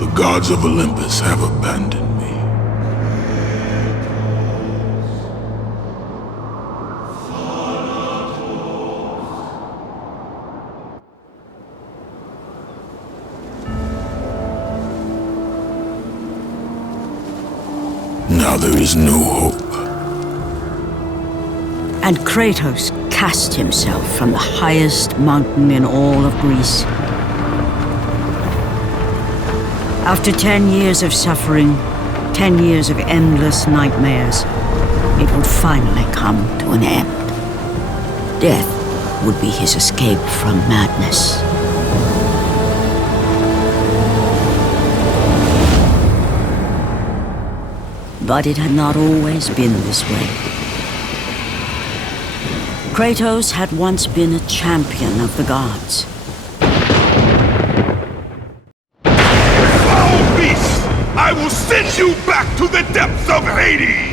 The gods of Olympus have abandoned me. Now there is no hope. And Kratos cast himself from the highest mountain in all of Greece. After 10 years of suffering, 10 years of endless nightmares, it would finally come to an end. Death would be his escape from madness. But it had not always been this way. Kratos had once been a champion of the gods. Foul beast! I will send you back to the depths of Hades!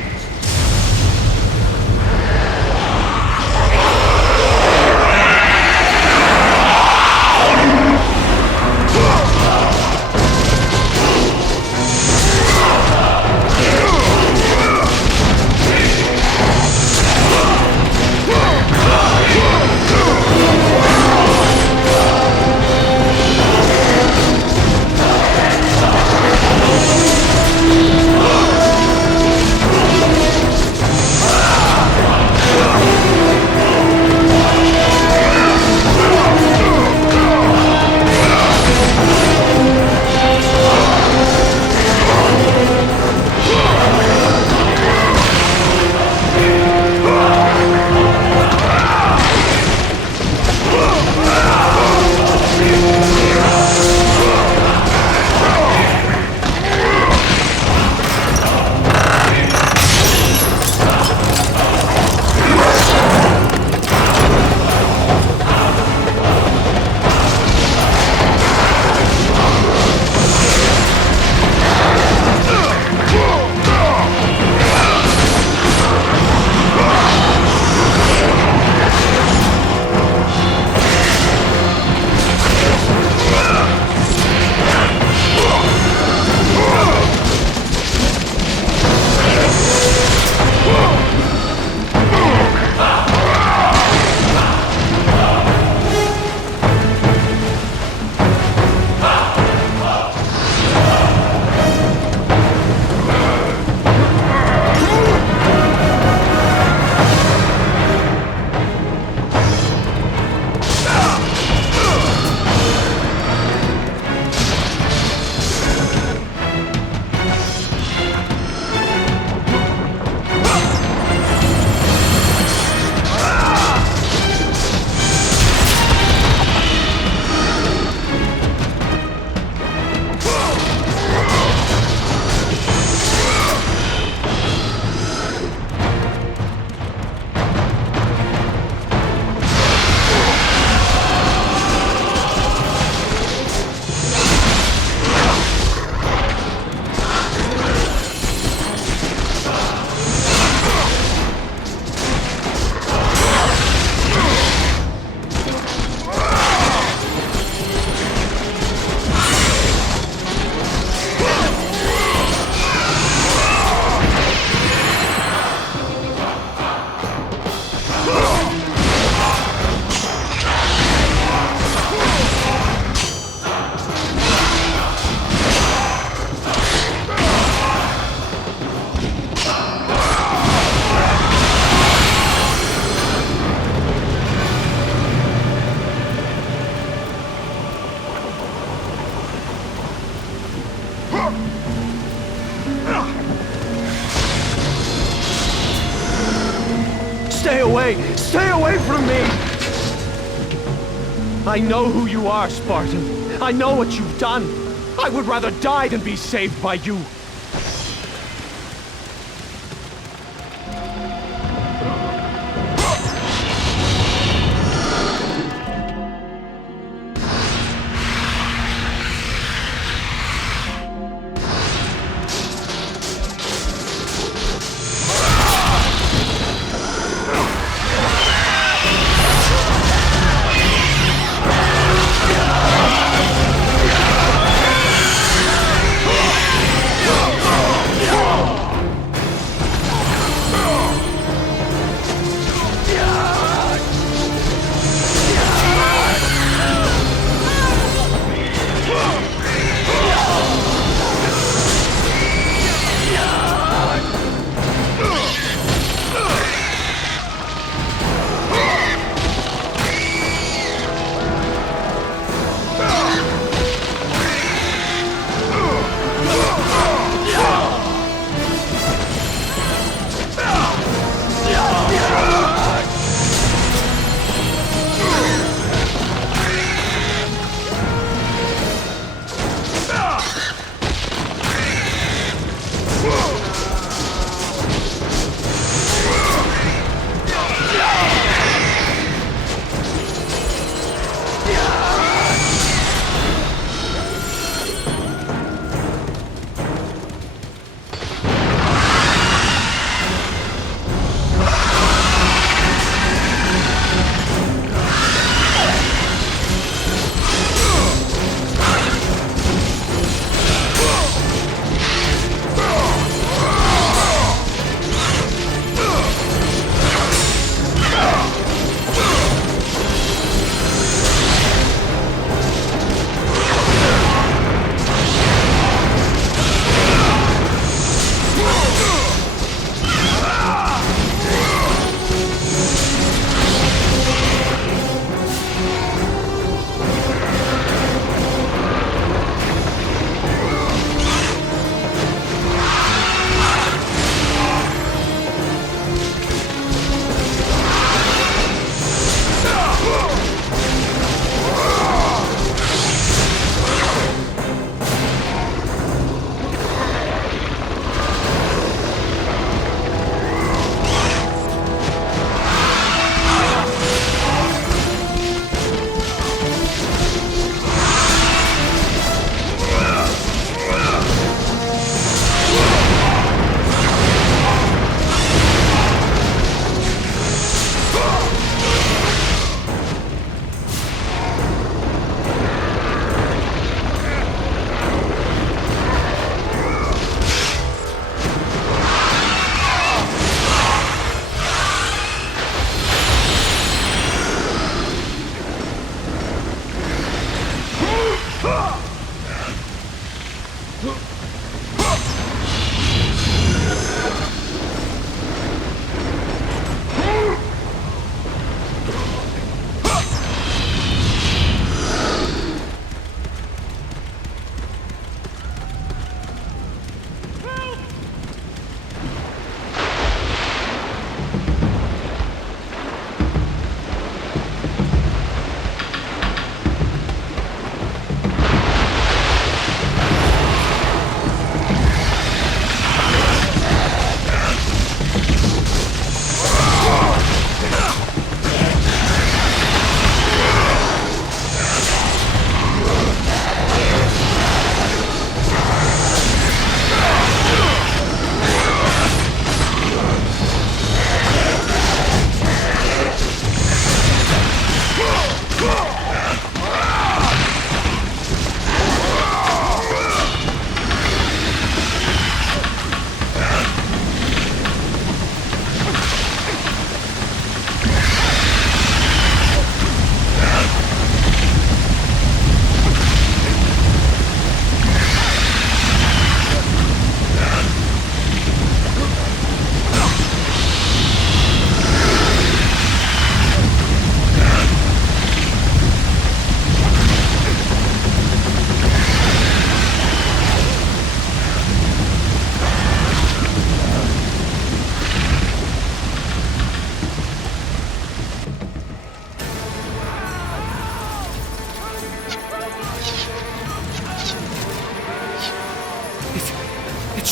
Stay away! Stay away from me! I know who you are, Spartan. I know what you've done. I would rather die than be saved by you.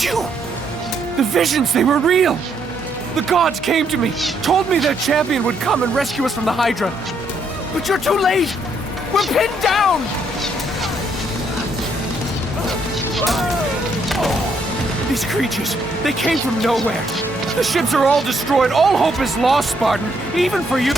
you! The visions, they were real! The gods came to me, told me their champion would come and rescue us from the Hydra. But you're too late! We're pinned down! These creatures, they came from nowhere. The ships are all destroyed. All hope is lost, Spartan. Even for you.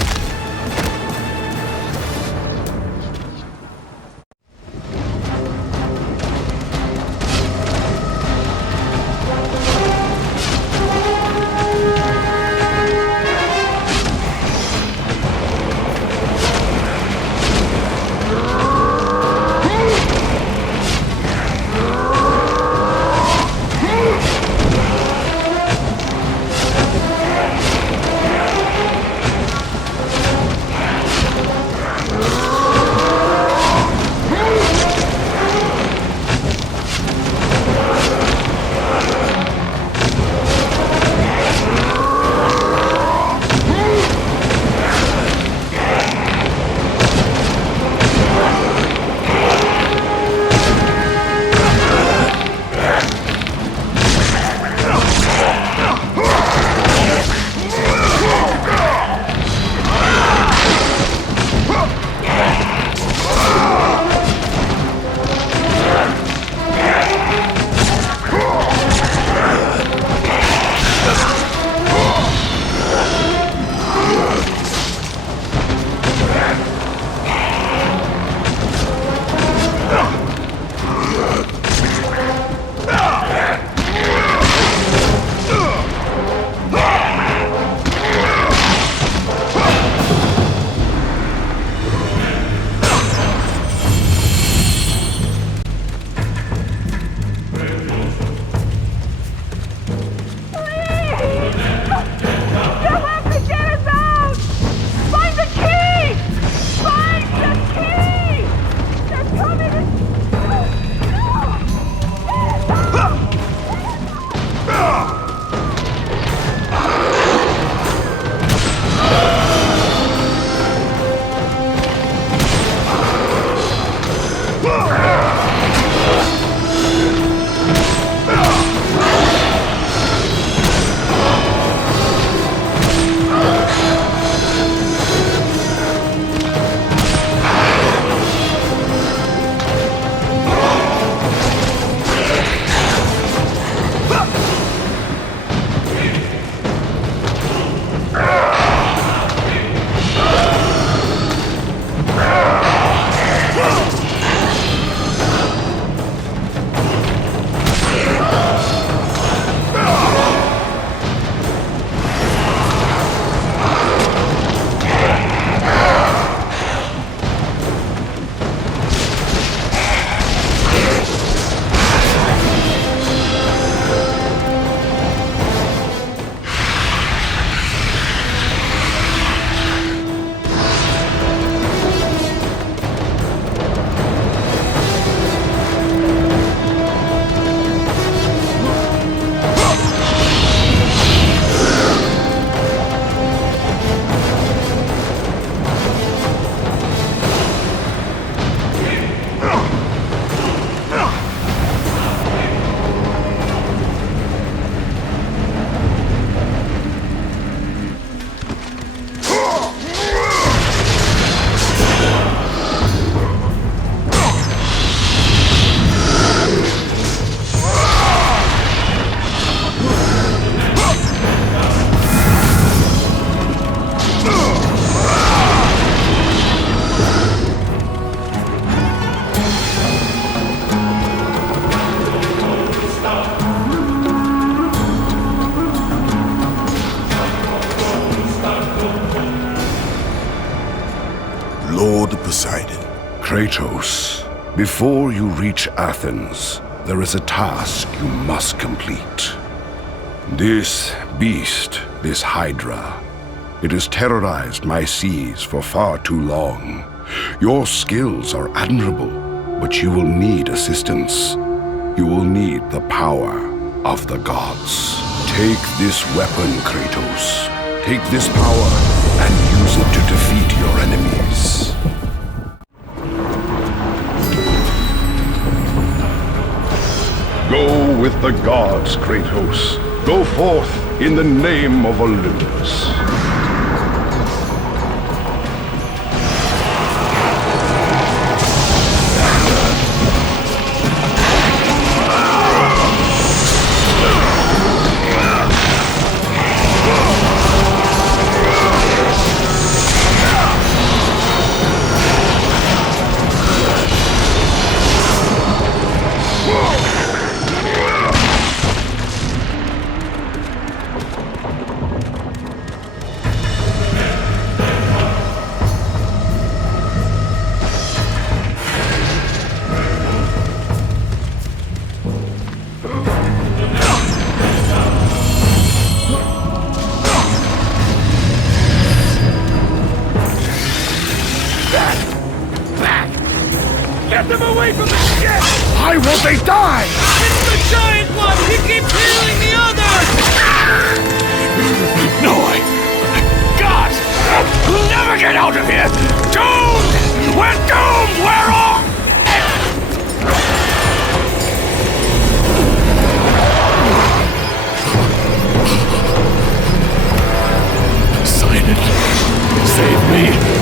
Lord Poseidon. Kratos, before you reach Athens, there is a task you must complete. This beast, this Hydra, it has terrorized my seas for far too long. Your skills are admirable, but you will need assistance. You will need the power of the gods. Take this weapon, Kratos. Take this power and use it to defeat your enemies. Go with the gods, Kratos. Go forth in the name of Olympus. Get them away from the ship! Why won't they die? It's the giant one! He keeps healing the others! No, God! We'll never get out of here! Doomed! We're doomed! We're all... Sign it. Save me.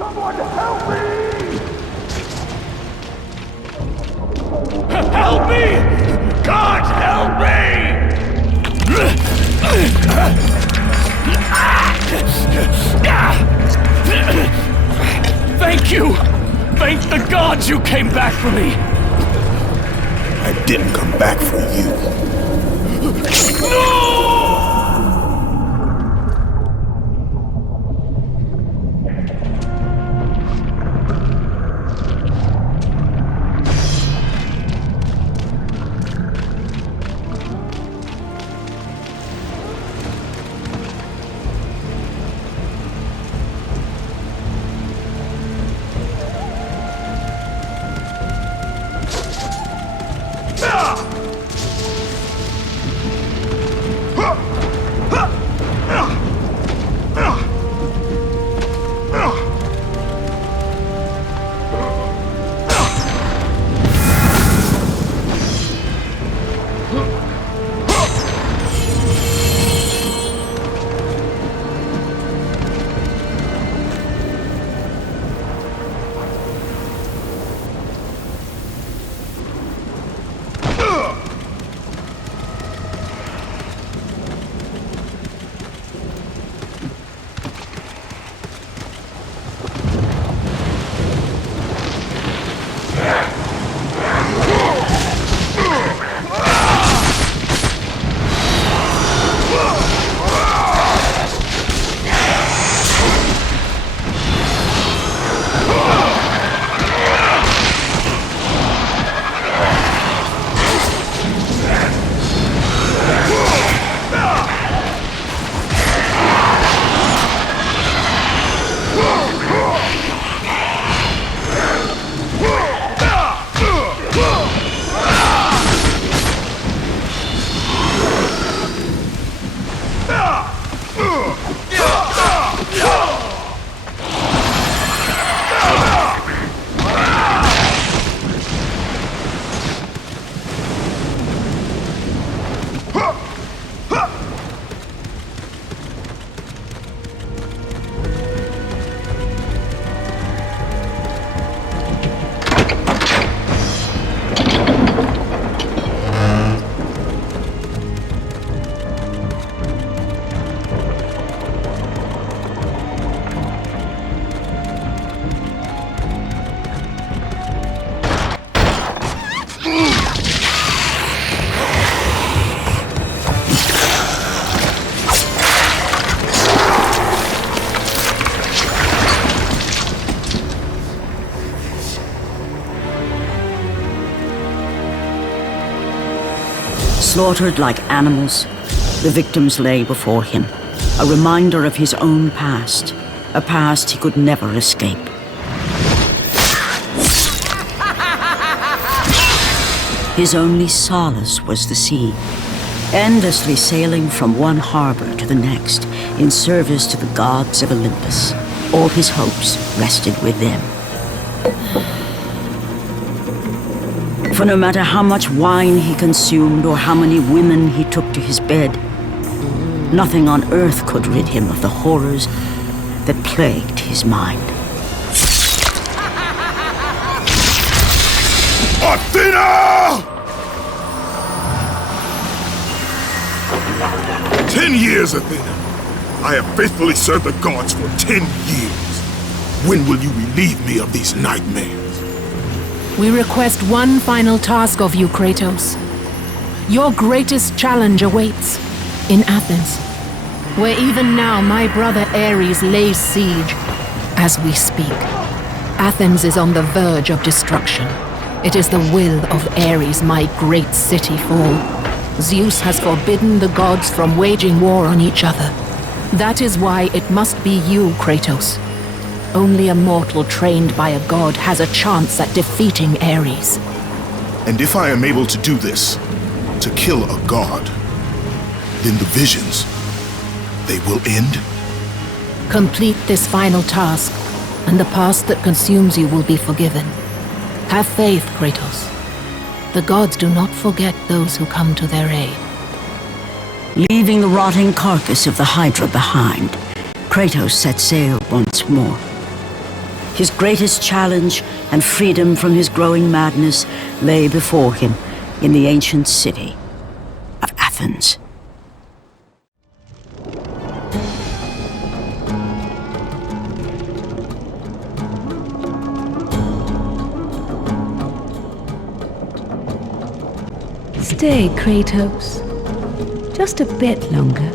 Someone help me! Help me! God help me! Thank you! Thank the gods you came back for me! I didn't come back for you. No! Slaughtered like animals, the victims lay before him, a reminder of his own past, a past he could never escape. His only solace was the sea, endlessly sailing from one harbor to the next in service to the gods of Olympus. All his hopes rested with them. For no matter how much wine he consumed or how many women he took to his bed, nothing on earth could rid him of the horrors that plagued his mind. Athena! 10 years, Athena. I have faithfully served the gods for 10 years. When will you relieve me of these nightmares? We request one final task of you, Kratos. Your greatest challenge awaits in Athens, where even now my brother Ares lays siege as we speak. Athens is on the verge of destruction. It is the will of Ares my great city fall. Zeus has forbidden the gods from waging war on each other. That is why it must be you, Kratos. Only a mortal trained by a god has a chance at defeating Ares. And if I am able to do this, to kill a god, then the visions, they will end? Complete this final task, and the past that consumes you will be forgiven. Have faith, Kratos. The gods do not forget those who come to their aid. Leaving the rotting carcass of the Hydra behind, Kratos set sail once more. His greatest challenge and freedom from his growing madness lay before him in the ancient city of Athens. Stay, Kratos. Just a bit longer.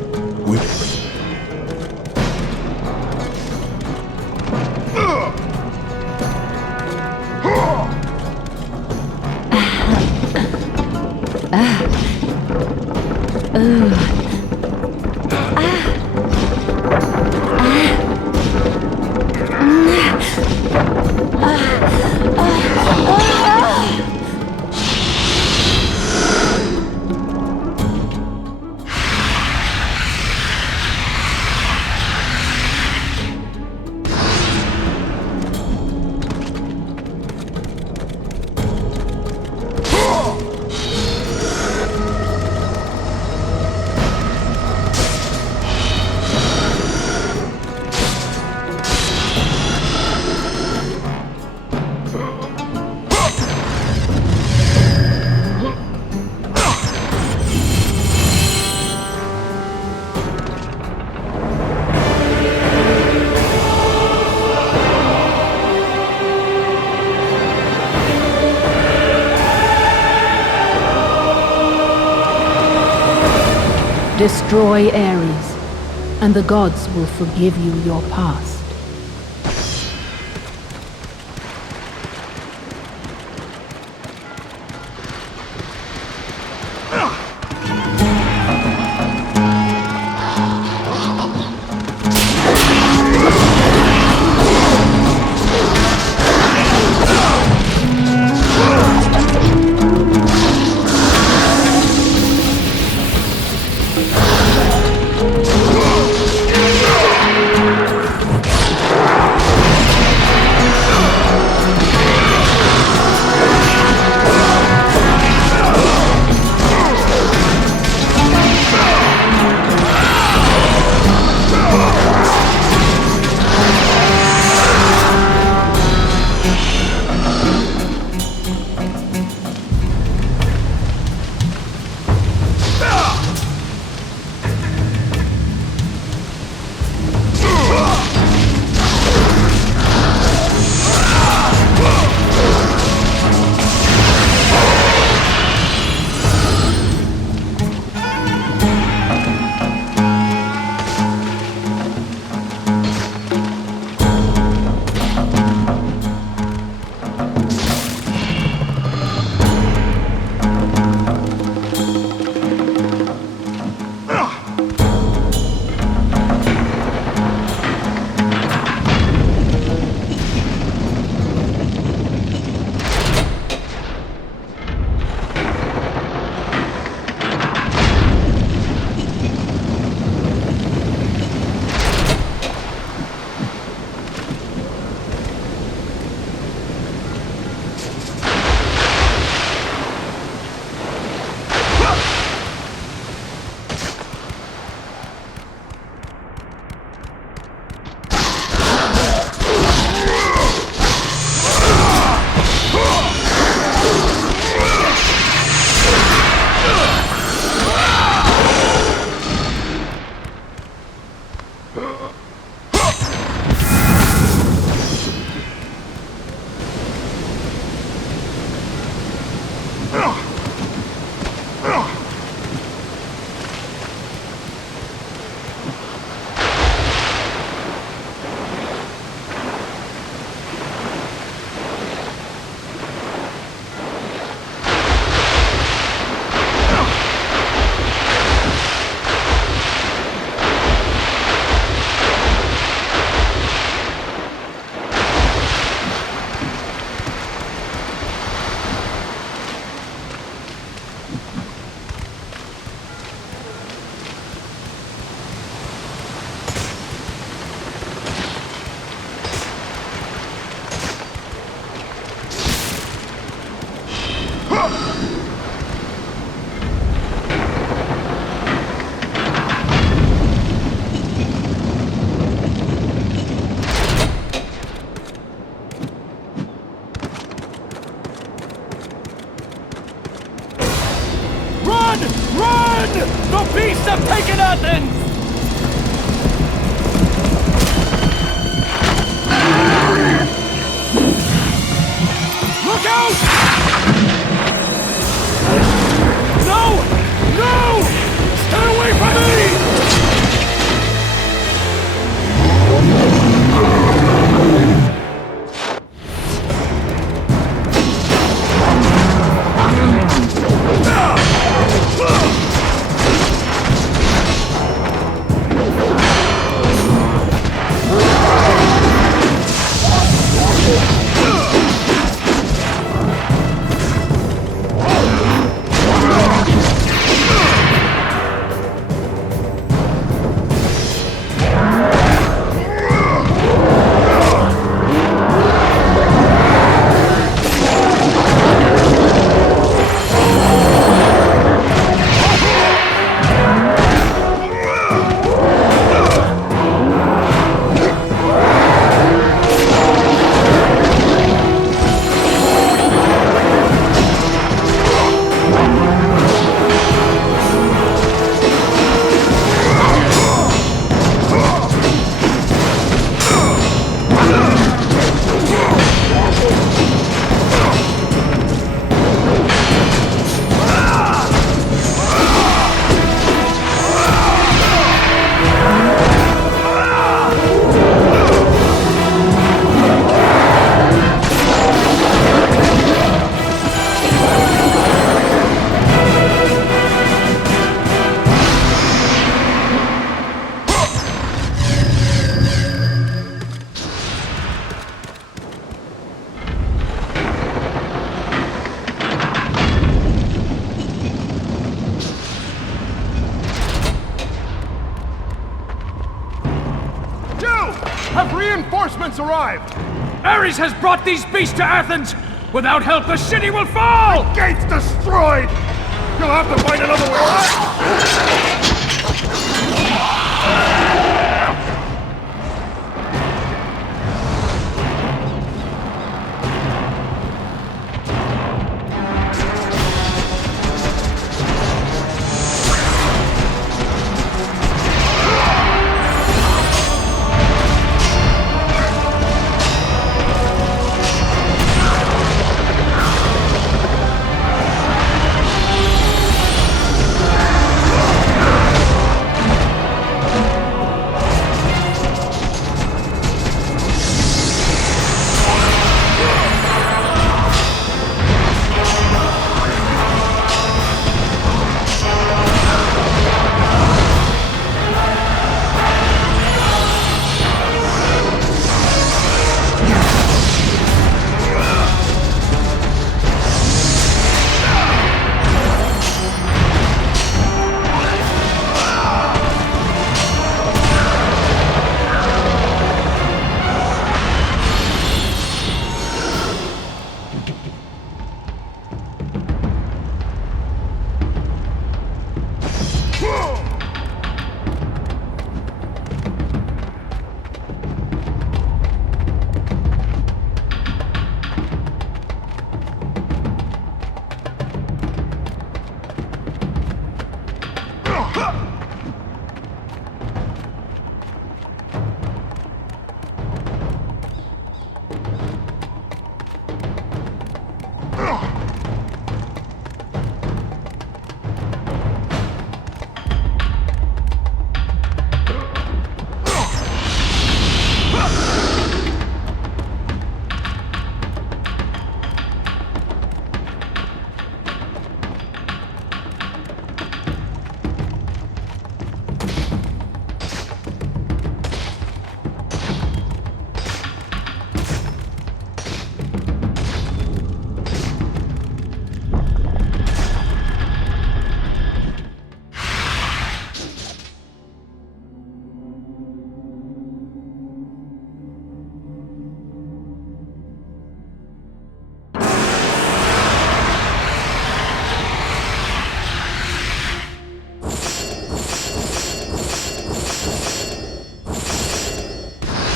Destroy Ares, and the gods will forgive you your past. beasts have taken Athens! Look out! No! No! Stay away from me! Have reinforcements arrived? Ares has brought these beasts to Athens! Without help, the city will fall! Gates destroyed! You'll have to find another way out!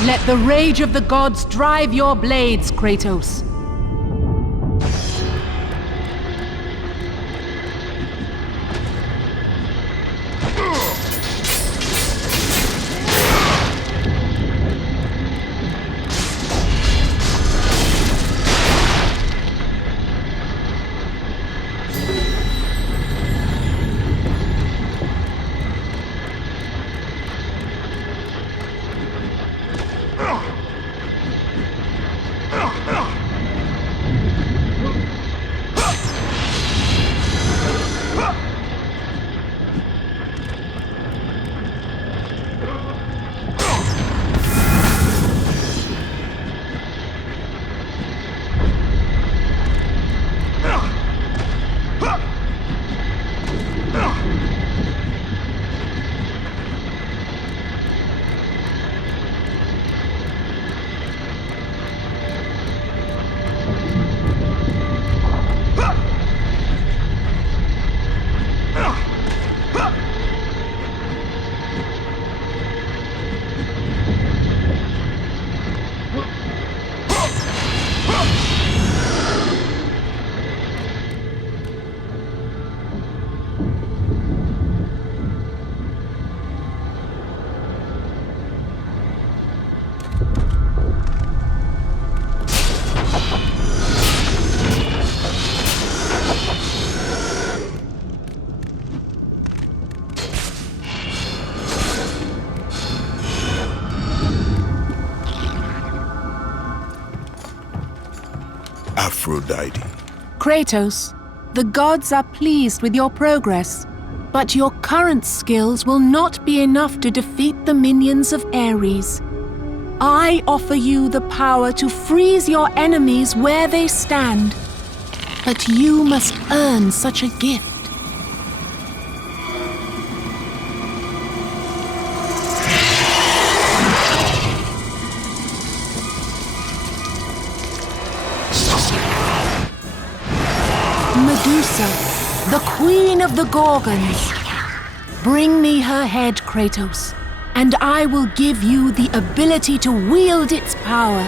Let the rage of the gods drive your blades, Kratos. Aphrodite. Kratos, the gods are pleased with your progress, but your current skills will not be enough to defeat the minions of Ares. I offer you the power to freeze your enemies where they stand, but you must earn such a gift. Medusa, the queen of the Gorgons. Bring me her head, Kratos, and I will give you the ability to wield its power.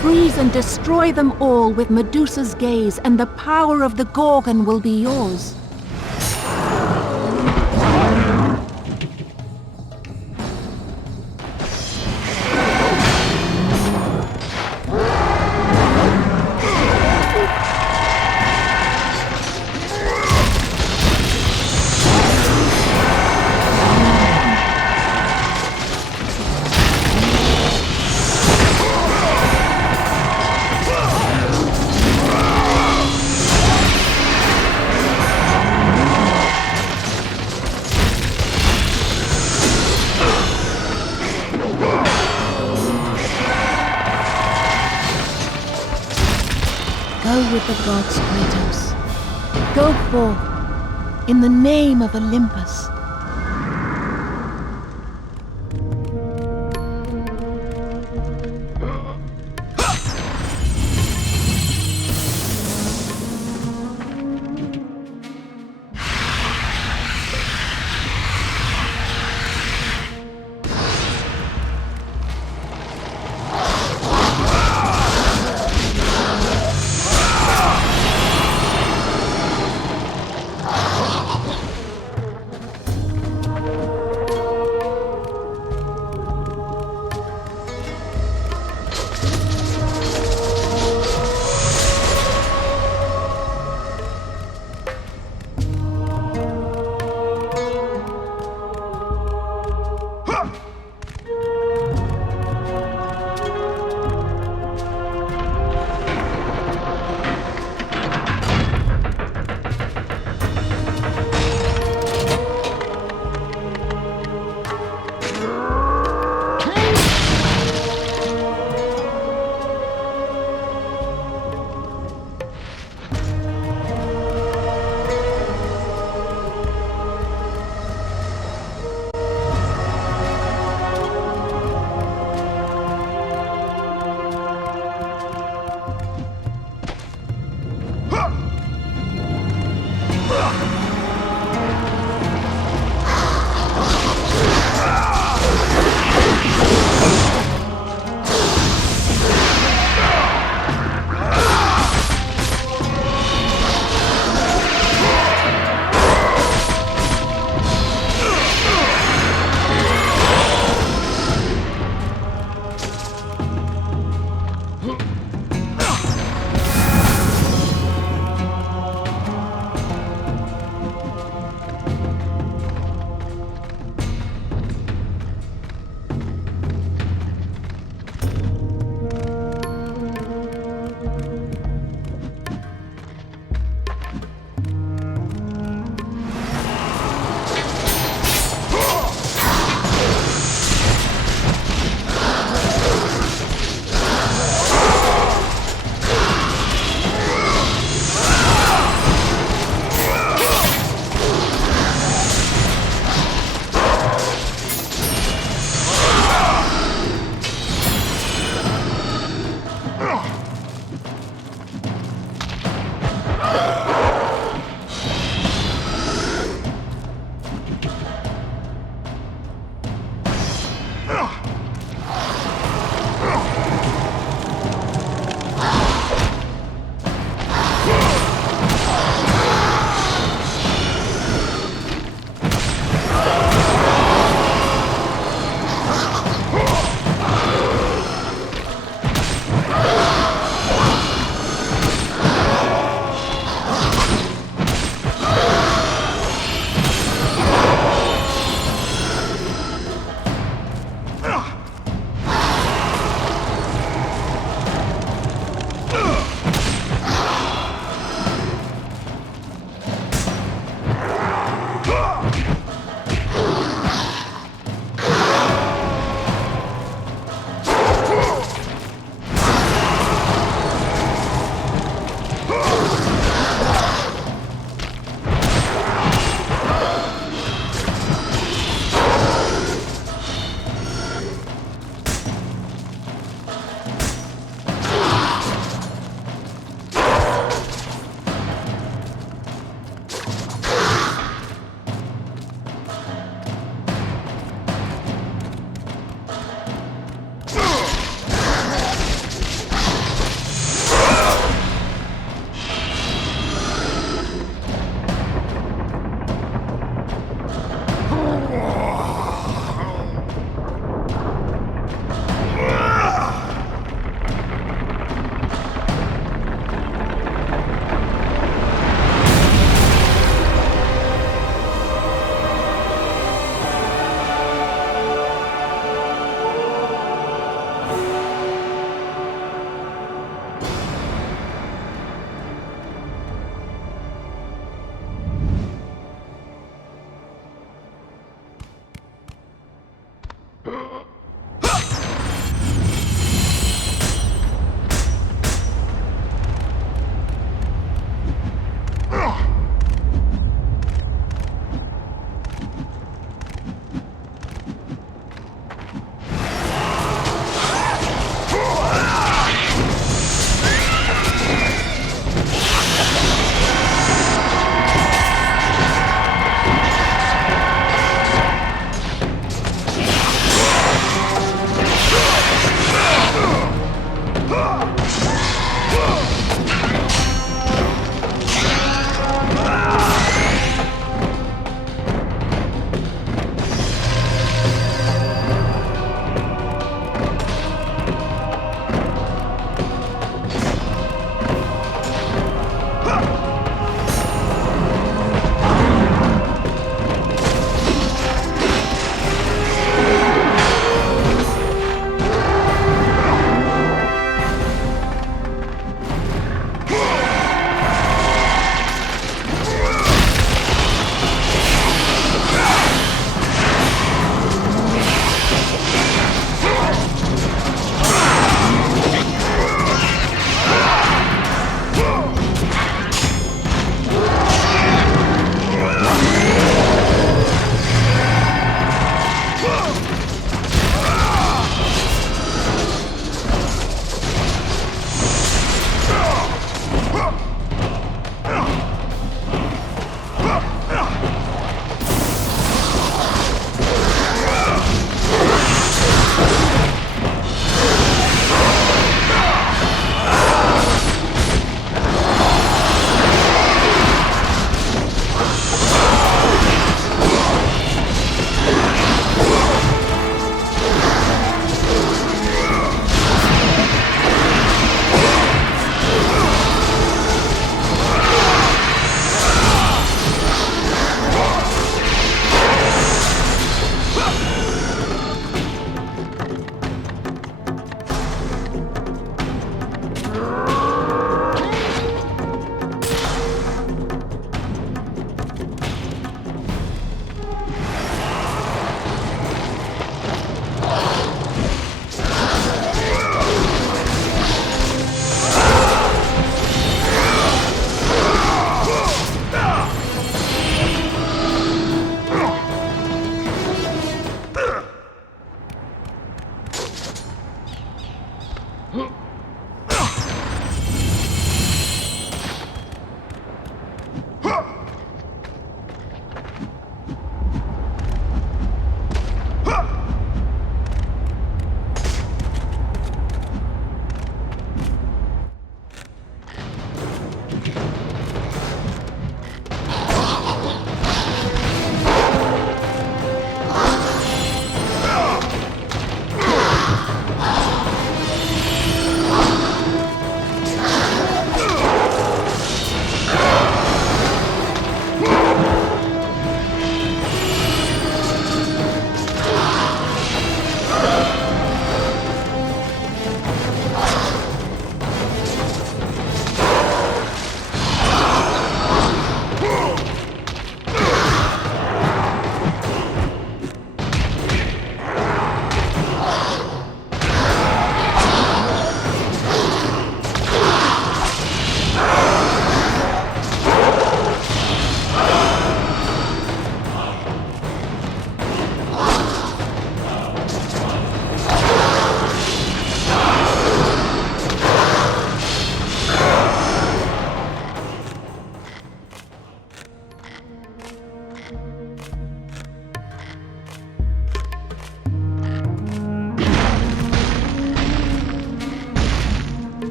Freeze and destroy them all with Medusa's gaze, and the power of the Gorgon will be yours. Go with the gods, Kratos. Go forth, in the name of Olympus.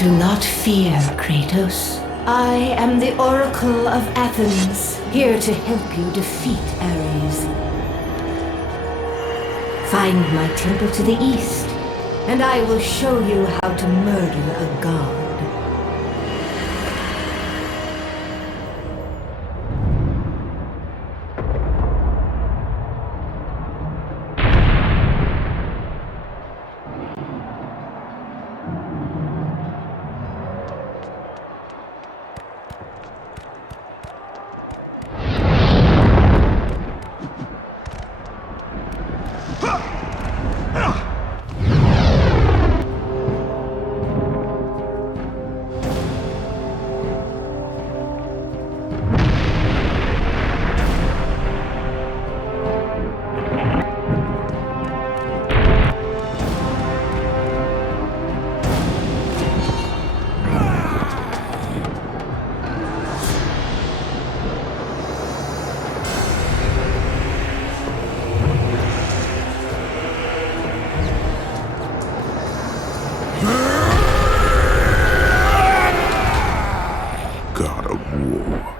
Do not fear, Kratos. I am the Oracle of Athens, here to help you defeat Ares. Find my temple to the east, and I will show you how to murder a god. God of war.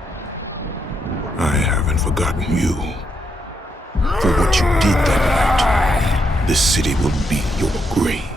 forgotten you. For what you did that night, this city will be your grave.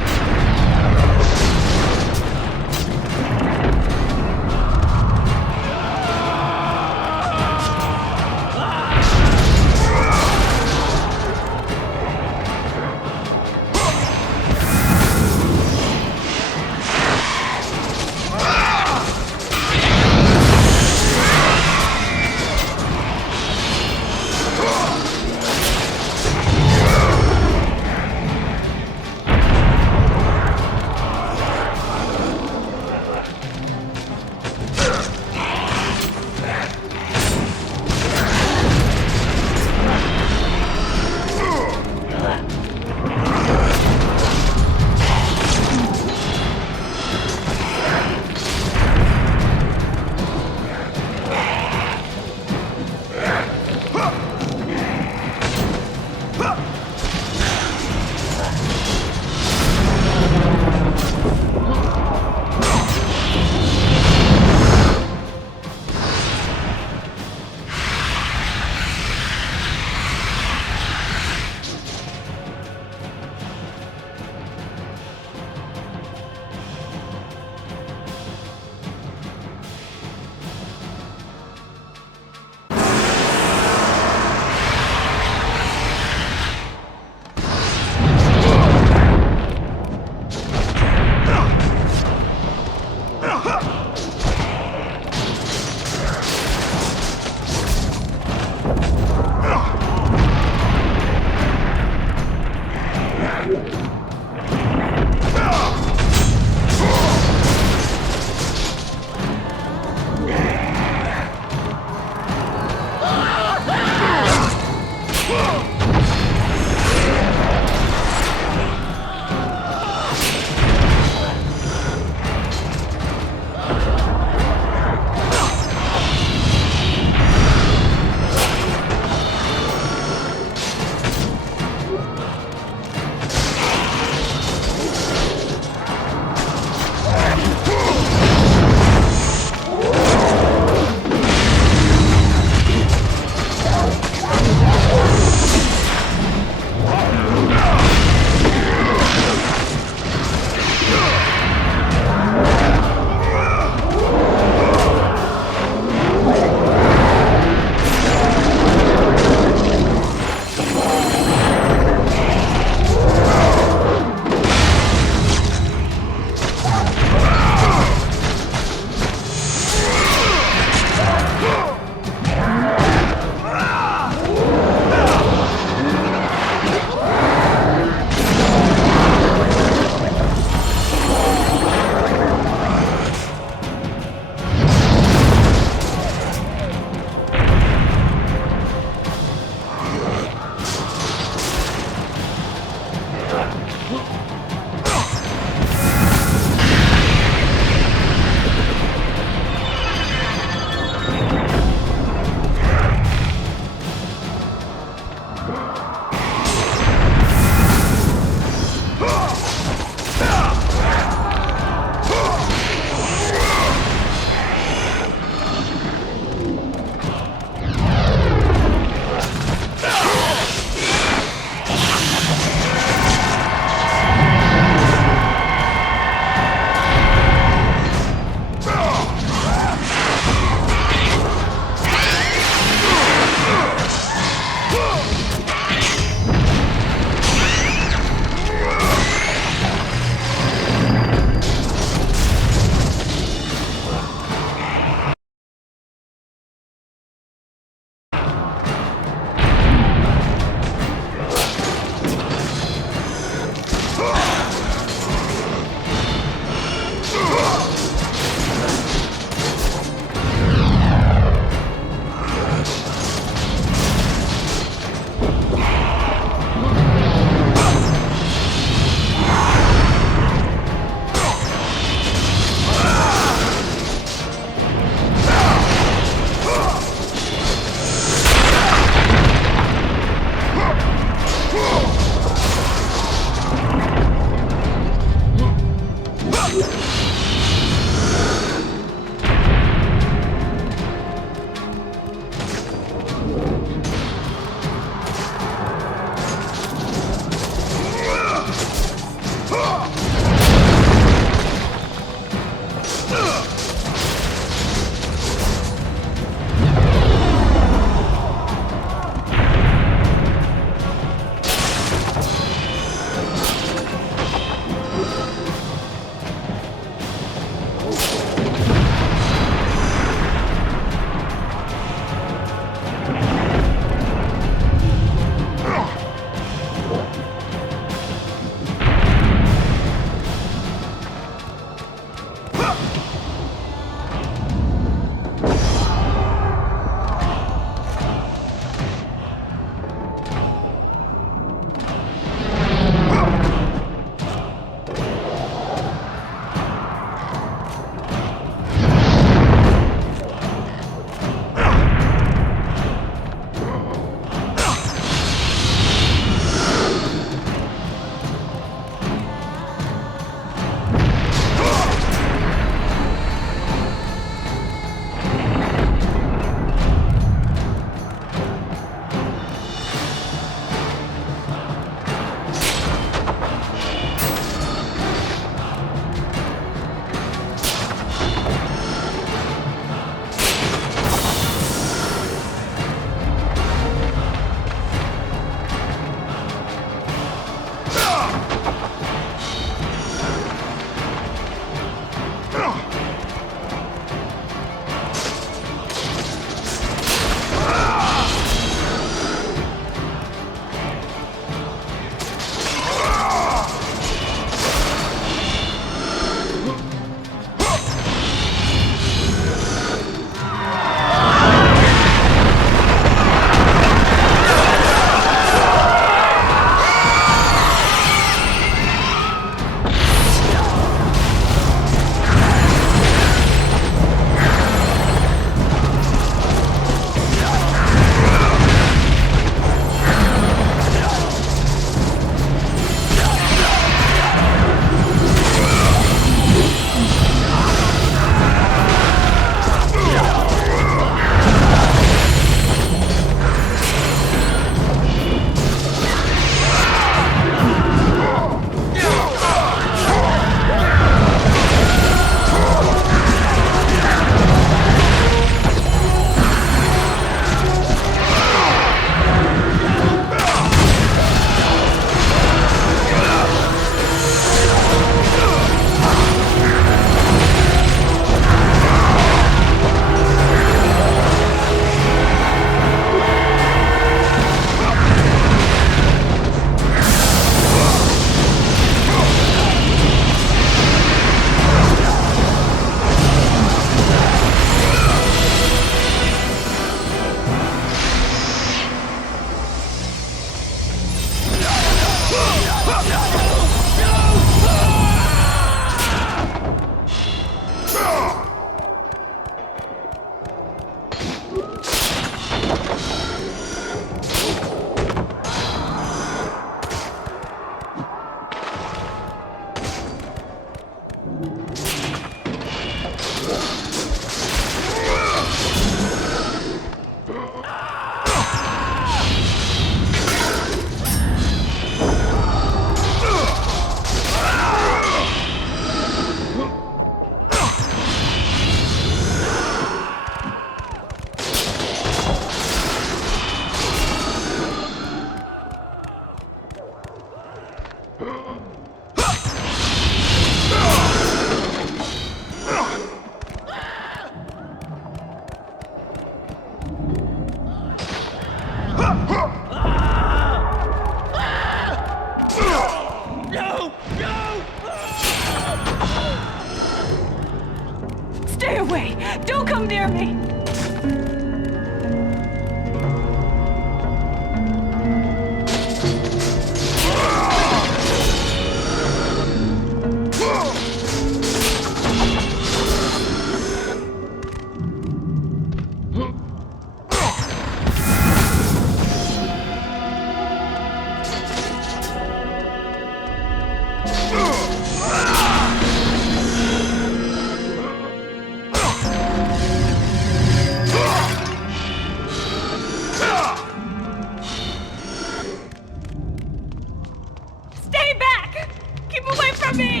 from me!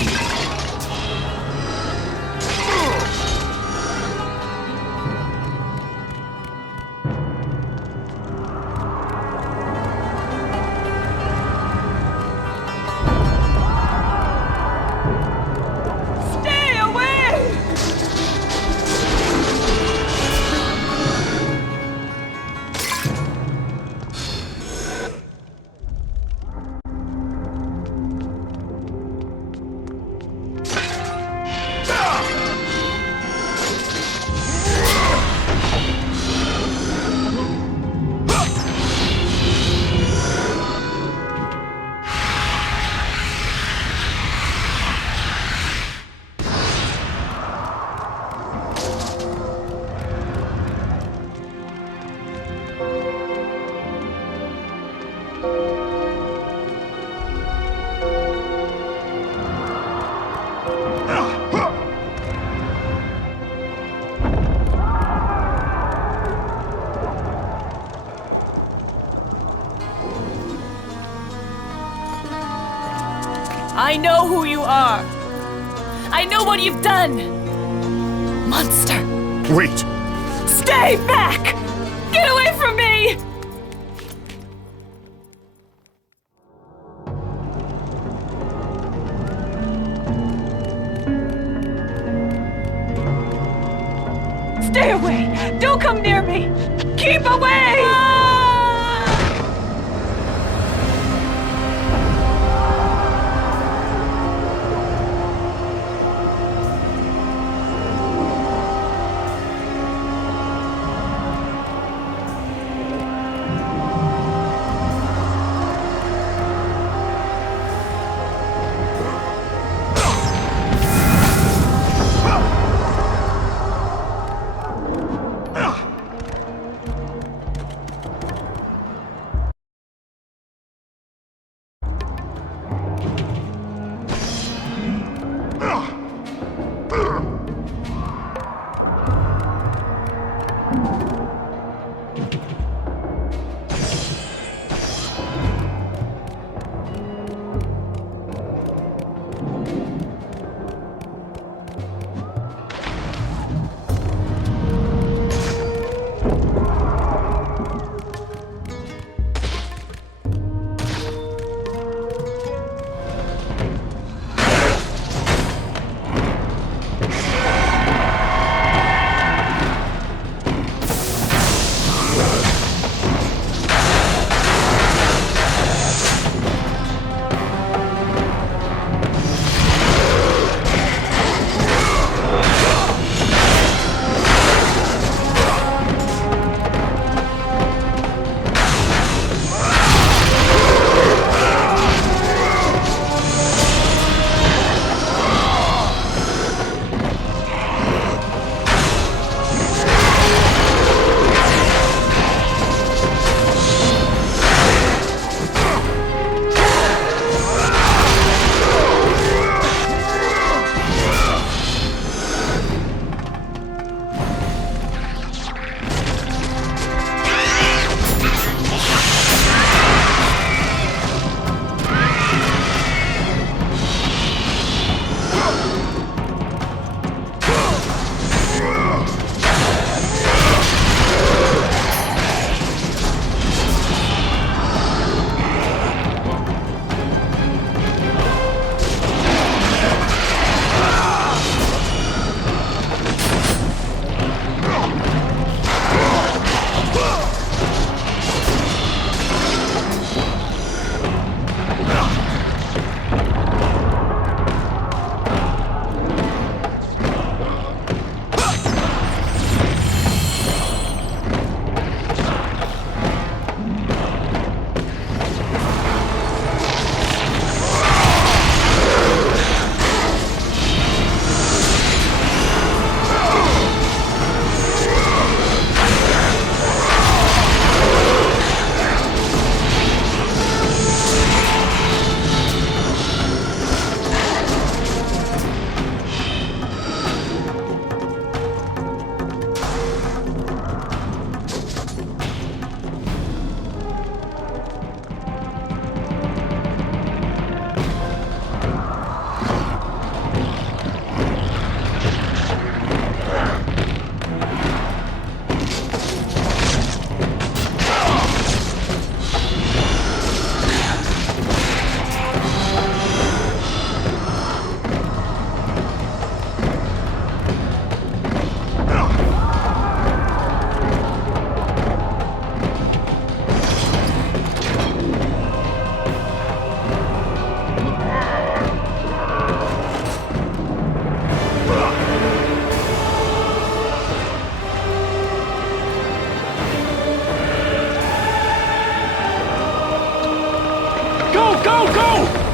Stay away! I know who you are. I know what you've done. Monster. Wait! Stay back! Get away from me! Stay away! Don't come near me! Keep away! Go, go!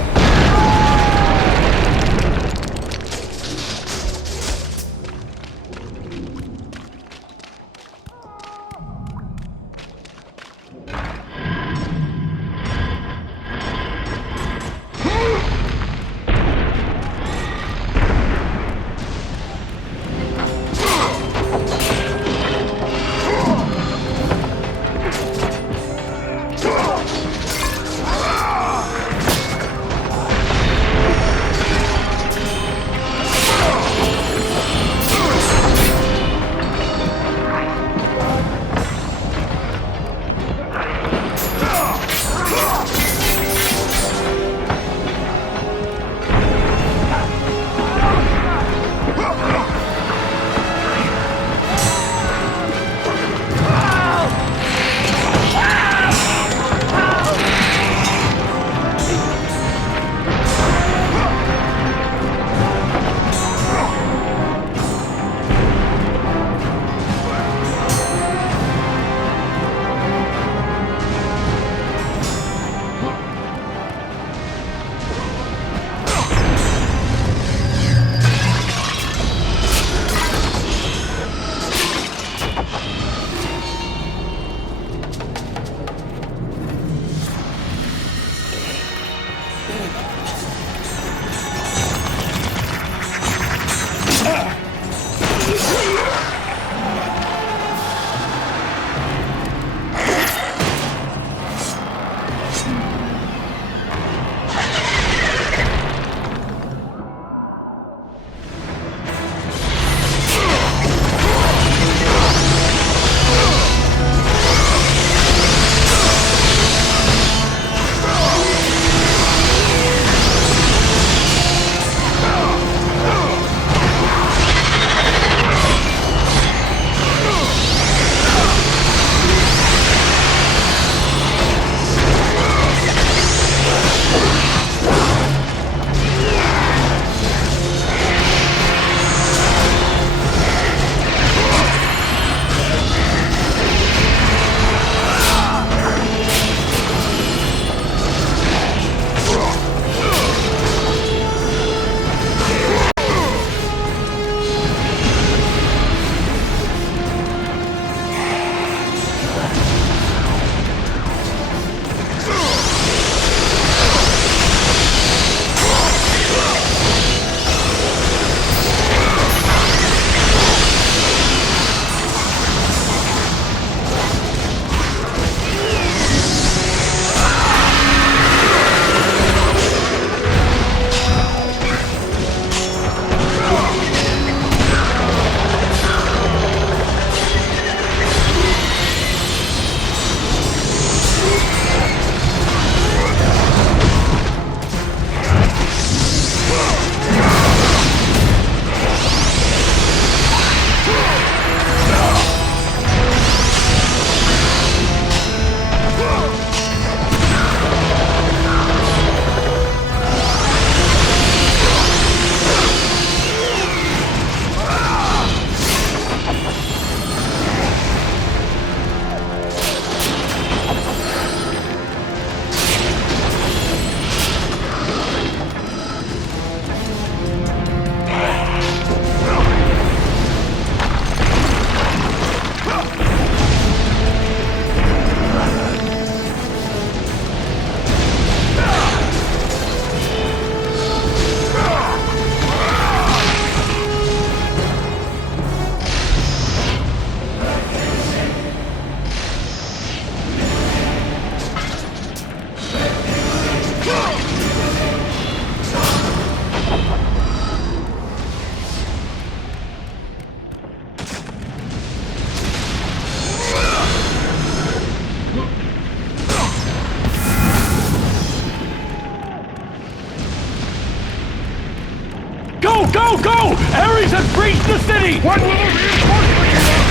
Go, go! Ares has breached the city! What will the reinforcements?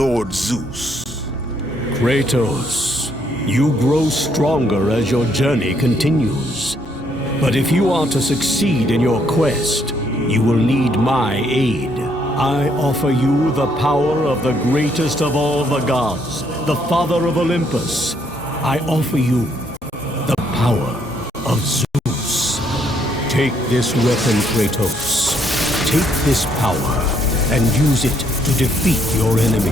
Lord Zeus. Kratos, you grow stronger as your journey continues. But if you are to succeed in your quest, you will need my aid. I offer you the power of the greatest of all the gods, the father of Olympus. I offer you the power of Zeus. Take this weapon, Kratos. Take this power and use it to defeat your enemy.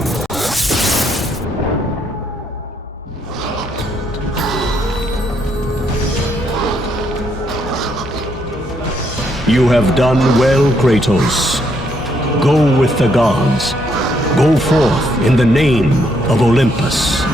You have done well, Kratos. Go with the gods. Go forth in the name of Olympus.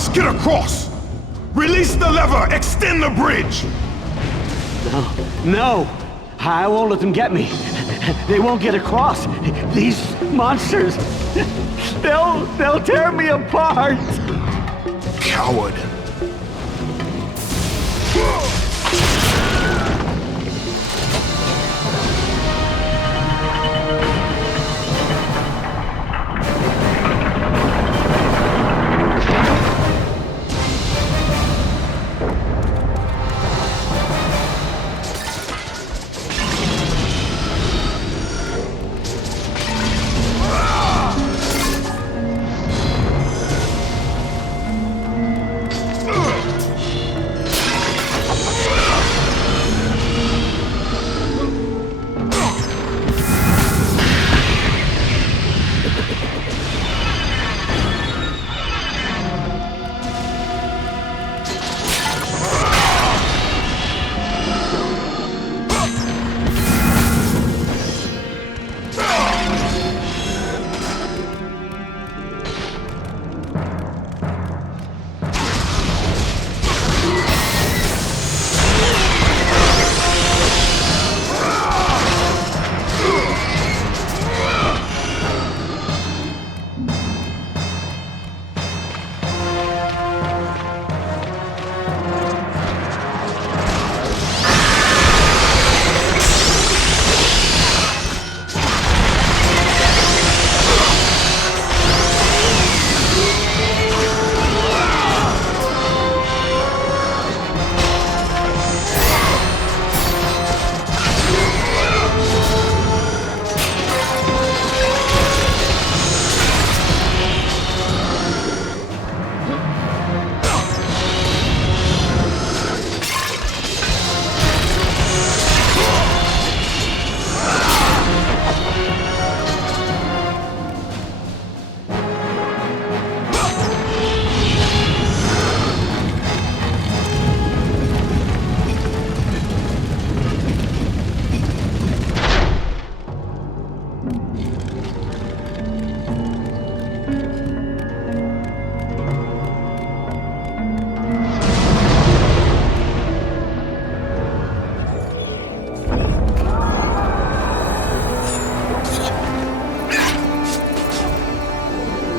must get across! Release the lever! Extend the bridge! No! I won't let them get me. They won't get across. These monsters, they'll tear me apart! Coward.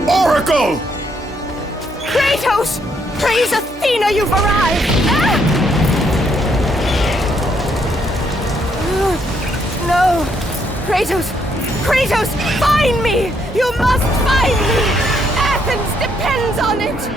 Oracle! Kratos! Praise Athena, you've arrived! No! Kratos! Kratos, find me! You must find me! Athens depends on it!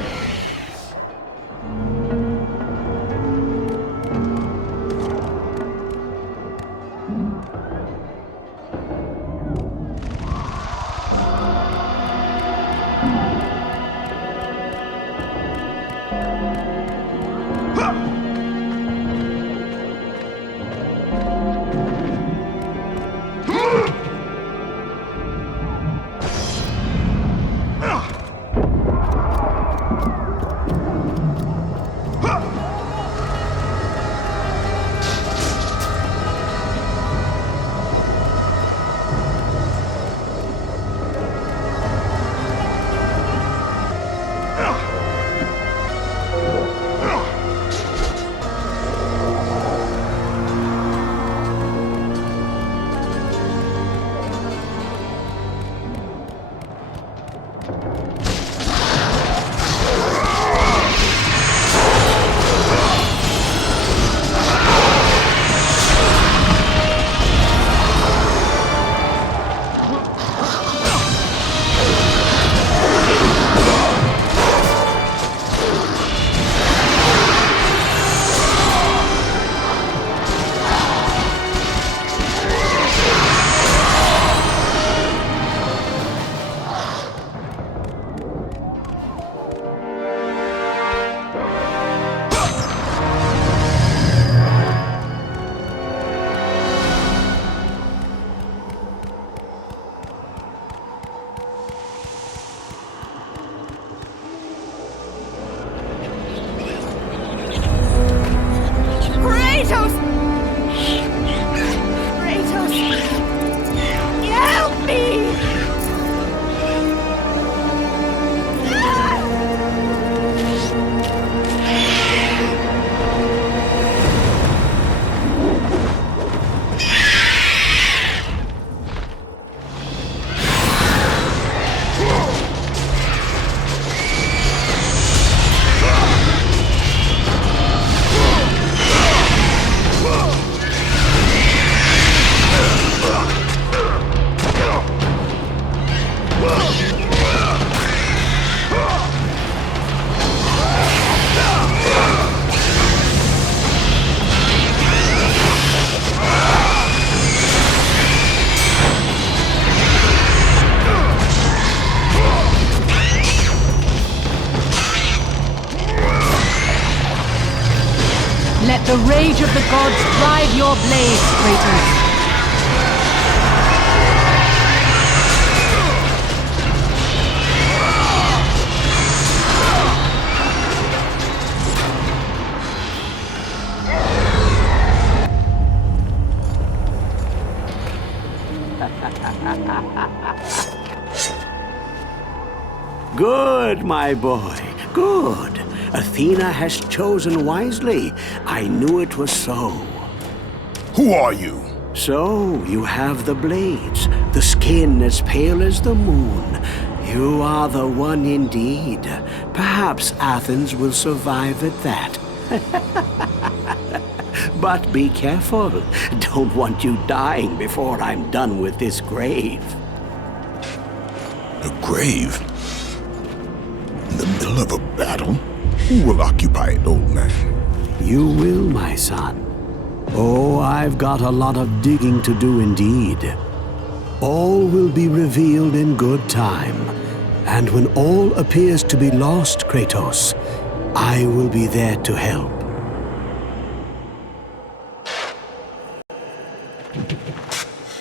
let the rage of the gods drive your blades, Kratos. Good, my boy, good. Athena has chosen wisely. I knew it was so. Who are you? So, you have the blades, the skin as pale as the moon. You are the one indeed. Perhaps Athens will survive at that. But be careful. Don't want you dying before I'm done with this grave. A grave? In the middle of a battle? Who will occupy it, old man? You will, my son. Oh, I've got a lot of digging to do indeed. All will be revealed in good time. And when all appears to be lost, Kratos, I will be there to help.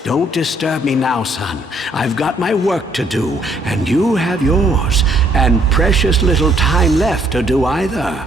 Don't disturb me now, son. I've got my work to do, and you have yours, and precious little time left to do either.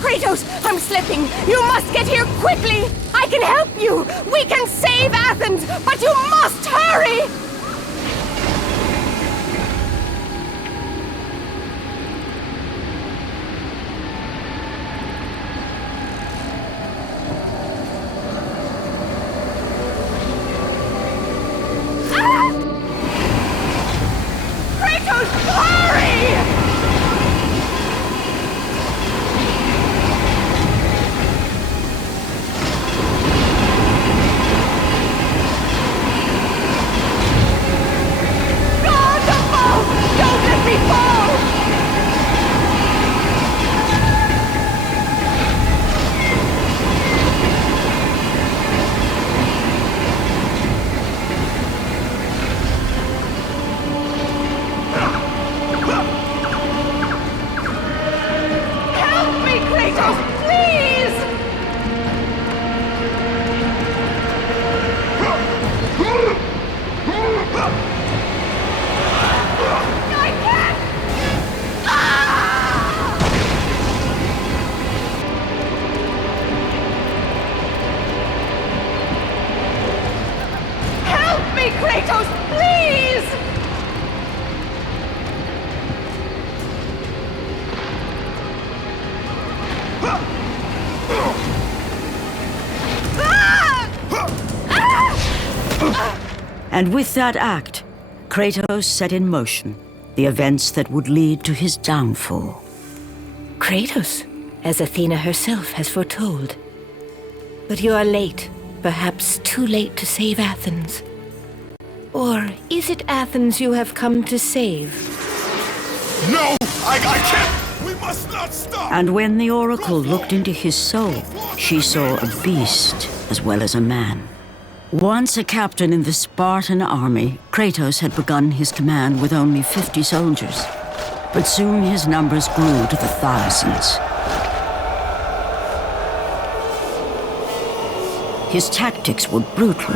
Kratos! I'm slipping! You must get here quickly! I can help you! We can save Athens! But you must hurry! Kratos, hurry! Kratos, please! And with that act, Kratos set in motion the events that would lead to his downfall. Kratos, as Athena herself has foretold. But you are late, perhaps too late to save Athens. Or is it Athens you have come to save? No! I can't! We must not stop! And when the Oracle looked into his soul, she saw a beast as well as a man. Once a captain in the Spartan army, Kratos had begun his command with only 50 soldiers. But soon his numbers grew to the thousands. His tactics were brutal,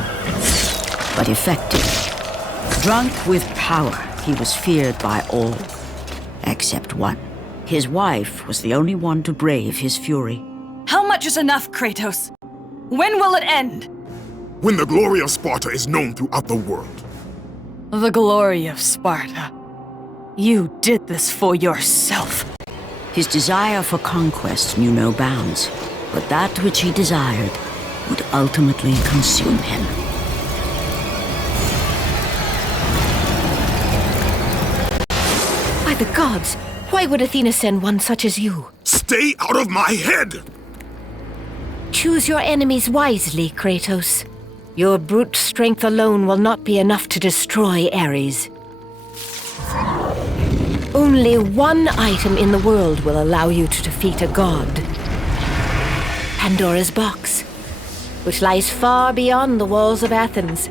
but effective. Drunk with power, he was feared by all, except one. His wife was the only one to brave his fury. How much is enough, Kratos? When will it end? When the glory of Sparta is known throughout the world. The glory of Sparta. You did this for yourself. His desire for conquest knew no bounds, but that which he desired would ultimately consume him. By the gods, why would Athena send one such as you? Stay out of my head! Choose your enemies wisely, Kratos. Your brute strength alone will not be enough to destroy Ares. Only one item in the world will allow you to defeat a god. Pandora's box, which lies far beyond the walls of Athens,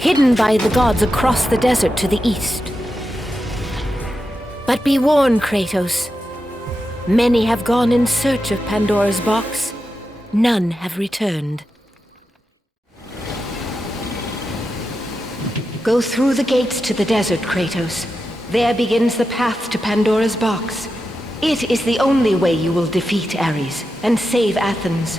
hidden by the gods across the desert to the east. But be warned, Kratos. Many have gone in search of Pandora's box. None have returned. Go through the gates to the desert, Kratos. There begins the path to Pandora's box. It is the only way you will defeat Ares and save Athens.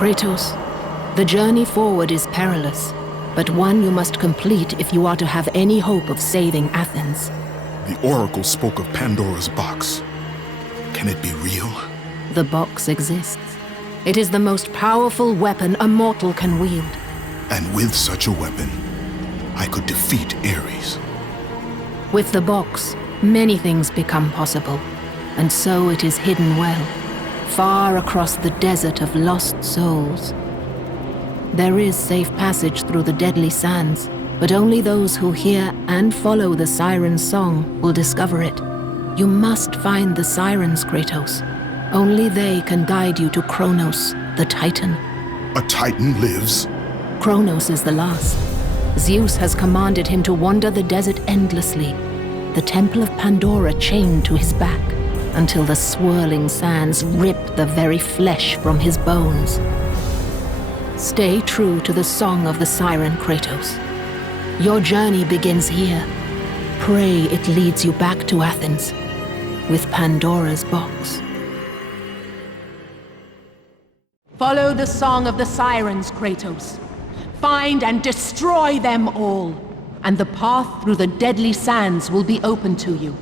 Kratos, the journey forward is perilous, but one you must complete if you are to have any hope of saving Athens. The Oracle spoke of Pandora's box. Can it be real? The box exists. It is the most powerful weapon a mortal can wield. And with such a weapon, I could defeat Ares. With the box, many things become possible, and so it is hidden well, far across the desert of lost souls. There is safe passage through the deadly sands, but only those who hear and follow the siren's song will discover it. You must find the sirens, Kratos. Only they can guide you to Kronos, the Titan. A Titan lives? Kronos is the last. Zeus has commanded him to wander the desert endlessly, the Temple of Pandora chained to his back, until the swirling sands rip the very flesh from his bones. Stay true to the song of the siren, Kratos. Your journey begins here. Pray it leads you back to Athens, with Pandora's box. Follow the song of the sirens, Kratos. Find and destroy them all, and the path through the deadly sands will be open to you.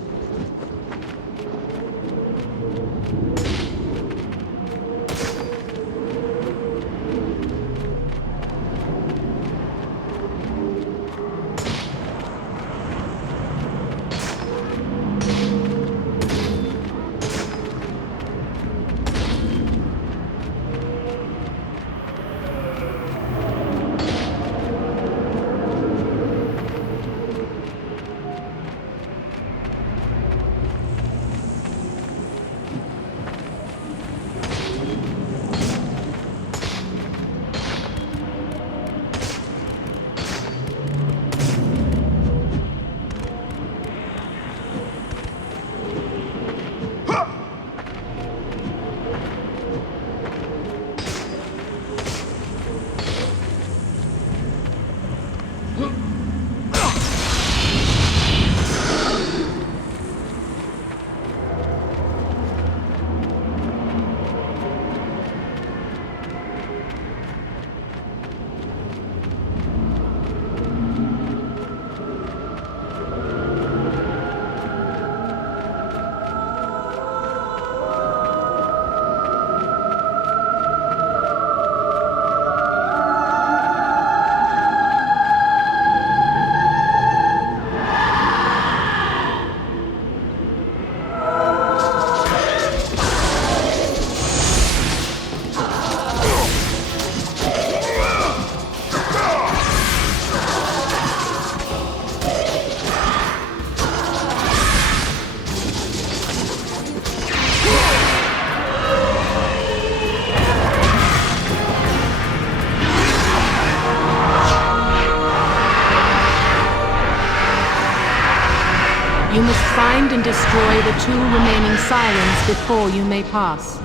You must find and destroy the 2 remaining sirens before you may pass.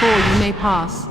before you may pass.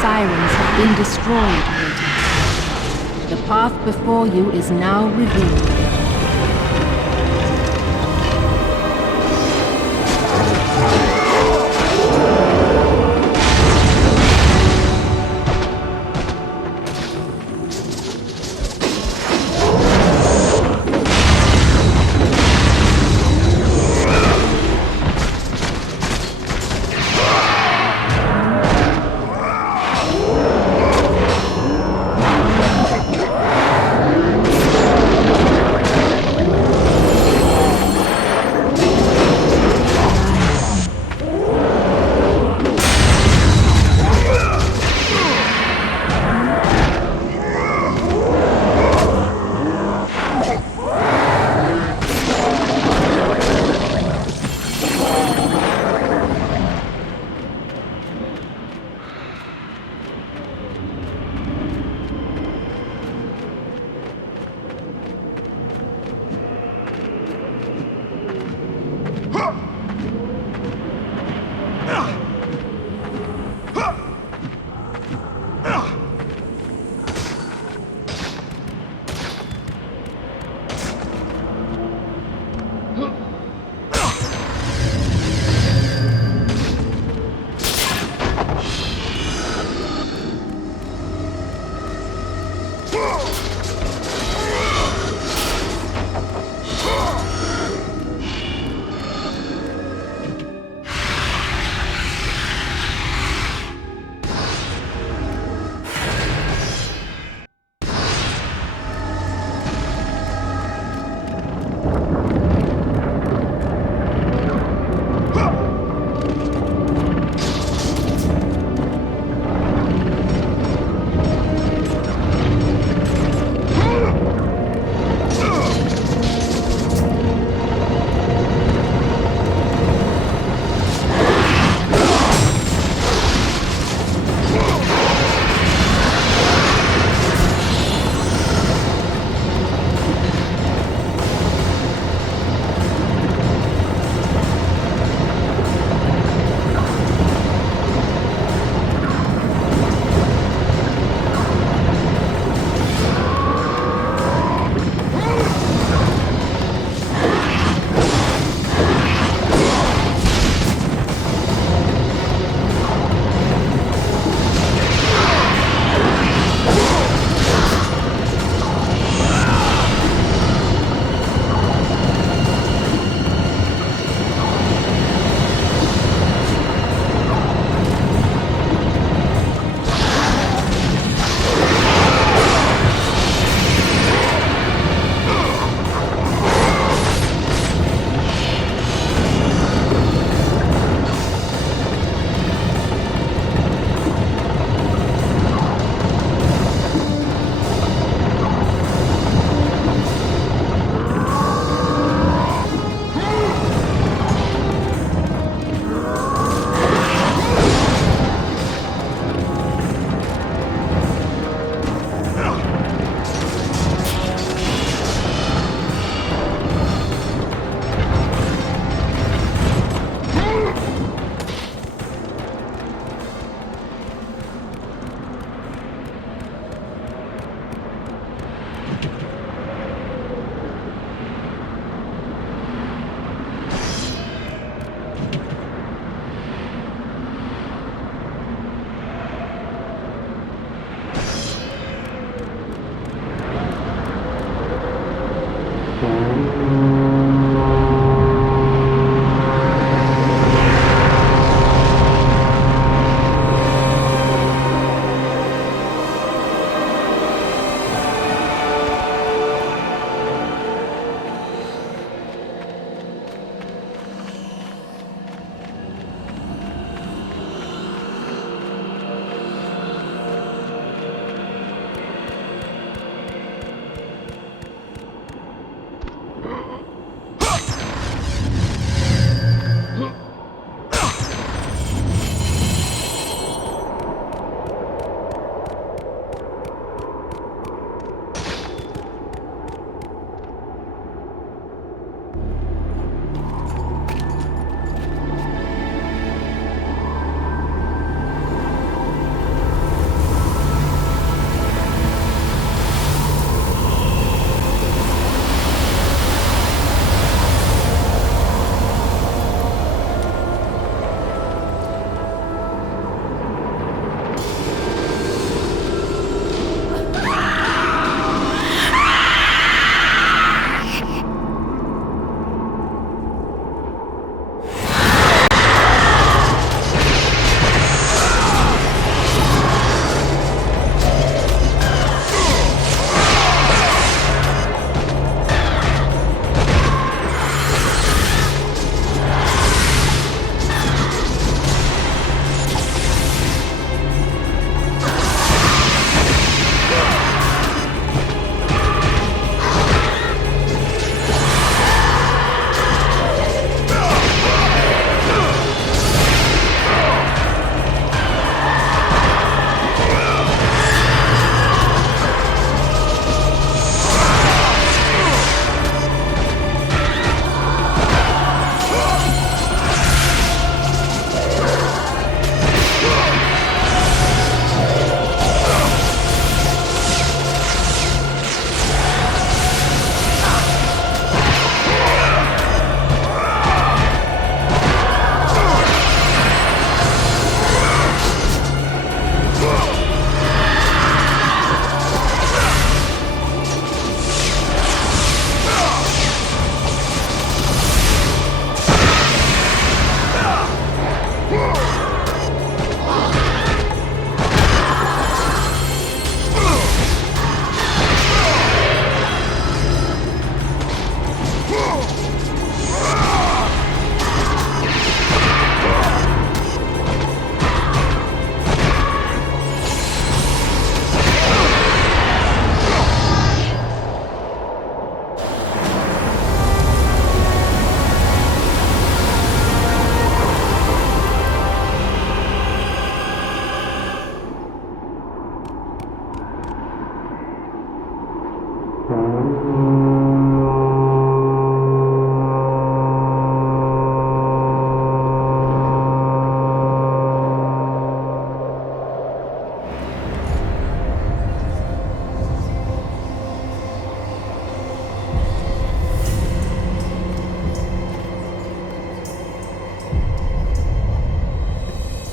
Sirens have been destroyed, Kratos. The path before you is now revealed.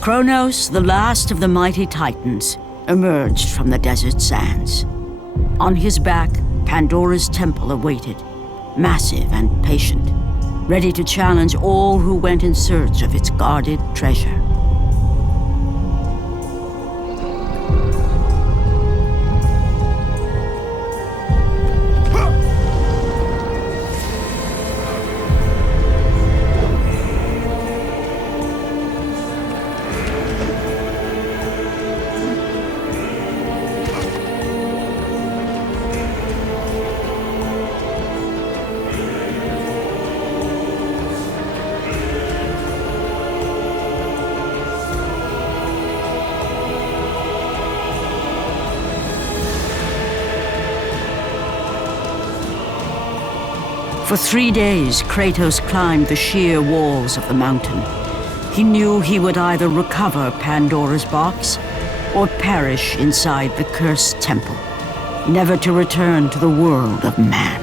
Kronos, the last of the mighty Titans, emerged from the desert sands. On his back, Pandora's temple awaited, massive and patient, ready to challenge all who went in search of its guarded treasure. For 3 days, Kratos climbed the sheer walls of the mountain. He knew he would either recover Pandora's box or perish inside the cursed temple, never to return to the world of man.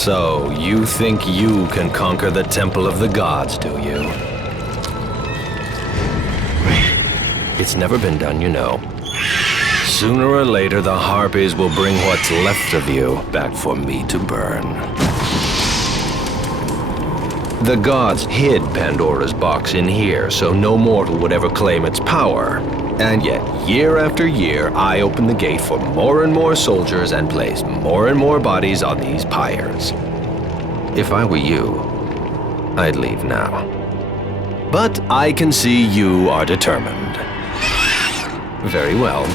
So, you think you can conquer the Temple of the Gods, do you? It's never been done, you know. Sooner or later, the Harpies will bring what's left of you back for me to burn. The gods hid Pandora's box in here, so no mortal would ever claim its power. And yet, year after year, I open the gate for more and more soldiers and place more and more bodies on these pyres. If I were you, I'd leave now. But I can see you are determined. Very well.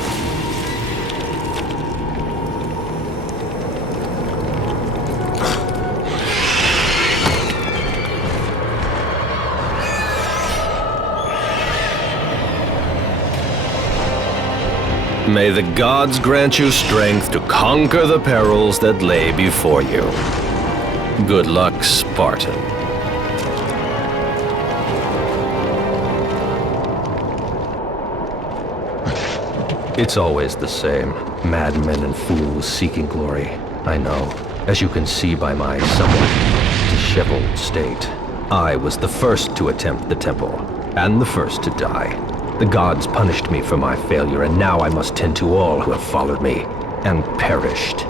May the gods grant you strength to conquer the perils that lay before you. Good luck, Spartan. It's always the same. Madmen and fools seeking glory. I know, as you can see by my somewhat disheveled state. I was the first to attempt the temple, and the first to die. The gods punished me for my failure, and now I must tend to all who have followed me and perished.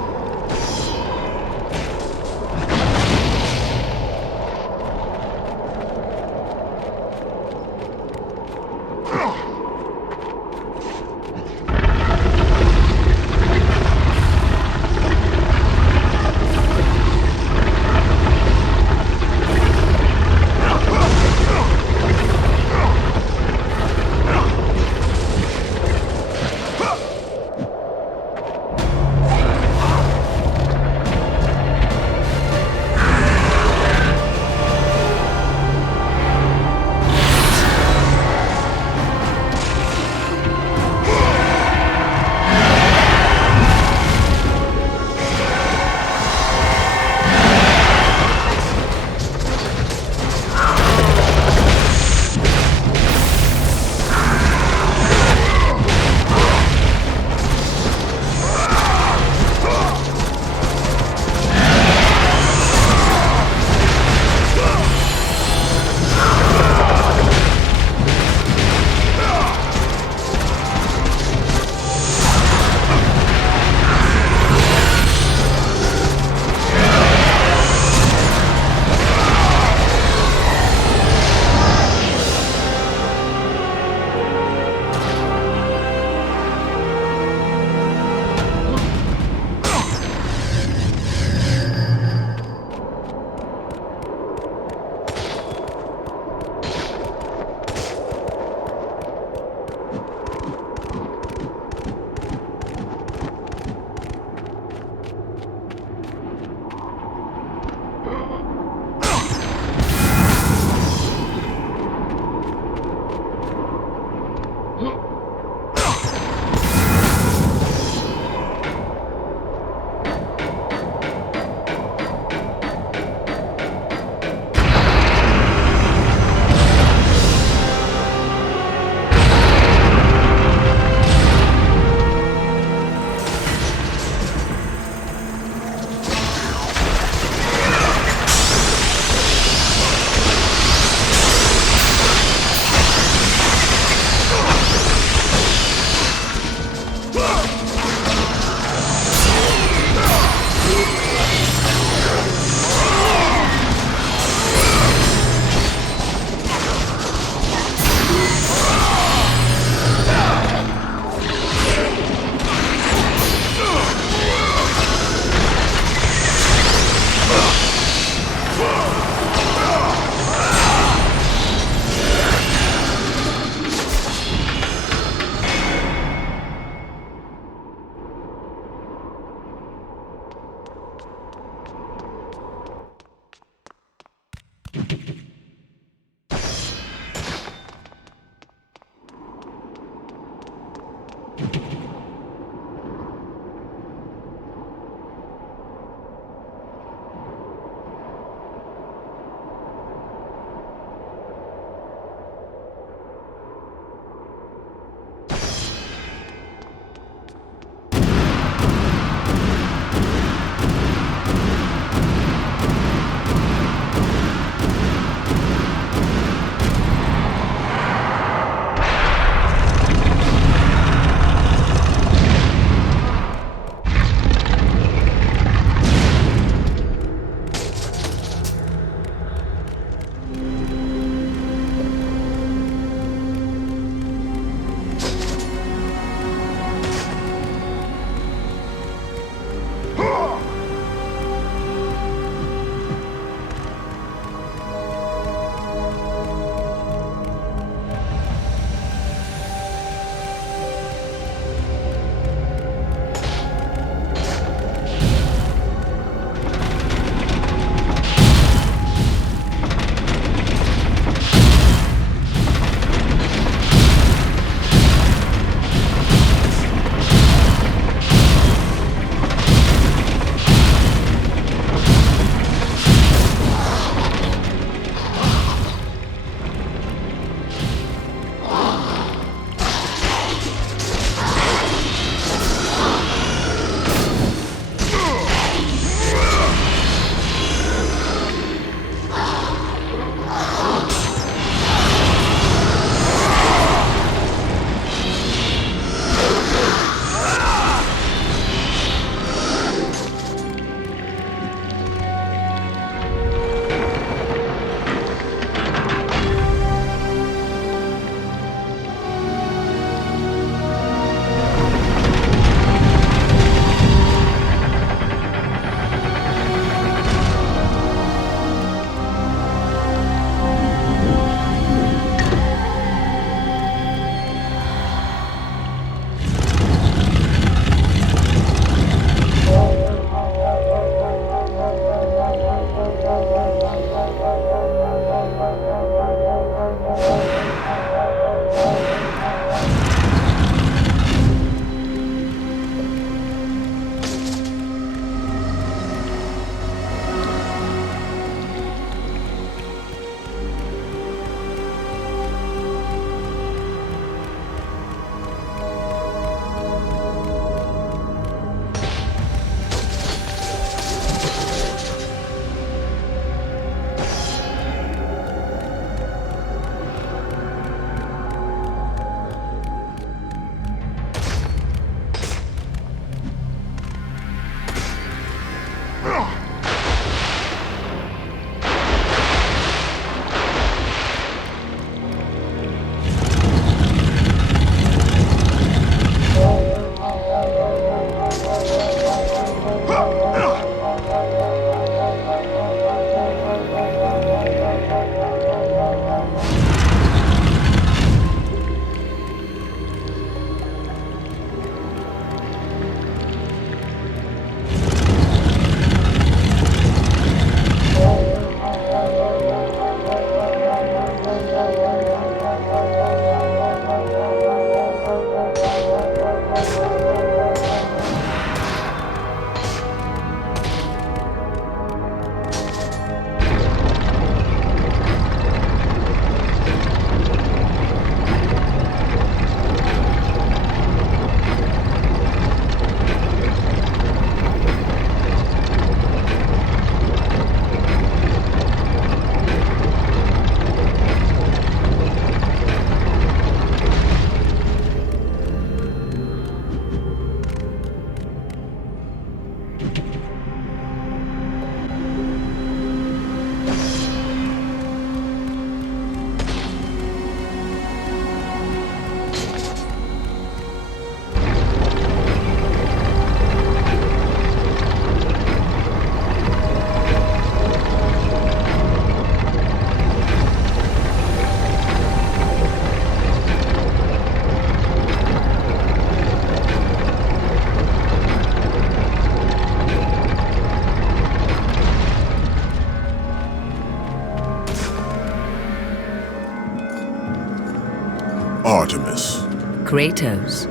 Kratos,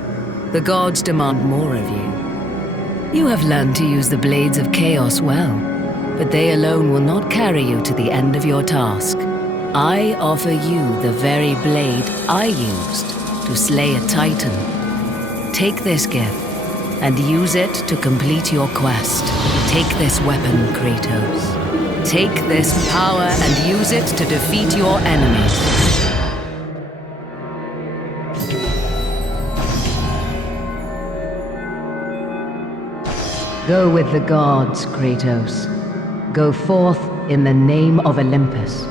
the gods demand more of you. You have learned to use the blades of chaos well, but they alone will not carry you to the end of your task. I offer you the very blade I used to slay a titan. Take this gift and use it to complete your quest. Take this weapon, Kratos. Take this power and use it to defeat your enemies. Go with the gods, Kratos. Go forth in the name of Olympus.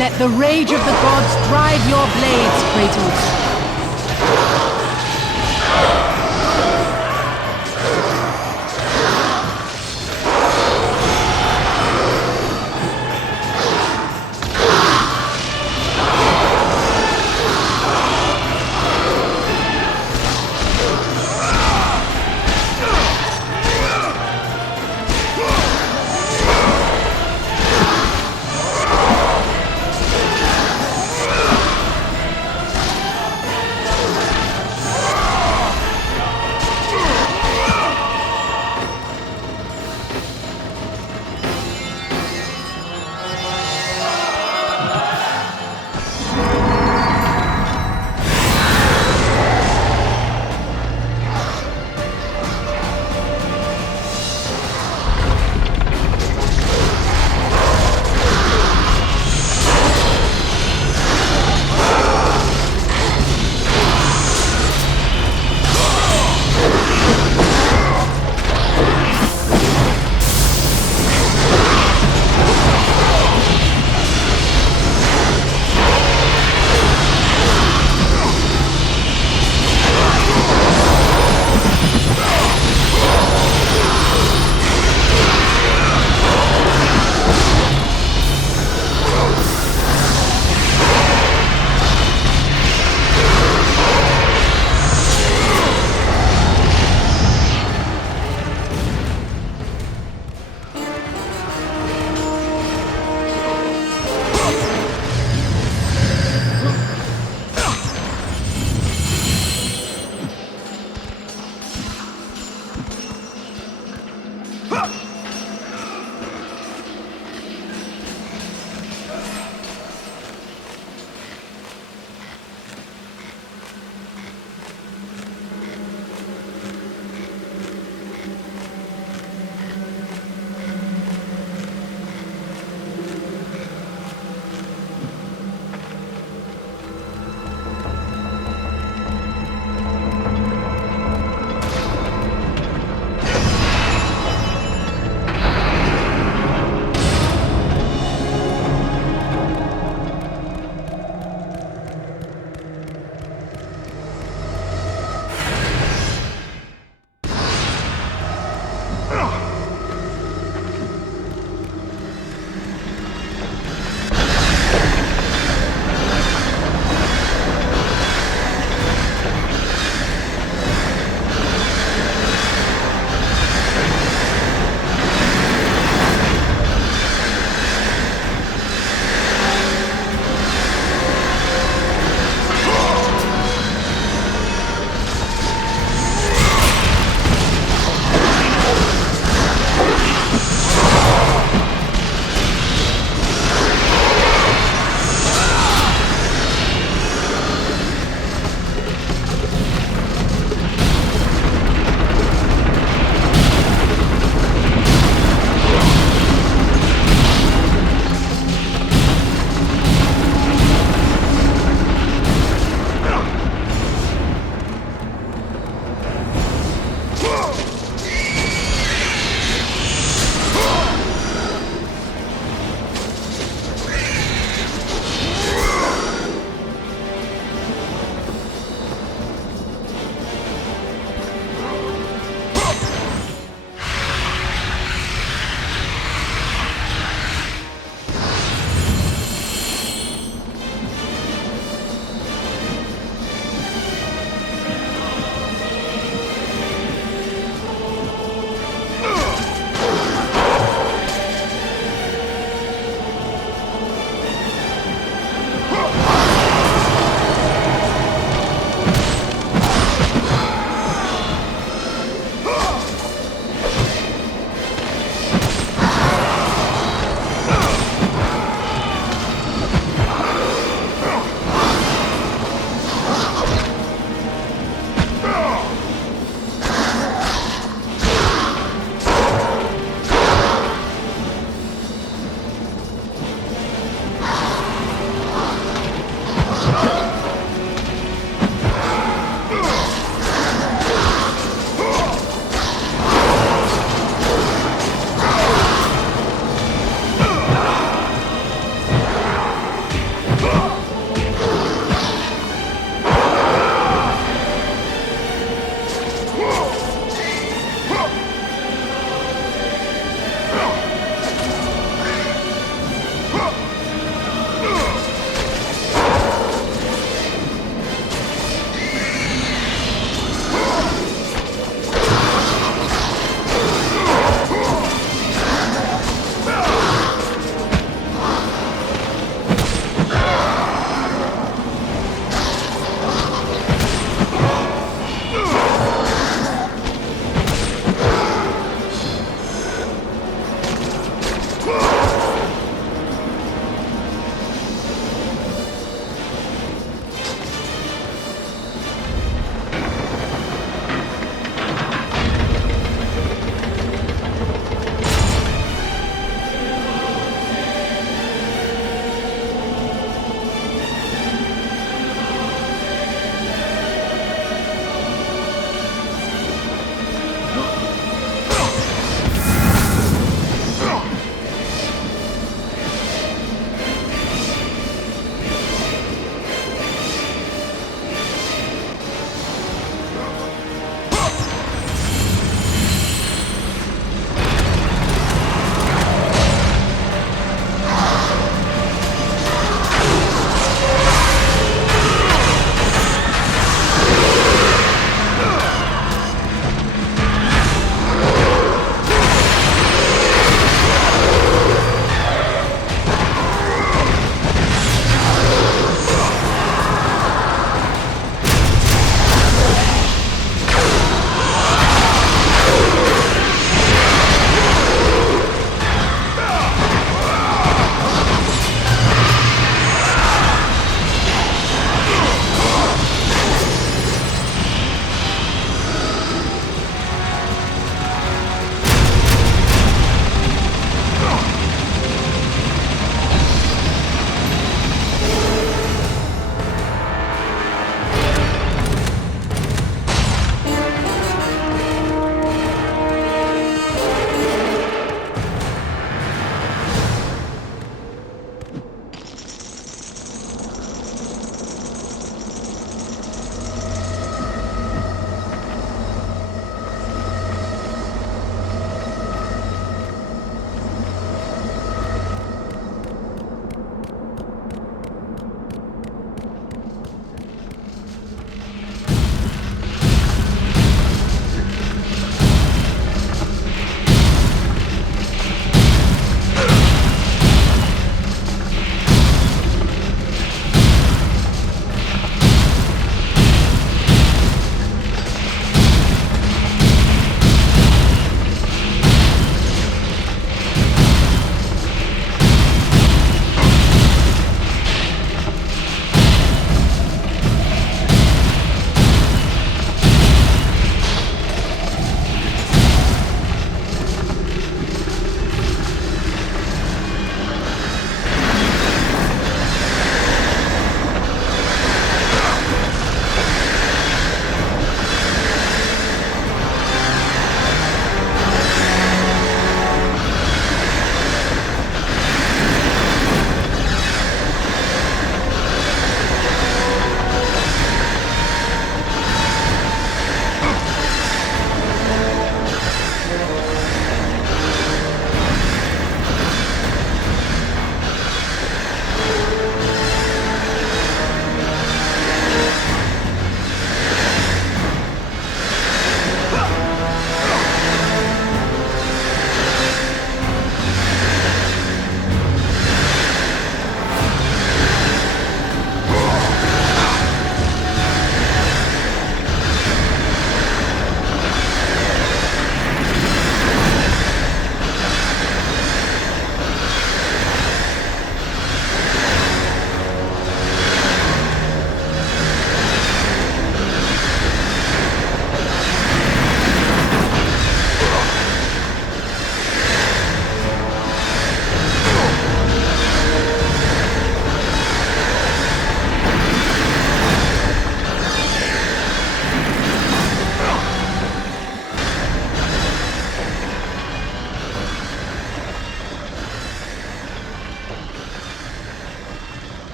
Let the rage of the gods drive your blades, Kratos.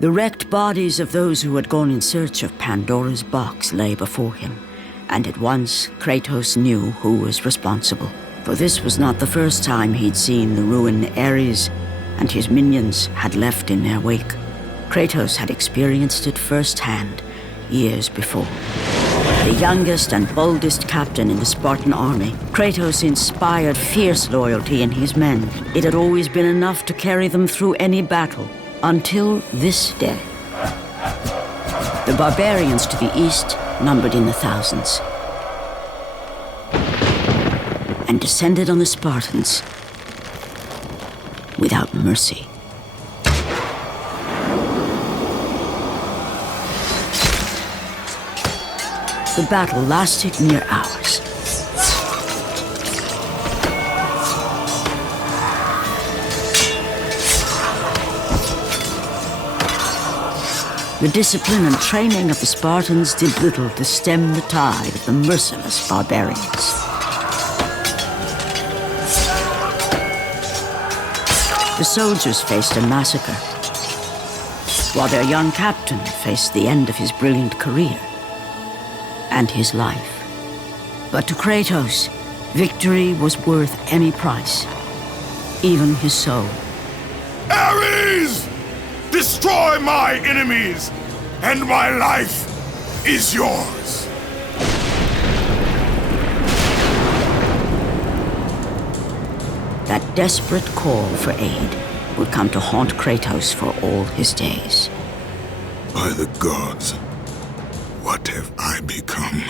The wrecked bodies of those who had gone in search of Pandora's box lay before him, and at once Kratos knew who was responsible. For this was not the first time he'd seen the ruin Ares and his minions had left in their wake. Kratos had experienced it firsthand years before. The youngest and boldest captain in the Spartan army, Kratos inspired fierce loyalty in his men. It had always been enough to carry them through any battle, until this day. The barbarians to the east numbered in the thousands, and descended on the Spartans without mercy. The battle lasted near hours. The discipline and training of the Spartans did little to stem the tide of the merciless barbarians. The soldiers faced a massacre, while their young captain faced the end of his brilliant career and his life. But to Kratos, victory was worth any price, even his soul. Ares! Destroy my enemies, and my life is yours. That desperate call for aid would come to haunt Kratos for all his days. By the gods, what have I become?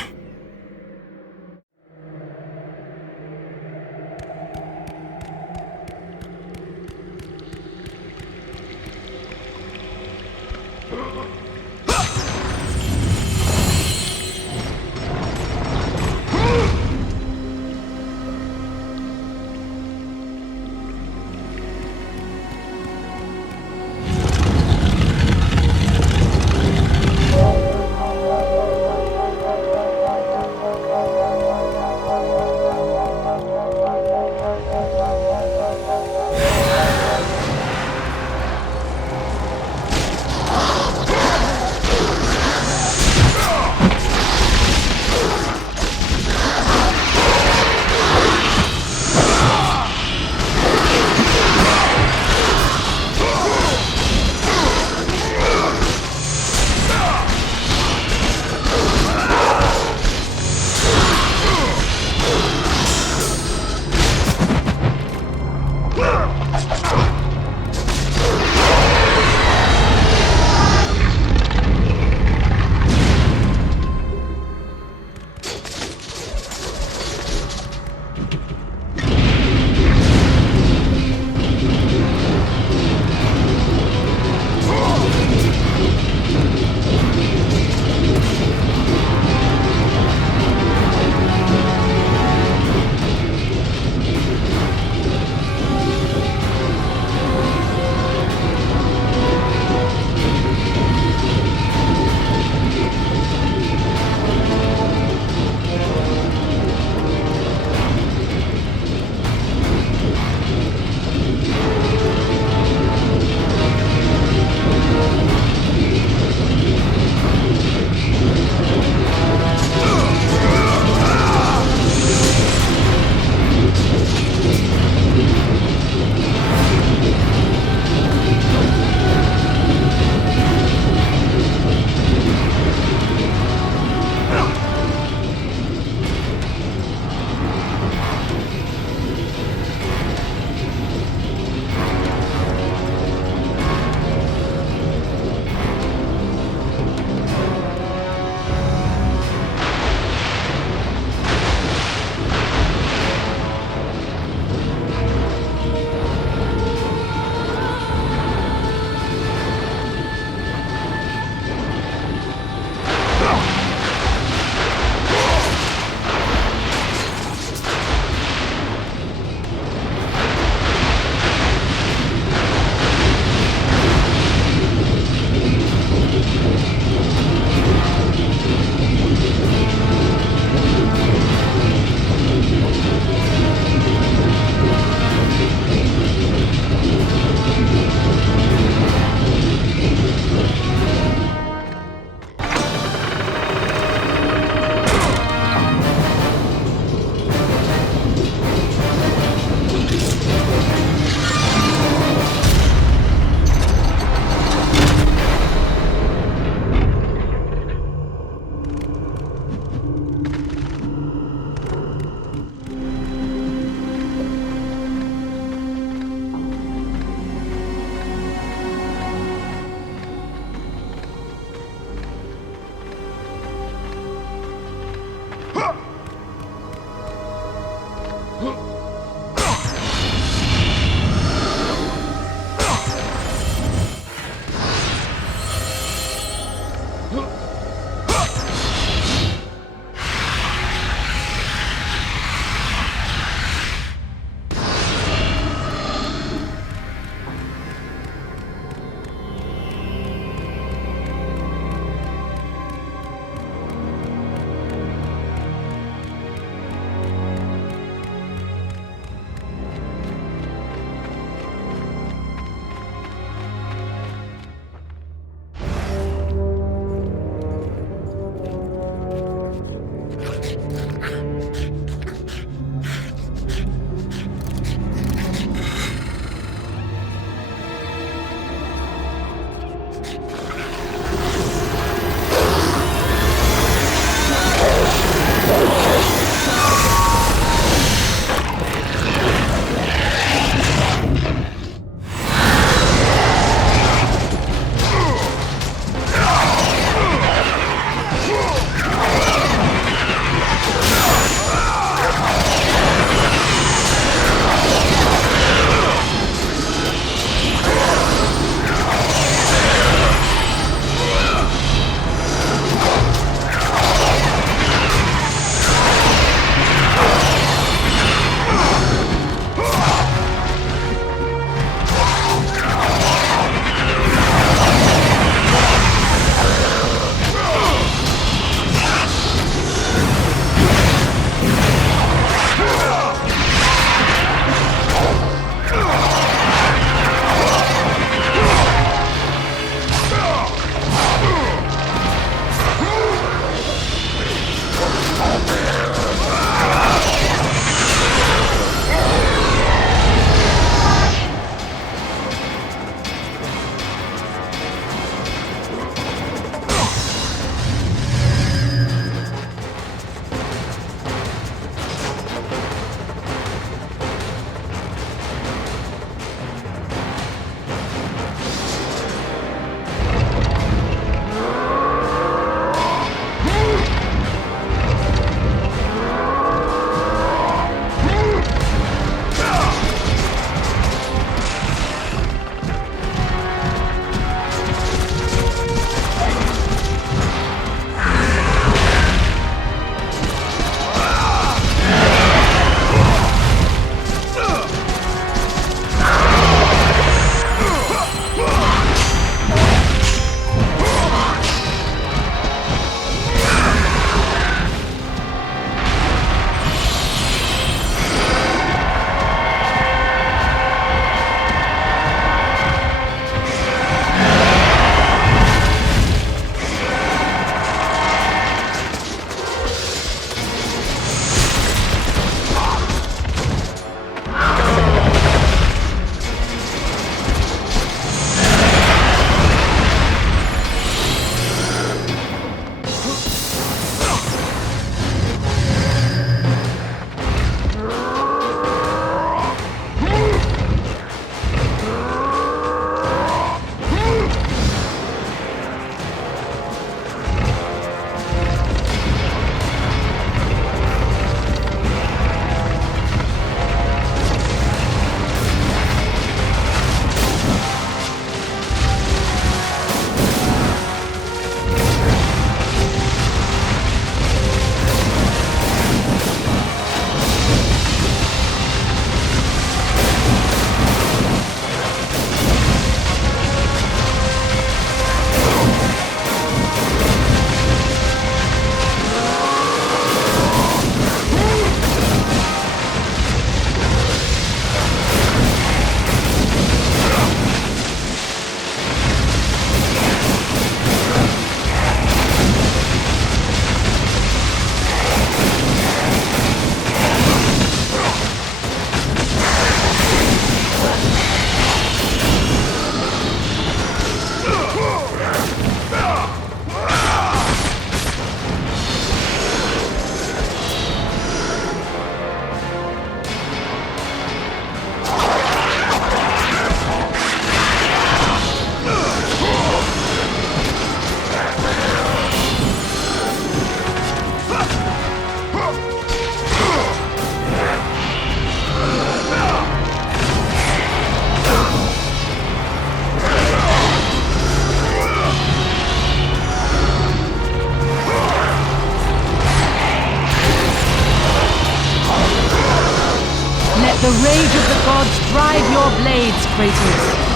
the rage of the gods drive your blades, Kratos.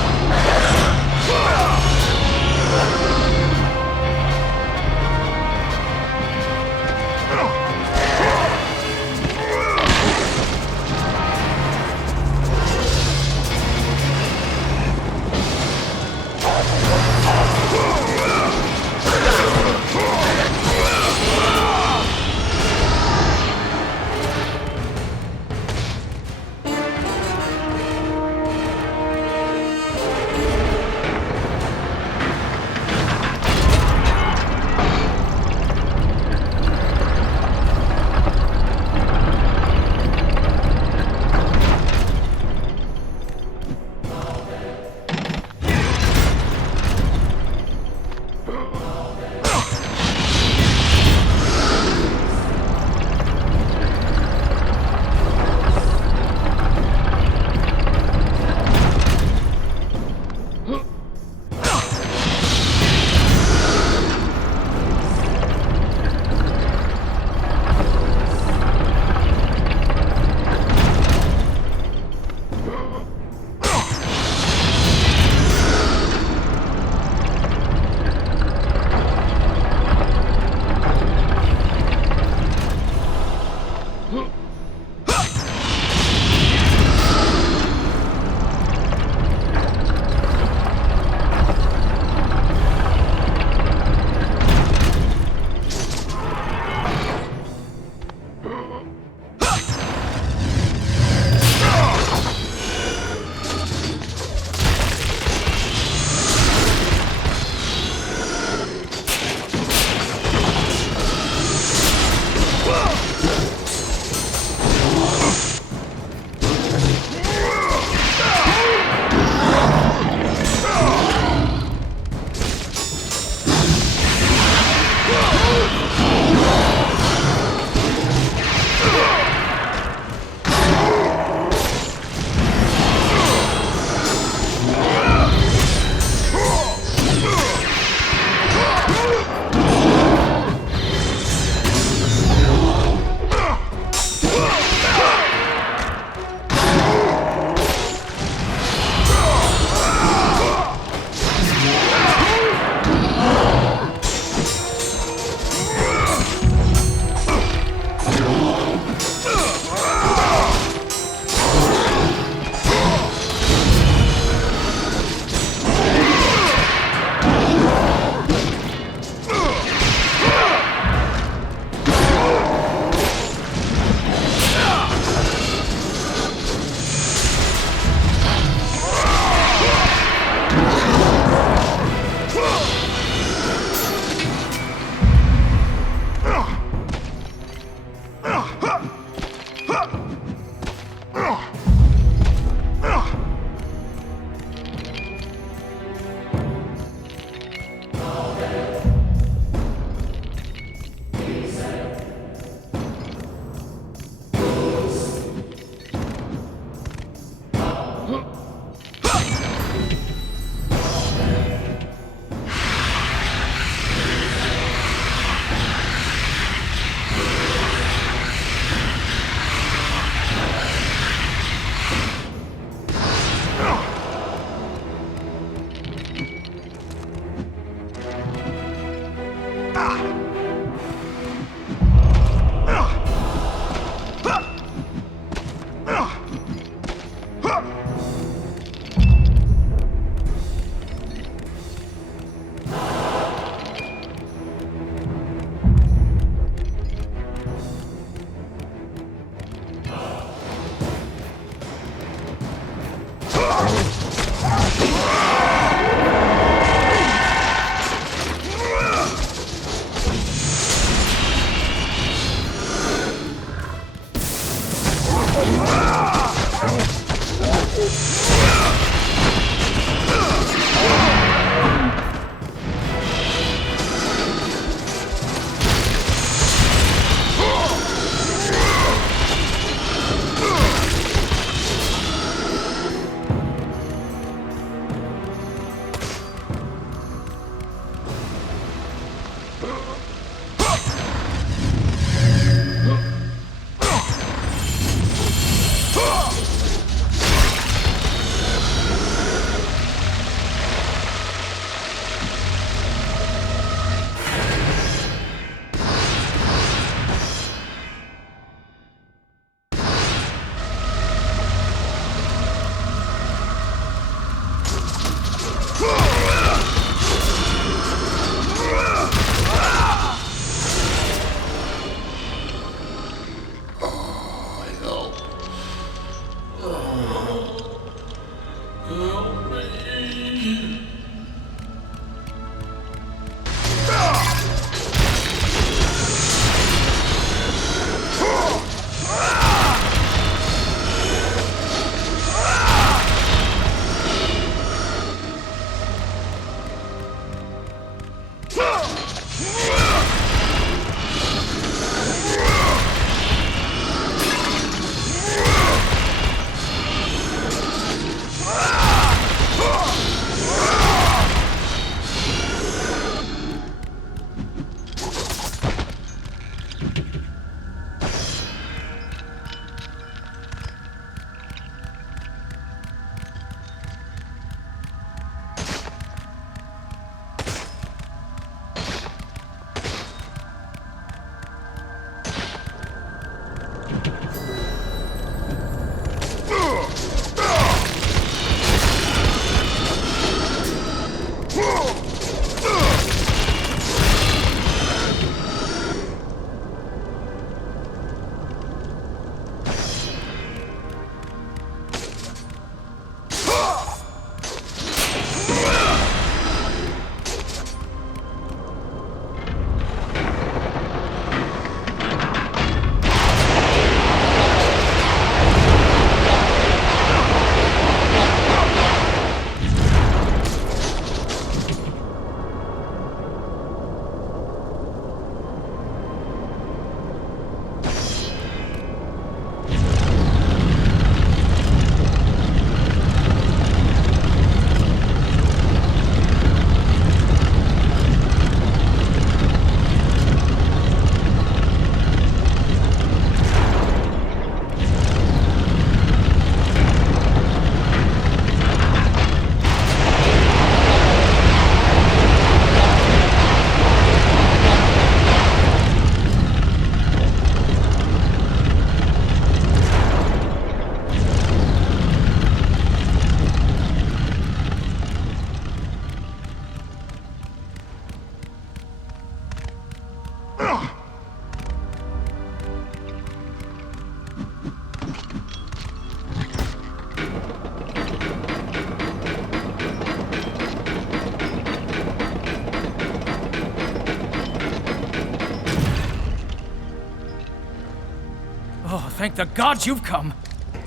Oh, thank the gods you've come.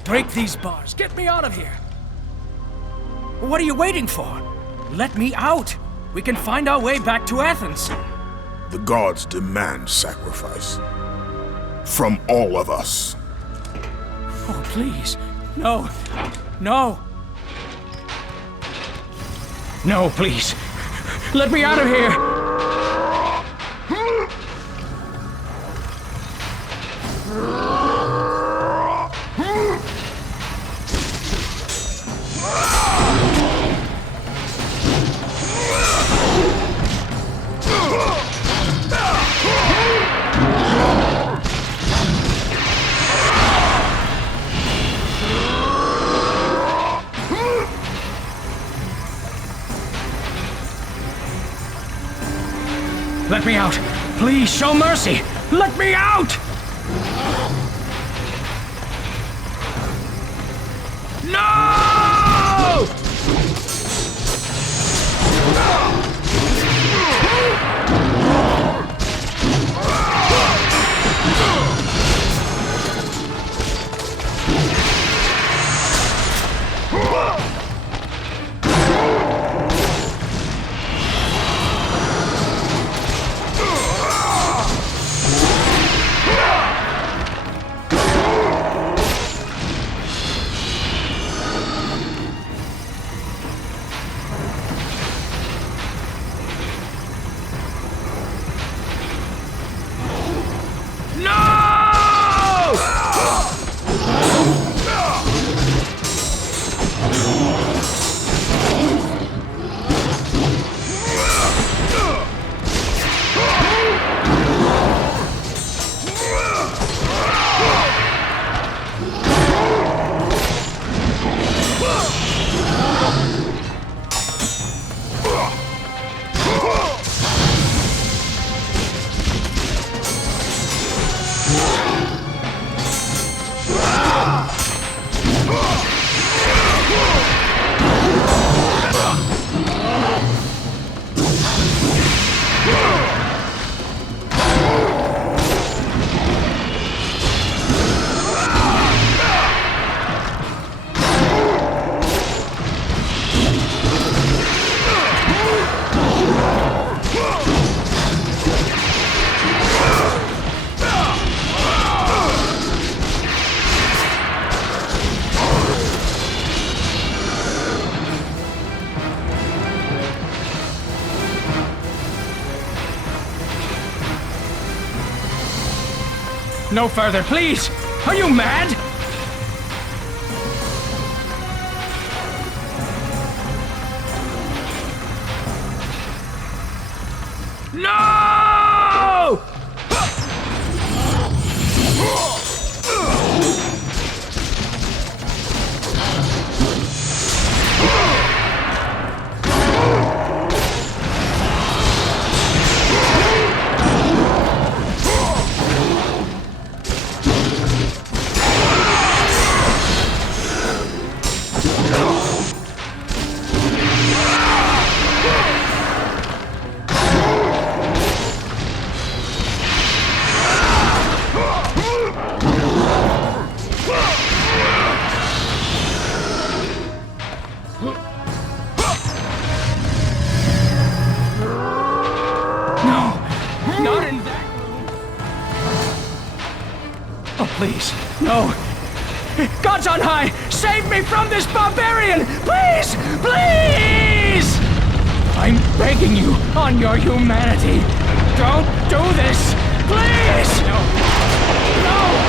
Break these bars. Get me out of here. What are you waiting for? Let me out. We can find our way back to Athens. The gods demand sacrifice. From all of us. Oh, please. No. No. No, please. Let me out of here. Let me out! Please, show mercy! Let me out! No! No further, please! Are you mad? No! Not in that room! Oh, please, no! Gods on high, save me from this barbarian! Please! Please! I'm begging you, on your humanity, don't do this! Please! No! No!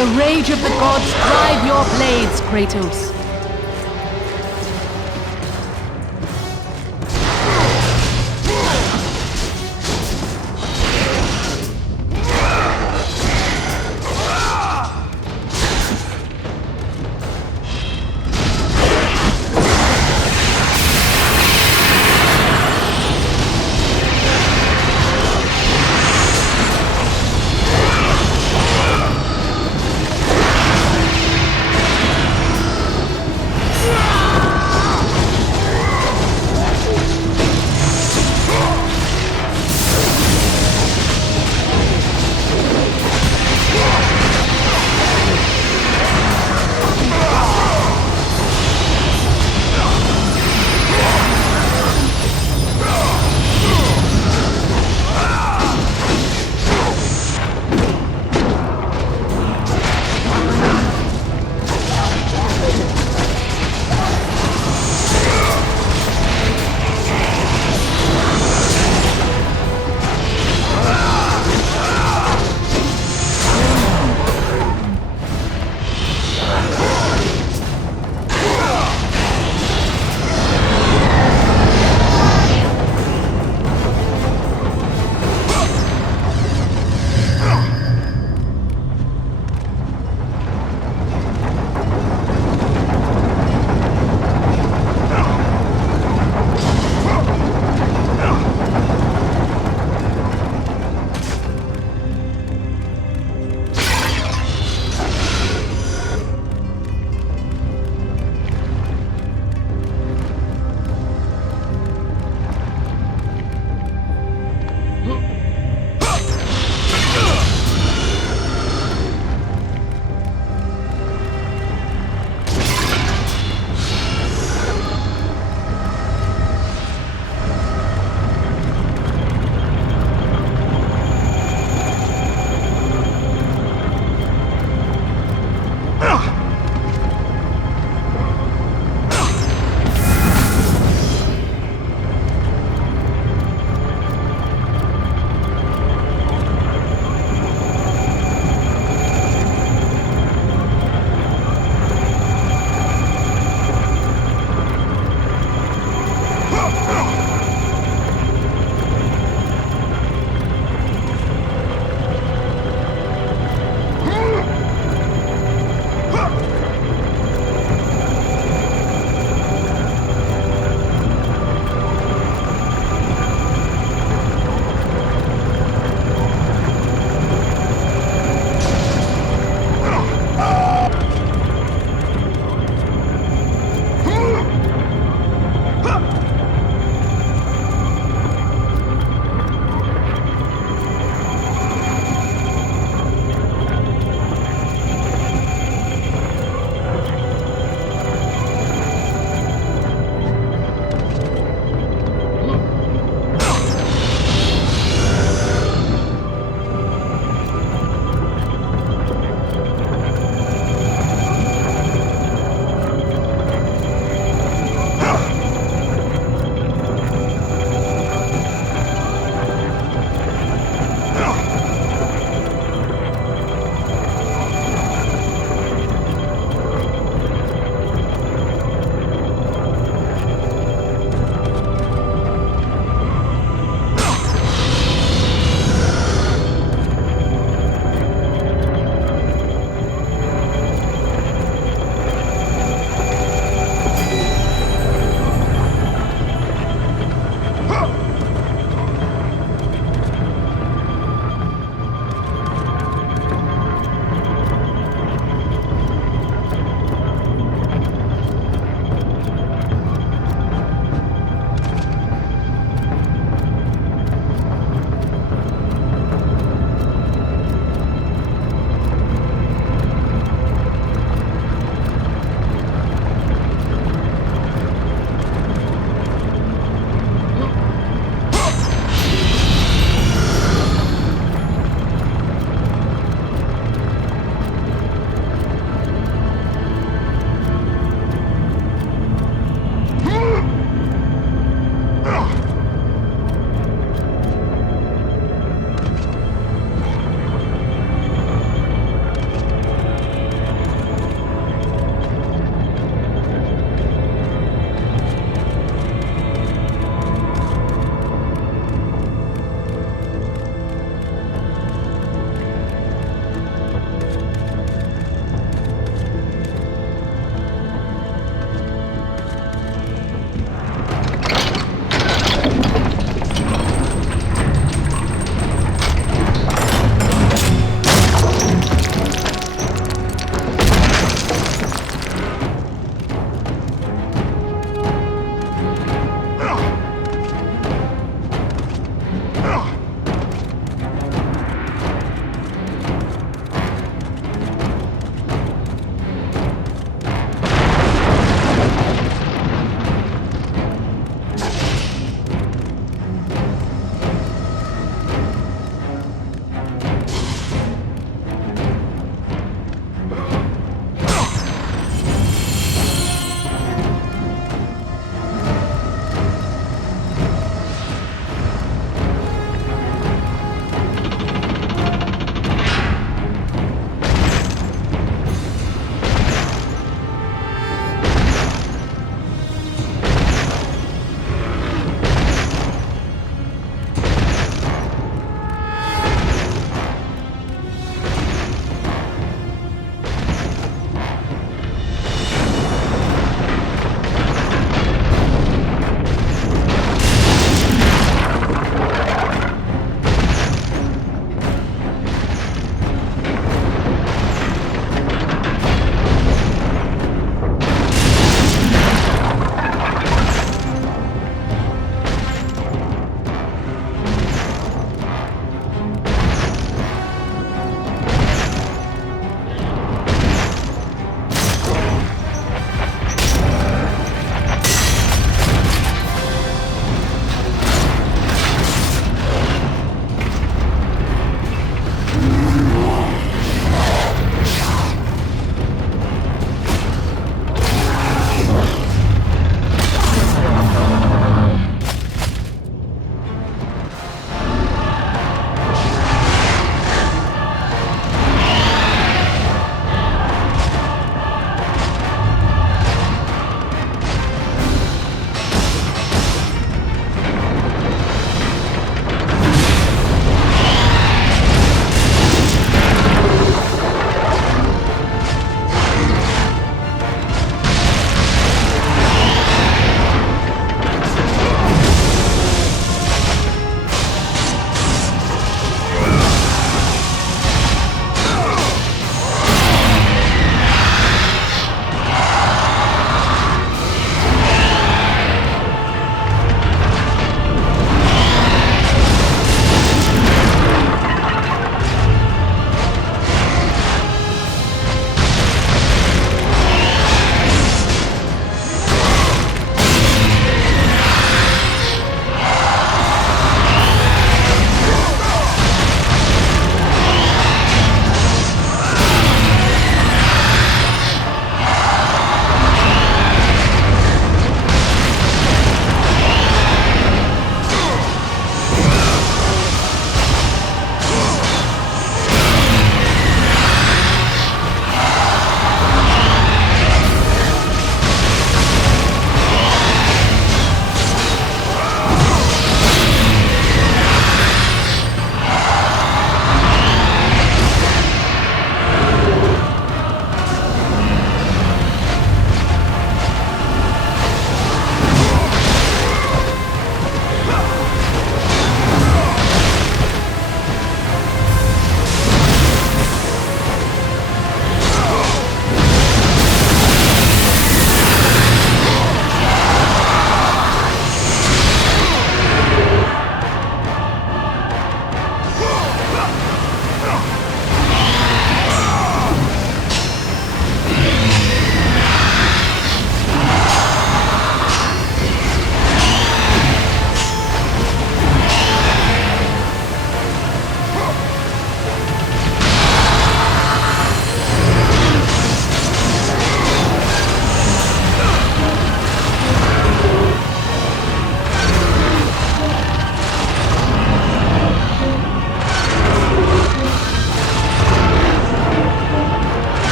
the rage of the gods drive your blades, Kratos.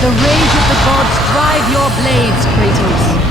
The rage of the gods drive your blades, Kratos.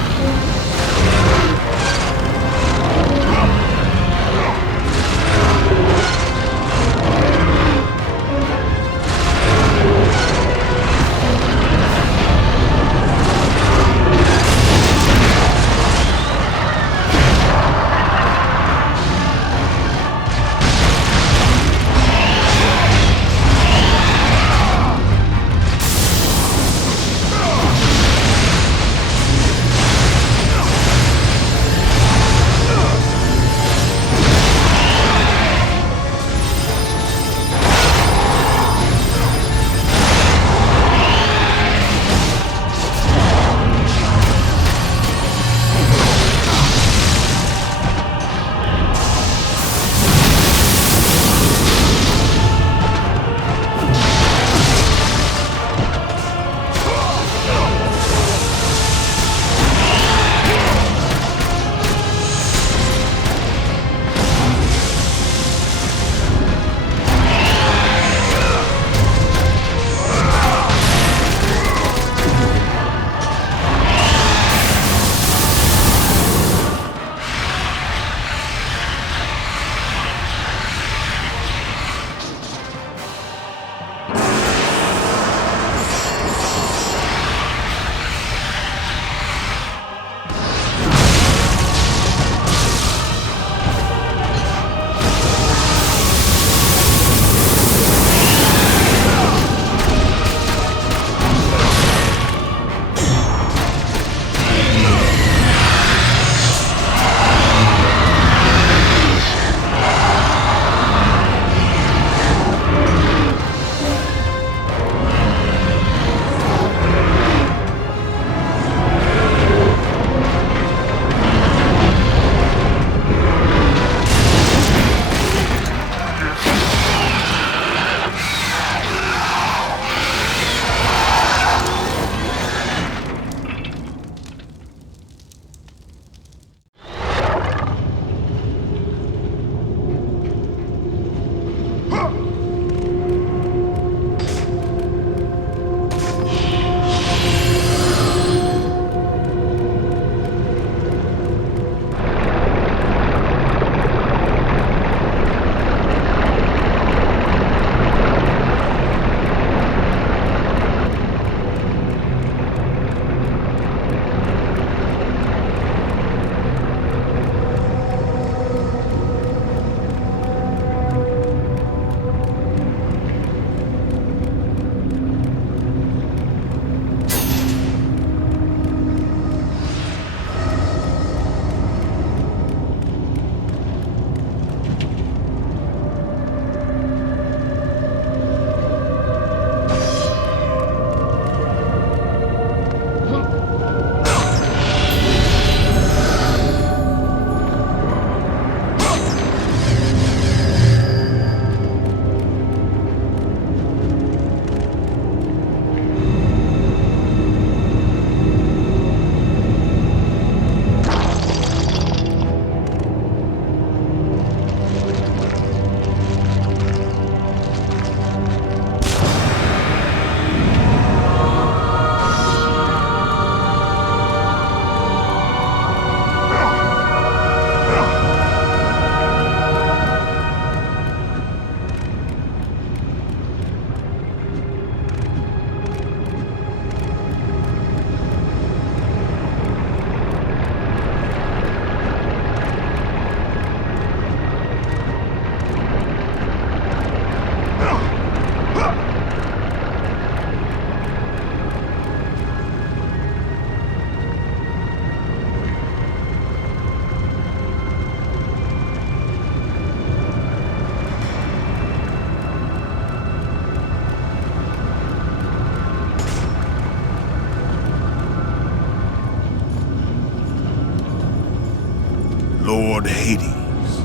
Lord Hades.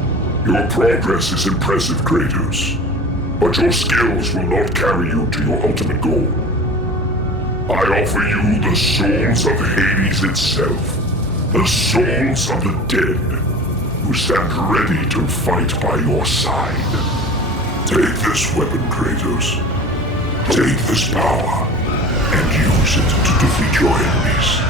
Your progress is impressive, Kratos. But your skills will not carry you to your ultimate goal. I offer you the souls of Hades itself. The souls of the dead, who stand ready to fight by your side. Take this weapon, Kratos. Take this power, and use it to defeat your enemies.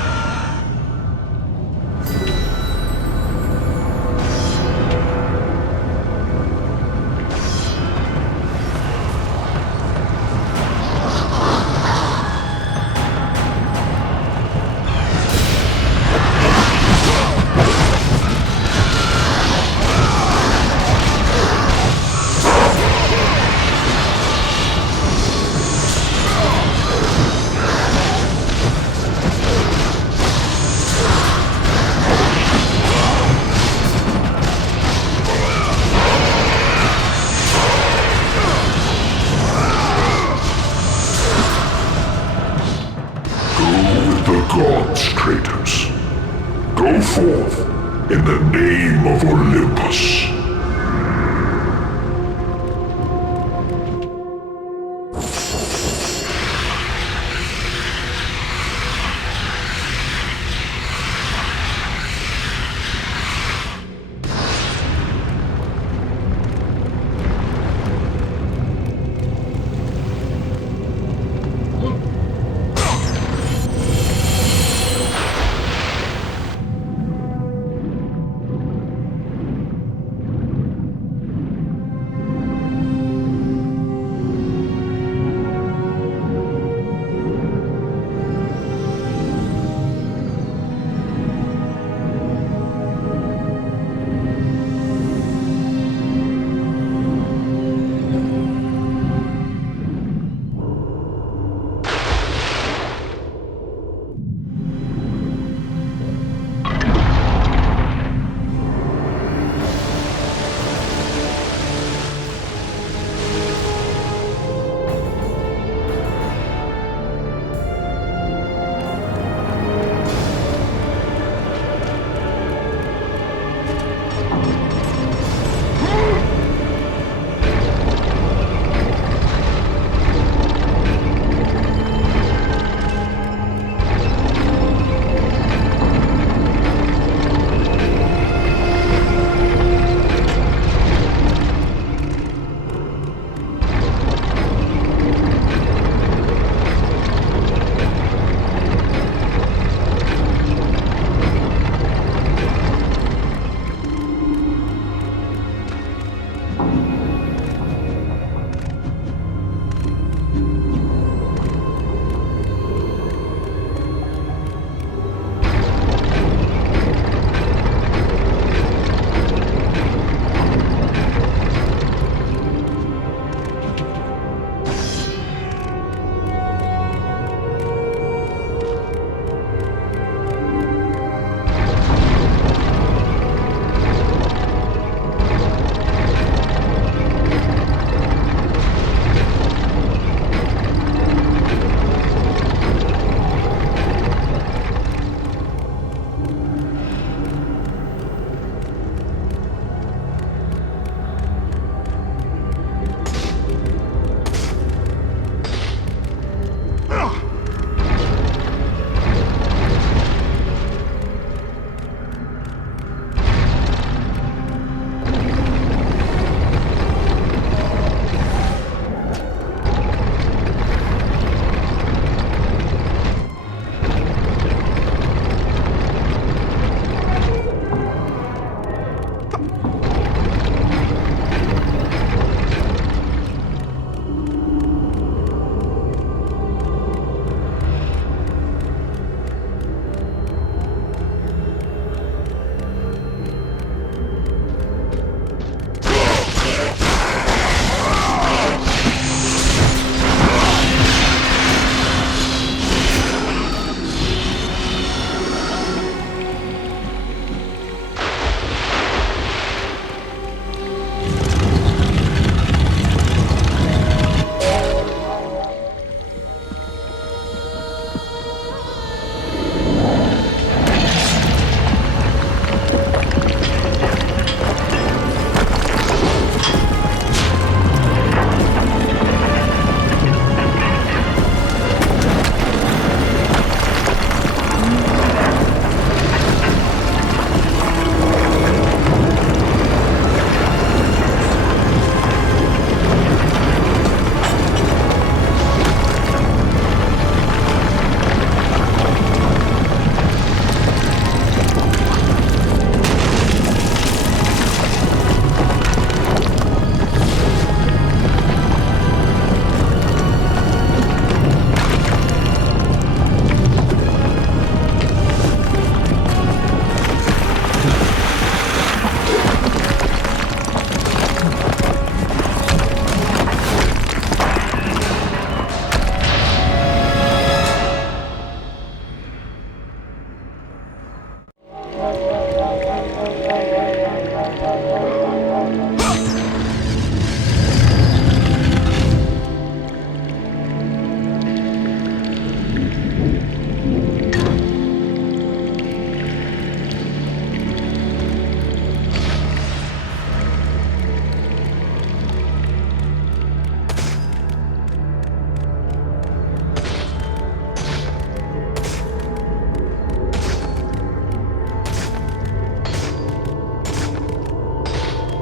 Gods, Kratos. Go forth in the name of Olympus.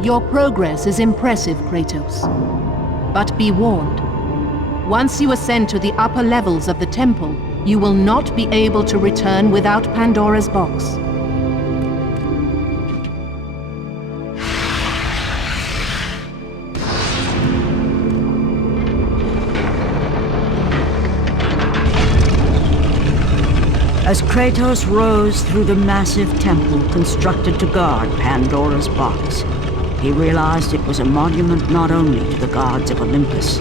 Your progress is impressive, Kratos. But be warned. Once you ascend to the upper levels of the temple, you will not be able to return without Pandora's box. As Kratos rose through the massive temple constructed to guard Pandora's box, he realized it was a monument not only to the gods of Olympus,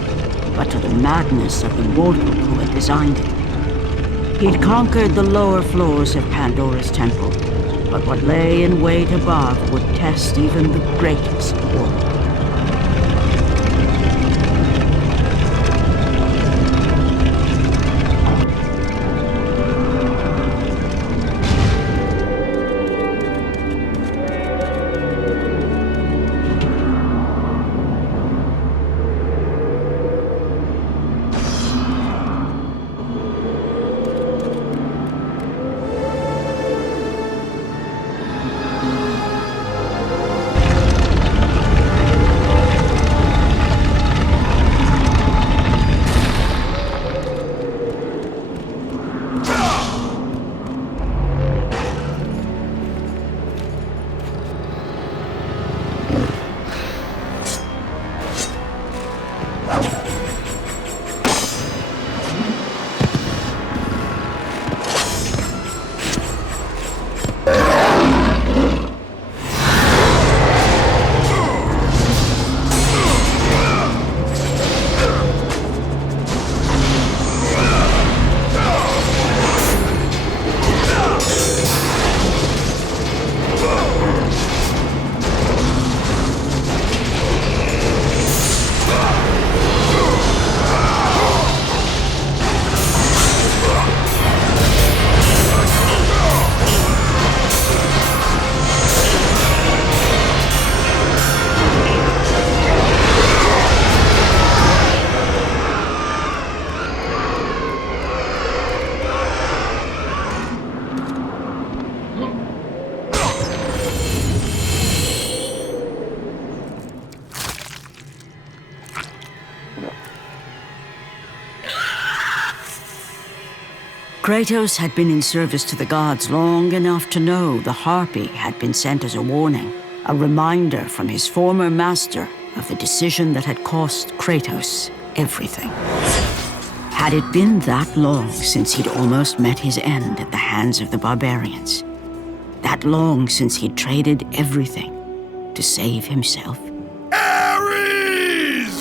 but to the madness of the mortal who had designed it. He'd conquered the lower floors of Pandora's temple, but what lay in wait above would test even the greatest warrior. Kratos had been in service to the gods long enough to know the Harpy had been sent as a warning, a reminder from his former master of the decision that had cost Kratos everything. Had it been that long since he'd almost met his end at the hands of the barbarians? That long since he'd traded everything to save himself? Ares!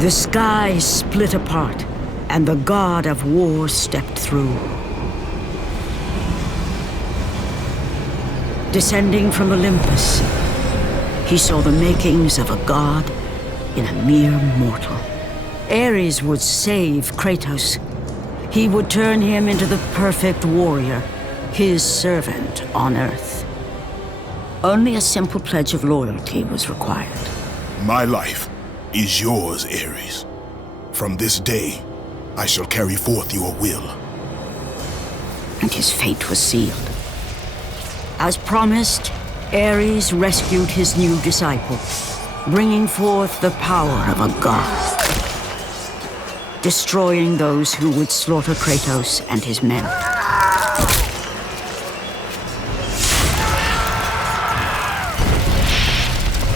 The sky split apart, and the god of war stepped through. Descending from Olympus, he saw the makings of a god in a mere mortal. Ares would save Kratos. He would turn him into the perfect warrior, his servant on Earth. Only a simple pledge of loyalty was required. My life is yours, Ares. From this day, I shall carry forth your will. And his fate was sealed. As promised, Ares rescued his new disciple, bringing forth the power of a god, destroying those who would slaughter Kratos and his men.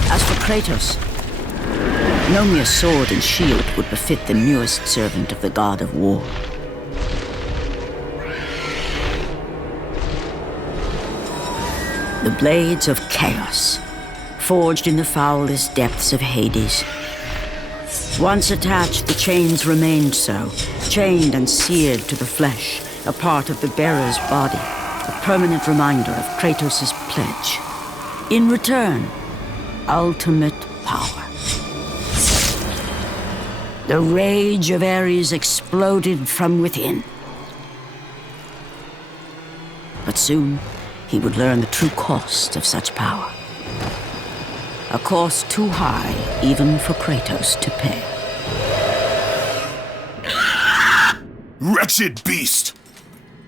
As for Kratos, no mere sword and shield would befit the newest servant of the god of war. The blades of chaos, forged in the foulest depths of Hades. Once attached, the chains remained so, chained and seared to the flesh, a part of the bearer's body, a permanent reminder of Kratos' pledge. In return, ultimate power. The rage of Ares exploded from within. But soon, he would learn the true cost of such power. A cost too high even for Kratos to pay. Wretched beast!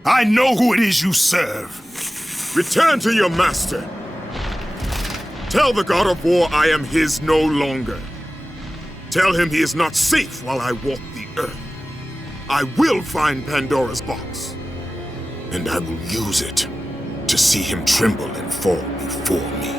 I know who it is you serve! Return to your master! Tell the god of war I am his no longer. Tell him he is not safe while I walk the earth. I will find Pandora's box, and I will use it to see him tremble and fall before me.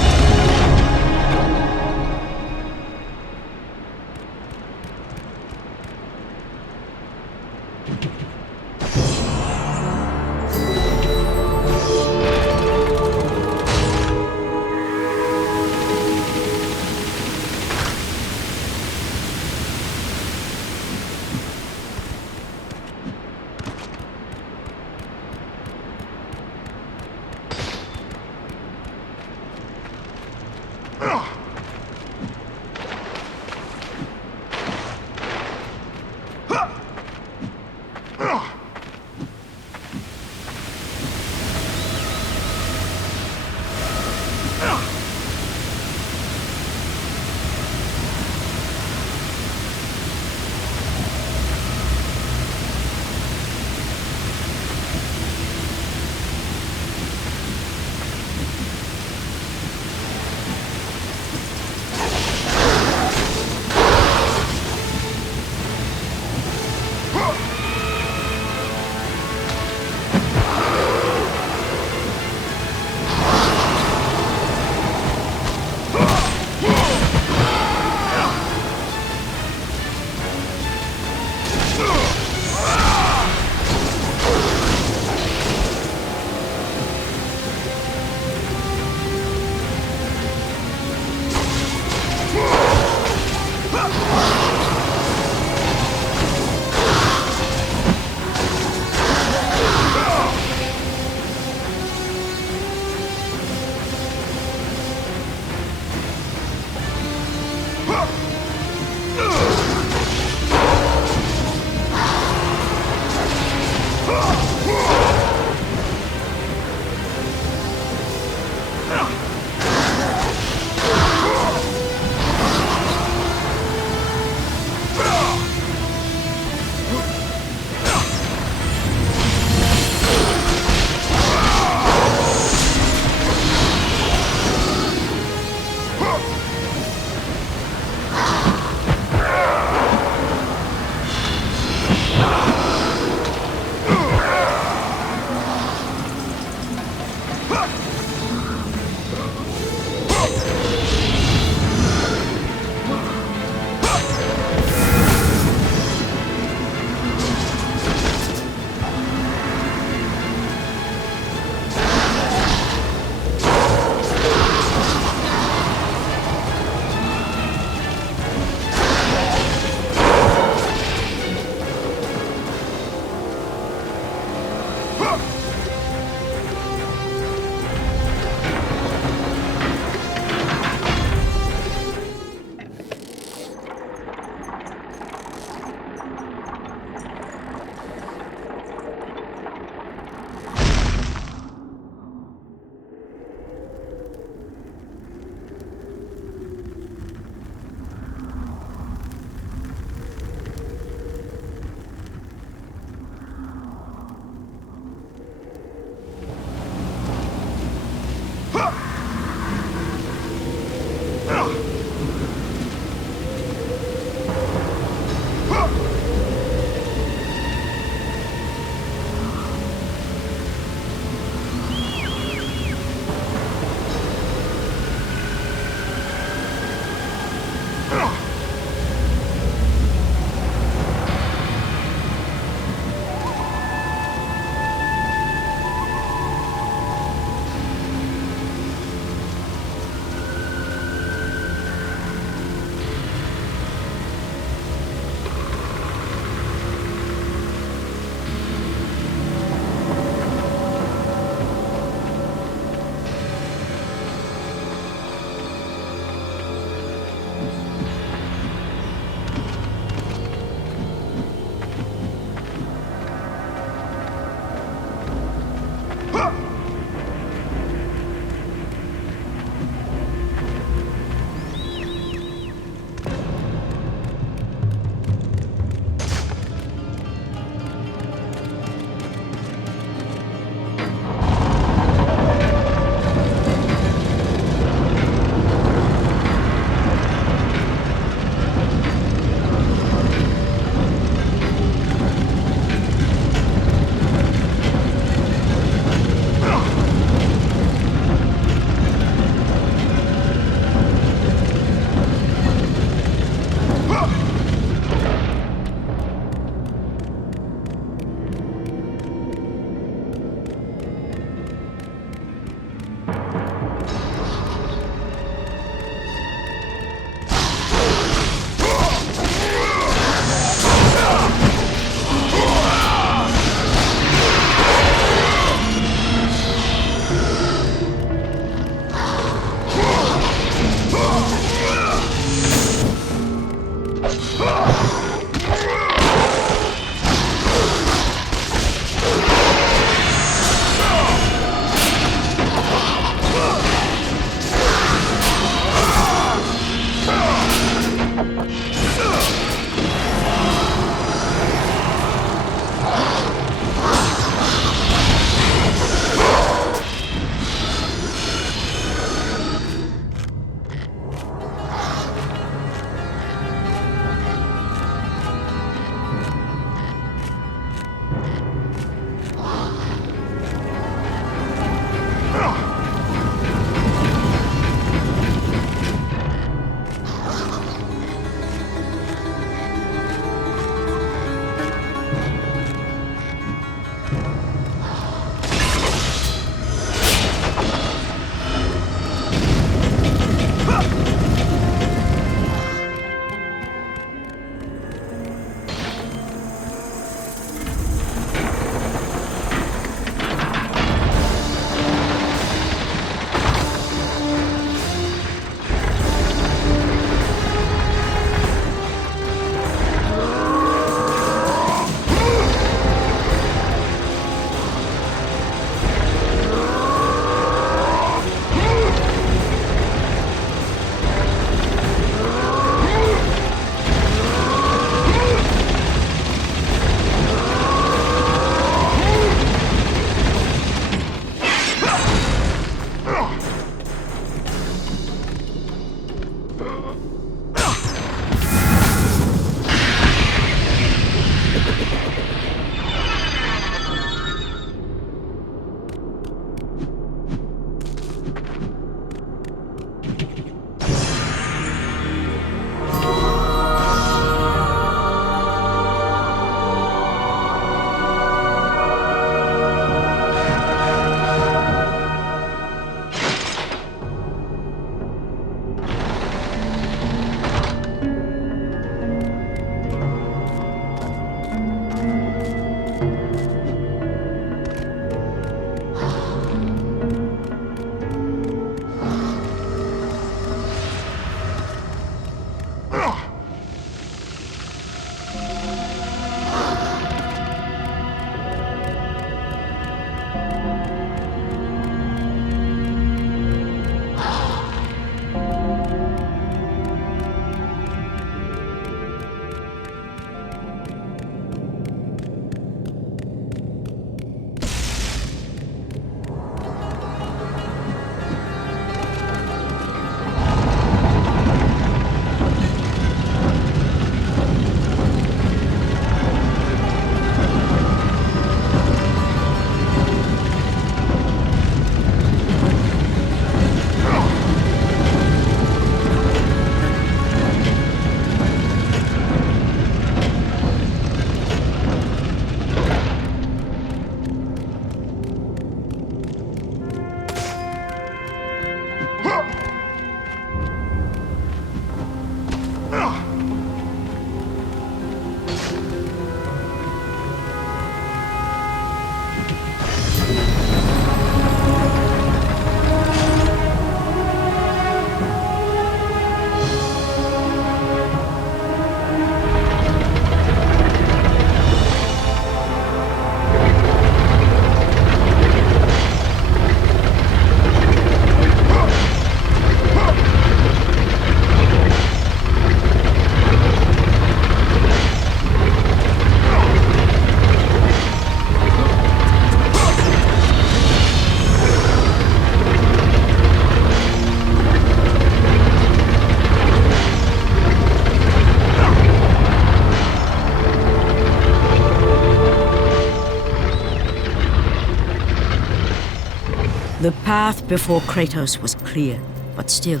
The path before Kratos was clear, but still,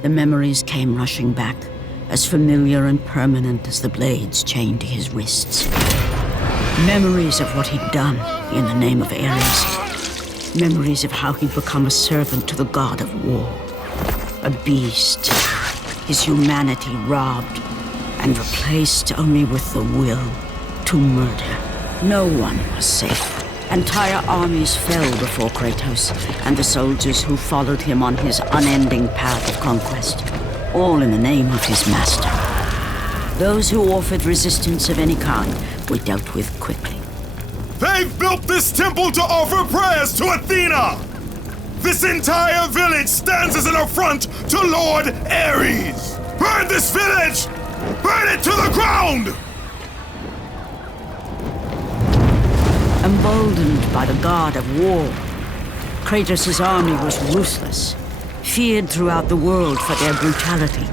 the memories came rushing back, as familiar and permanent as the blades chained to his wrists. Memories of what he'd done in the name of Ares. Memories of how he'd become a servant to the god of war. A beast, his humanity robbed and replaced only with the will to murder. No one was safe. Entire armies fell before Kratos and the soldiers who followed him on his unending path of conquest, all in the name of his master. Those who offered resistance of any kind were dealt with quickly. They've built this temple to offer prayers to Athena! This entire village stands as an affront to Lord Ares! Burn this village! Burn it to the ground! Emboldened by the god of war, Kratos' army was ruthless, feared throughout the world for their brutality.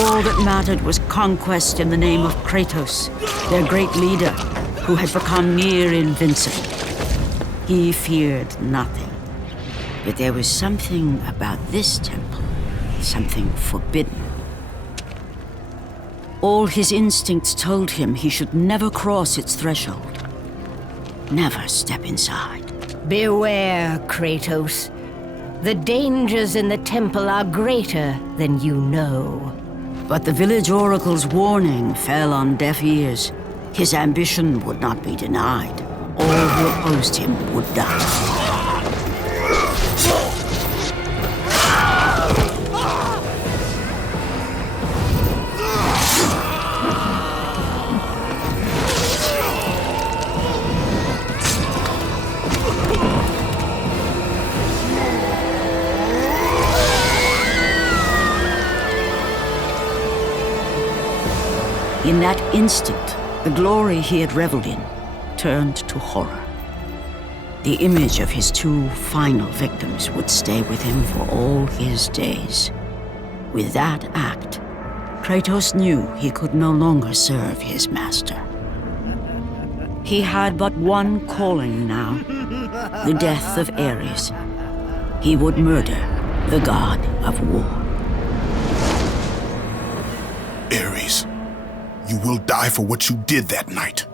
All that mattered was conquest in the name of Kratos, their great leader, who had become near invincible. He feared nothing. But there was something about this temple, something forbidden. All his instincts told him he should never cross its threshold. Never step inside. Beware, Kratos. The dangers in the temple are greater than you know. But the village oracle's warning fell on deaf ears. His ambition would not be denied. All who opposed him would die. In that instant, the glory he had reveled in turned to horror. The image of his two final victims would stay with him for all his days. With that act, Kratos knew he could no longer serve his master. He had but one calling now, the death of Ares. He would murder the god of war. Ares, you will die for what you did that night.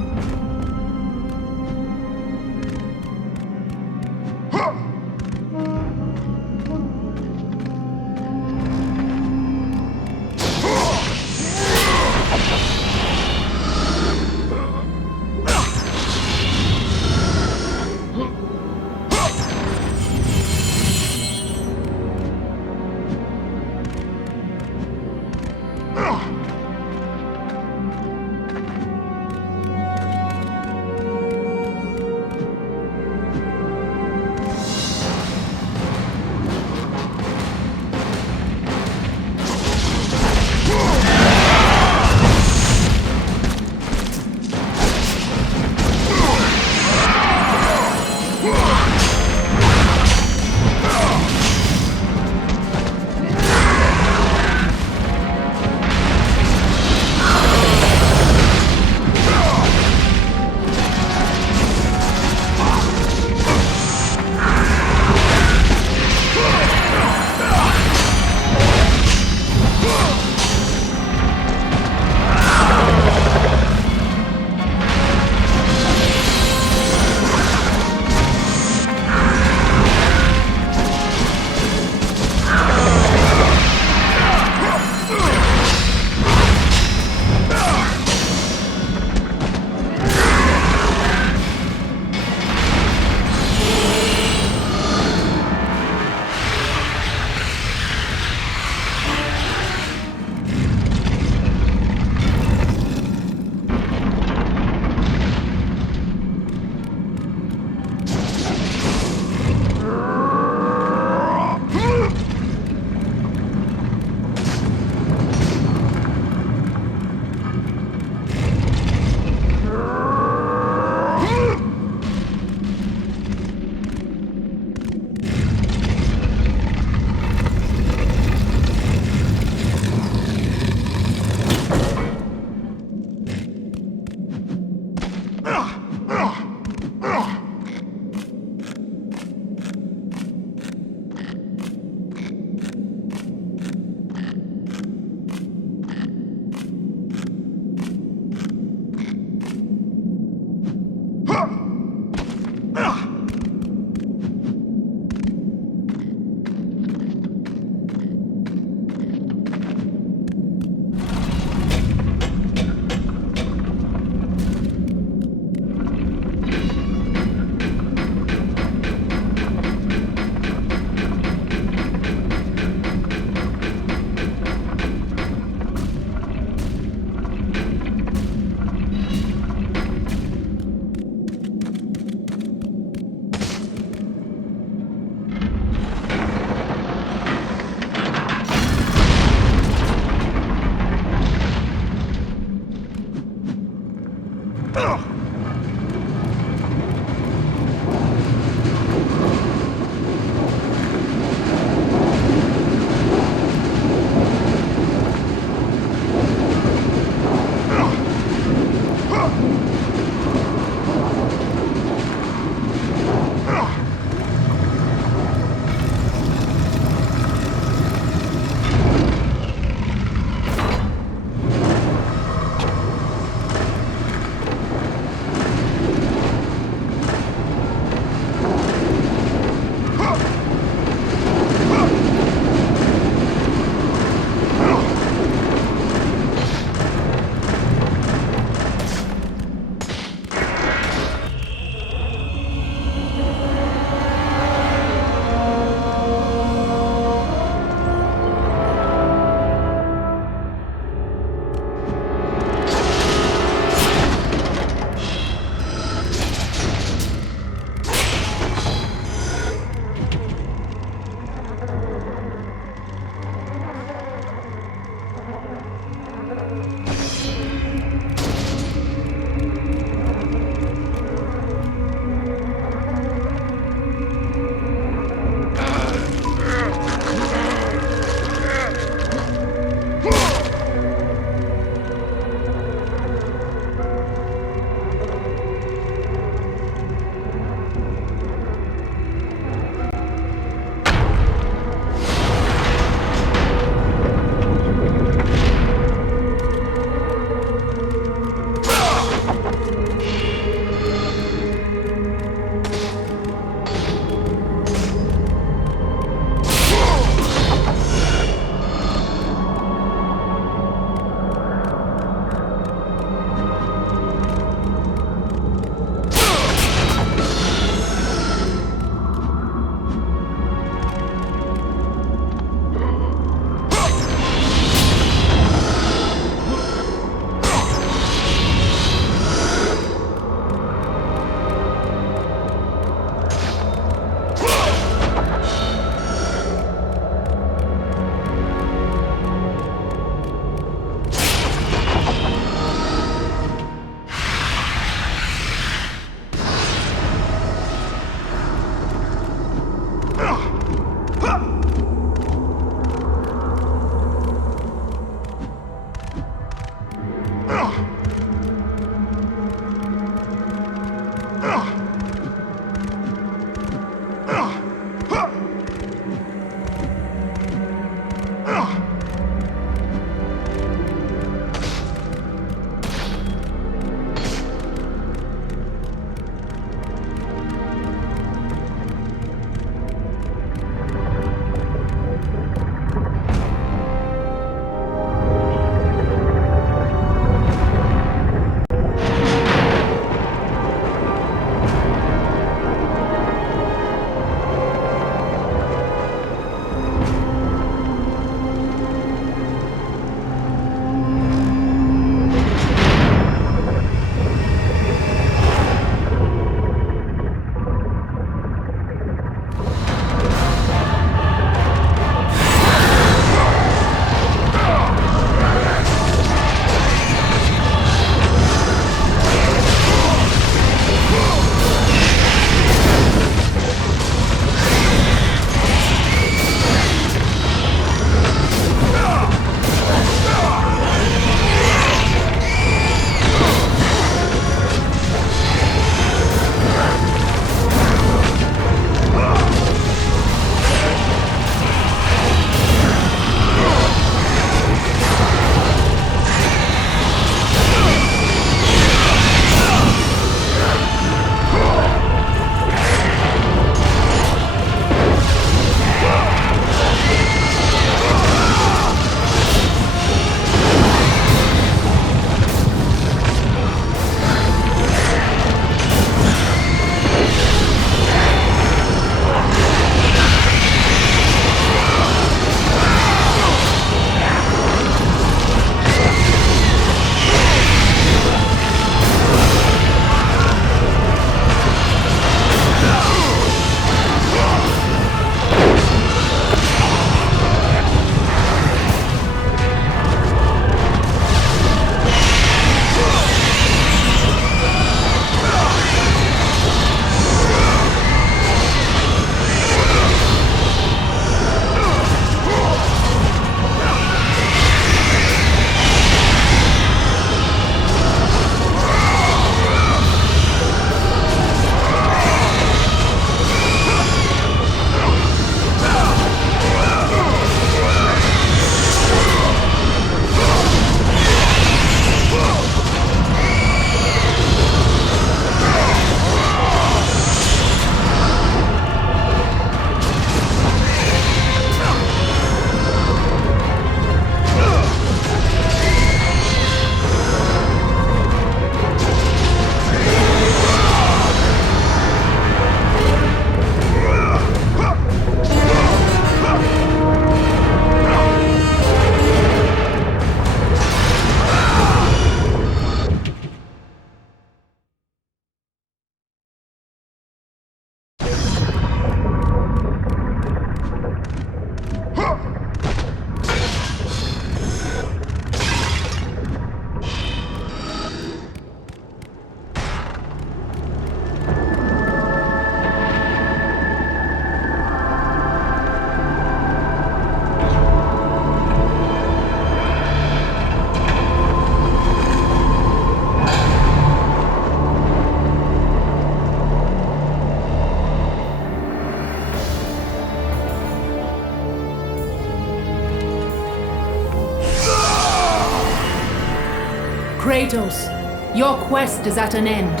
Kratos, your quest is at an end.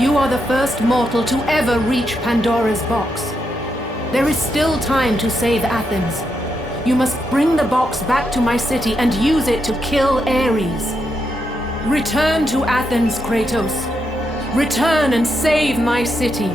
You are the first mortal to ever reach Pandora's box. There is still time to save Athens. You must bring the box back to my city and use it to kill Ares. Return to Athens, Kratos. Return and save my city.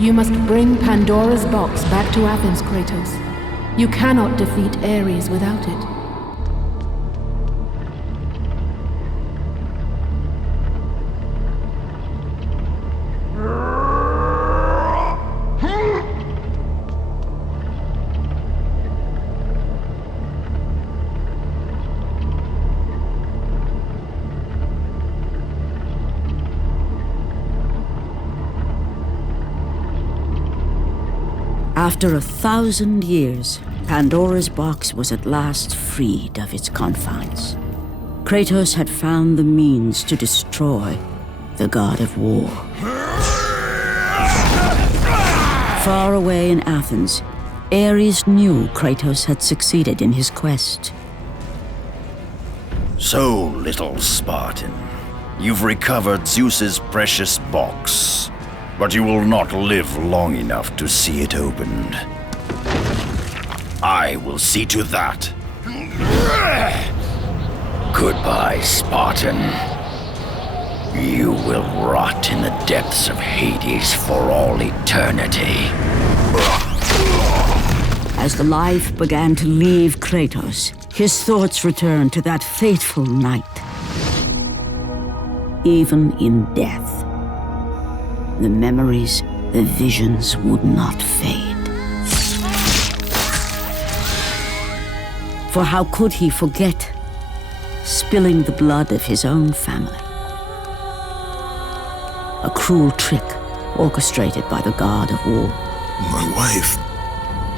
You must bring Pandora's box back to Athens, Kratos. You cannot defeat Ares without it. After 1,000 years, Pandora's box was at last freed of its confines. Kratos had found the means to destroy the god of war. Far away in Athens, Ares knew Kratos had succeeded in his quest. So, little Spartan, you've recovered Zeus's precious box. But you will not live long enough to see it opened. I will see to that. Goodbye, Spartan. You will rot in the depths of Hades for all eternity. As the life began to leave Kratos, his thoughts returned to that fateful night. Even in death, the memories, the visions would not fade. For how could he forget spilling the blood of his own family? A cruel trick orchestrated by the god of war. My wife,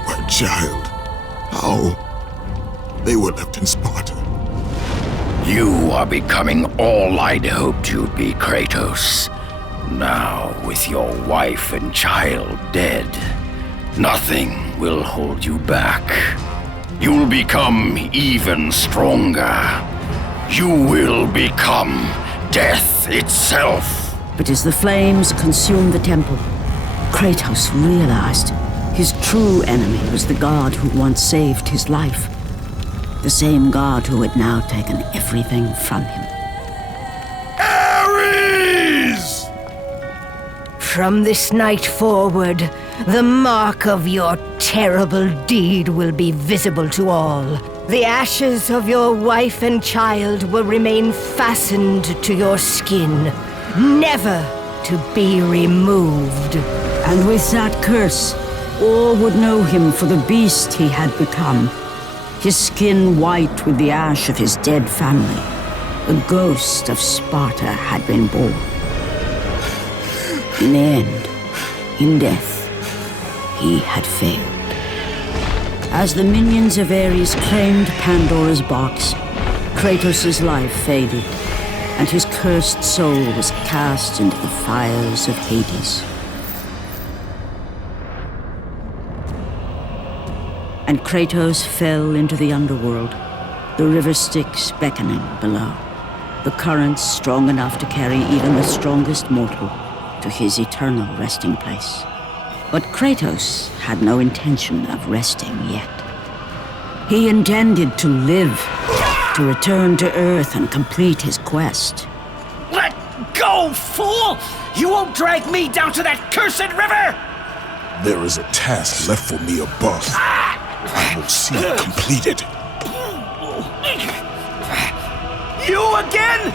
my child, how? They were left in Sparta. You are becoming all I'd hoped you'd be, Kratos. Now, with your wife and child dead, nothing will hold you back. You'll become even stronger. You will become death itself. But as the flames consumed the temple, Kratos realized his true enemy was the god who once saved his life. The same god who had now taken everything from him. Ares! From this night forward, the mark of your terrible deed will be visible to all. The ashes of your wife and child will remain fastened to your skin, never to be removed. And with that curse, all would know him for the beast he had become. His skin white with the ash of his dead family. The ghost of Sparta had been born. In the end, in death, he had failed. As the minions of Ares claimed Pandora's box, Kratos' life faded, and his cursed soul was cast into the fires of Hades. And Kratos fell into the underworld, the river Styx beckoning below, the currents strong enough to carry even the strongest mortal to his eternal resting place. But Kratos had no intention of resting yet. He intended to live, to return to Earth and complete his quest. Let Old fool! You won't drag me down to that cursed river! There is a task left for me above. I will see it completed. You again?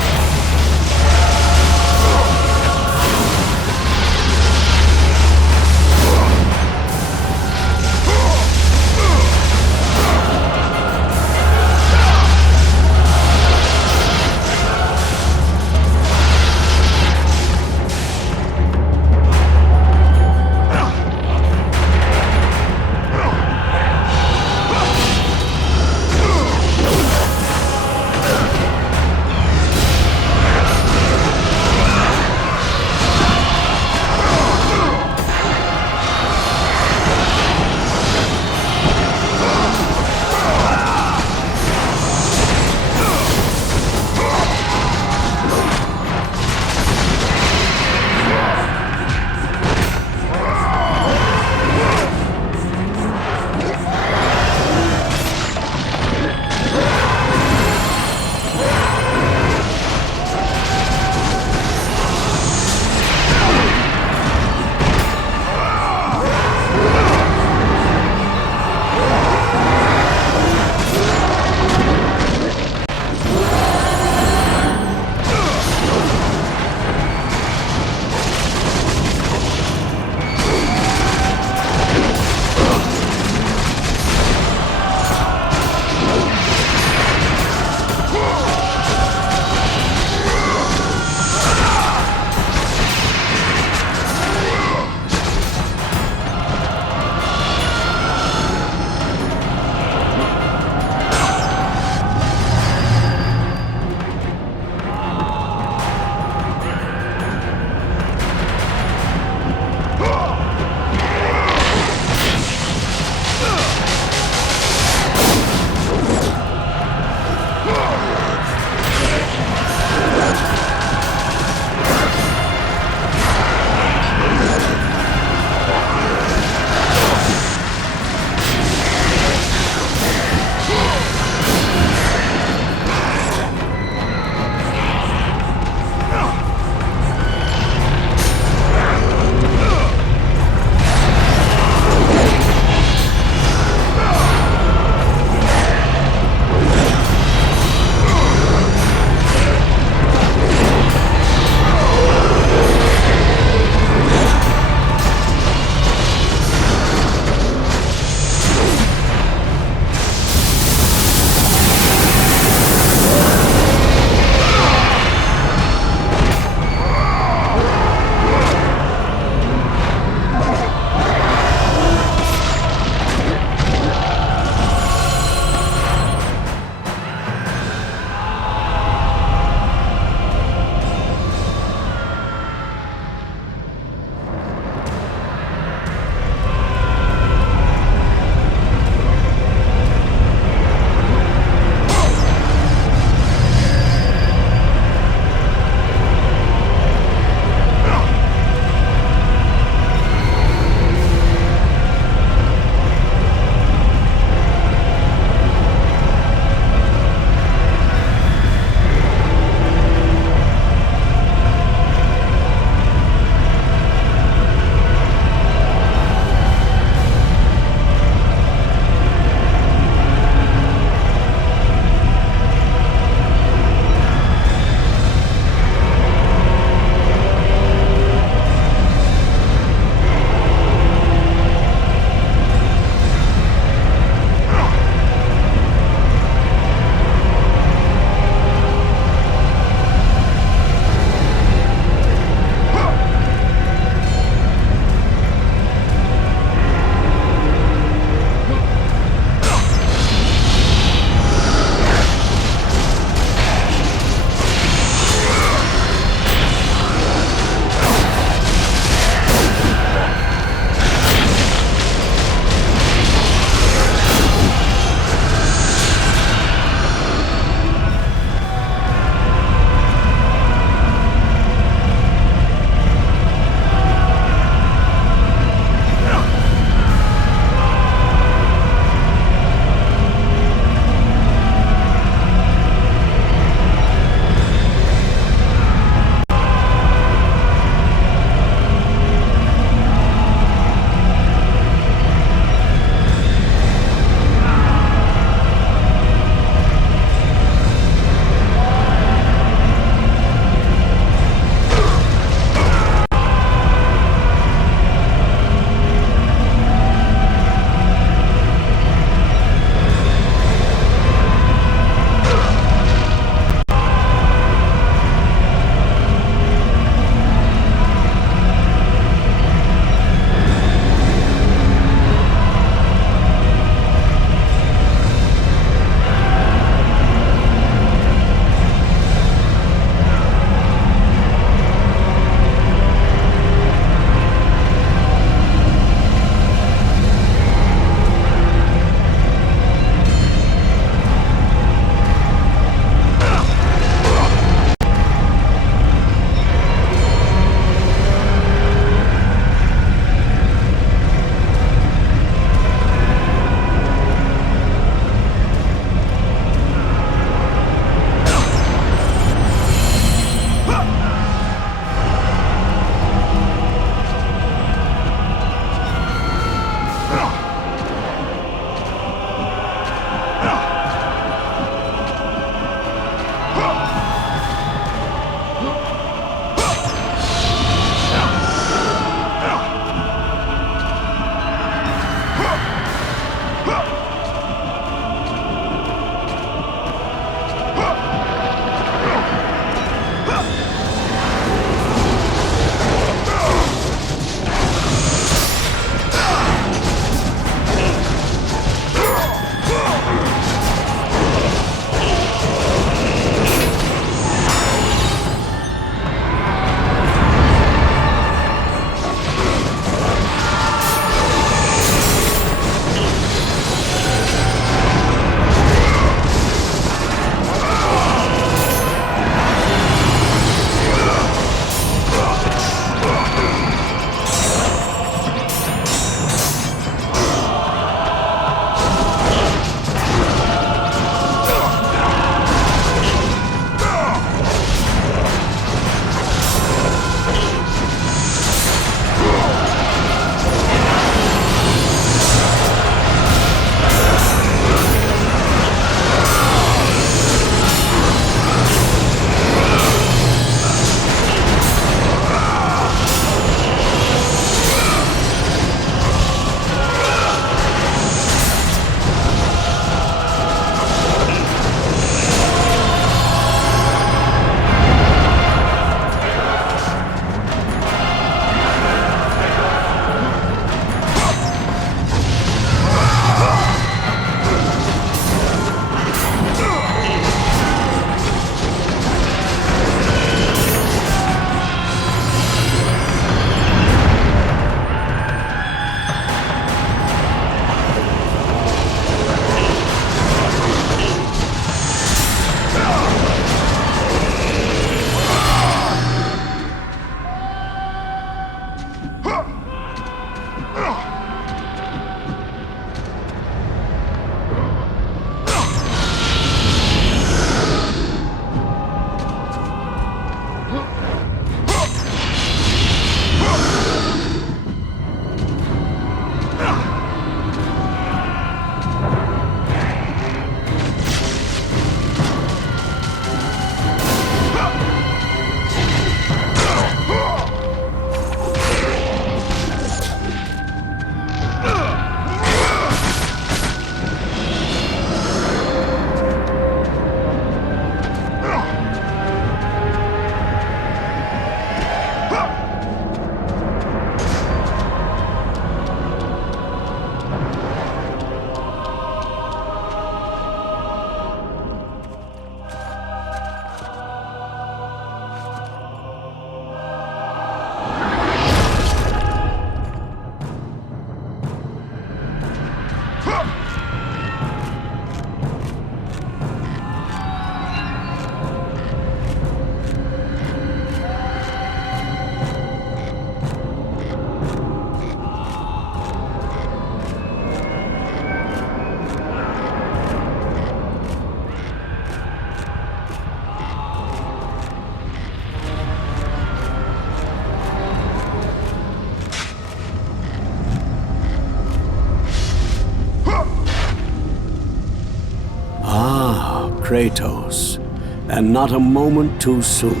Kratos, and not a moment too soon.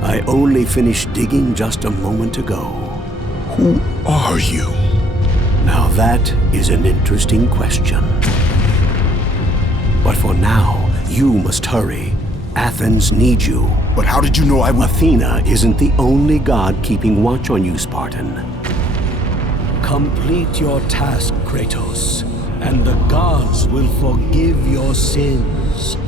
I only finished digging just a moment ago. Who are you? Now that is an interesting question. But for now, you must hurry. Athens needs you. But how did you know I would... Athena isn't the only god keeping watch on you, Spartan. Complete your task, Kratos, and the gods will forgive your sins.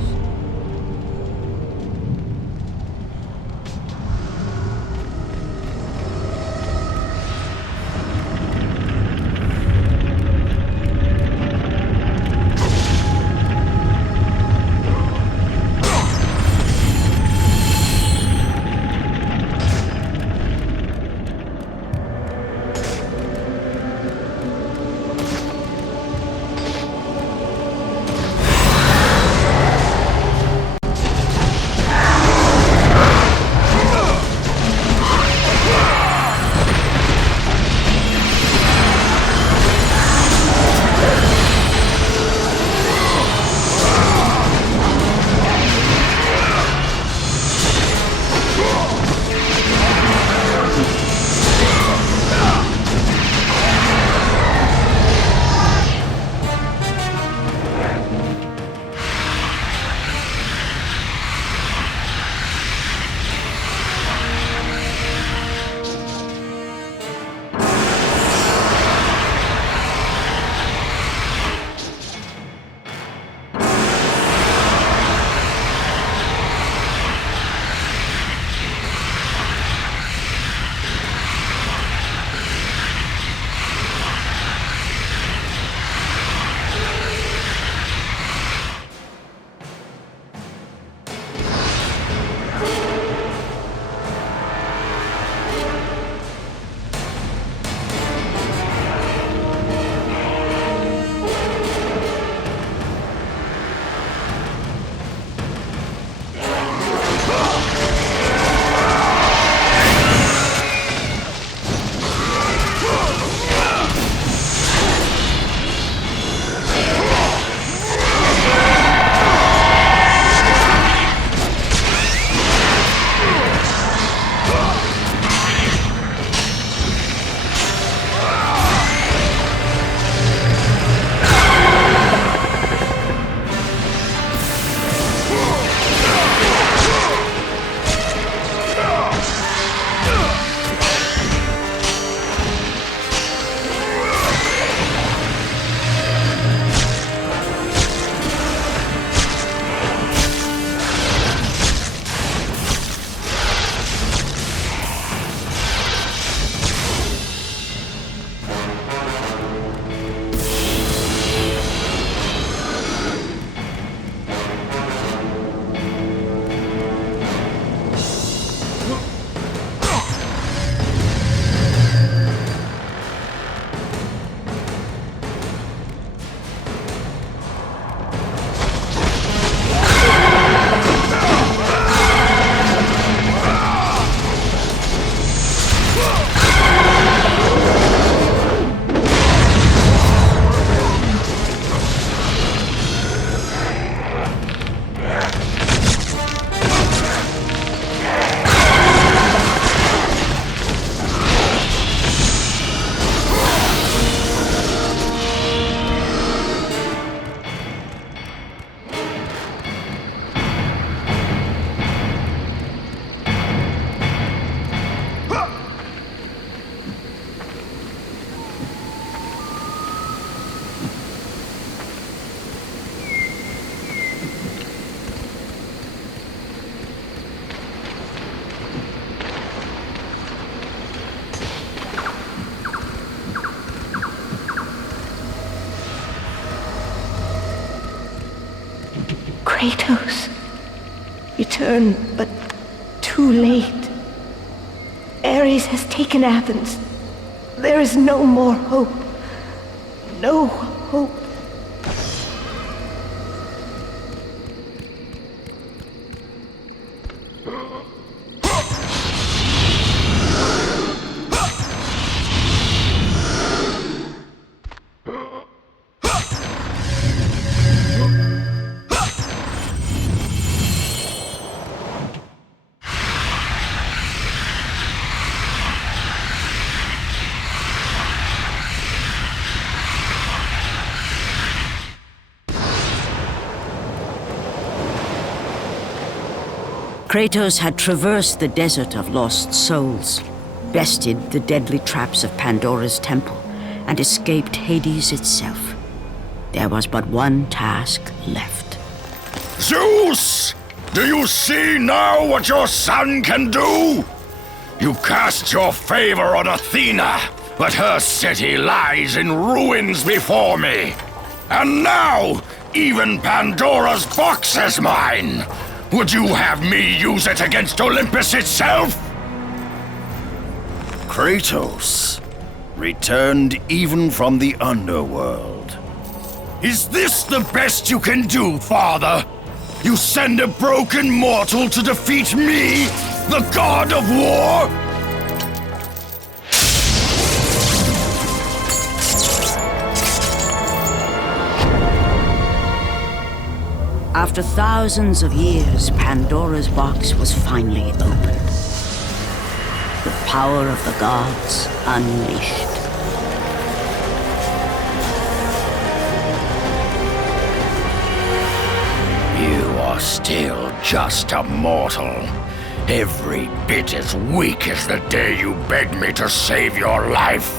Kratos, return, but too late. Ares has taken Athens. There is no more hope. No hope. Kratos had traversed the desert of lost souls, bested the deadly traps of Pandora's temple, and escaped Hades itself. There was but one task left. Zeus! Do you see now what your son can do? You cast your favor on Athena, but her city lies in ruins before me. And now, even Pandora's box is mine! Would you have me use it against Olympus itself? Kratos, returned even from the underworld. Is this the best you can do, Father? You send a broken mortal to defeat me, the god of war? After thousands of years, Pandora's box was finally opened. The power of the gods unleashed. You are still just a mortal. Every bit as weak as the day you begged me to save your life.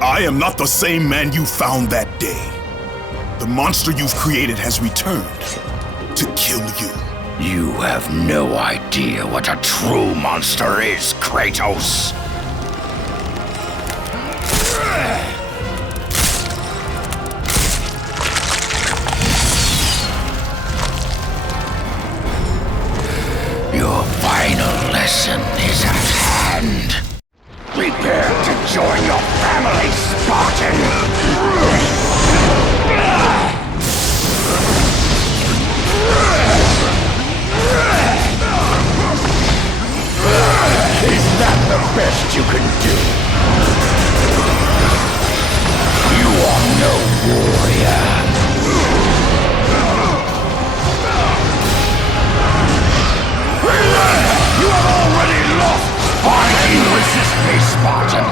I am not the same man you found that day. The monster you've created has returned to kill you. You have no idea what a true monster is, Kratos. Your final lesson is at hand. Prepare to join your family, Spartan! Is that the best you can do? You are no warrior. You have already lost! Why can you resist me, Spartan?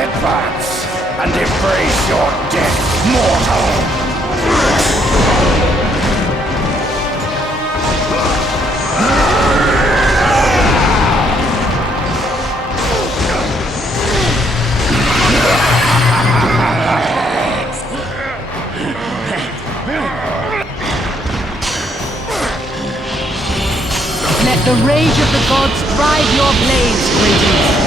Advance and embrace your death, mortal! Let the rage of the gods drive your blades, Kratos.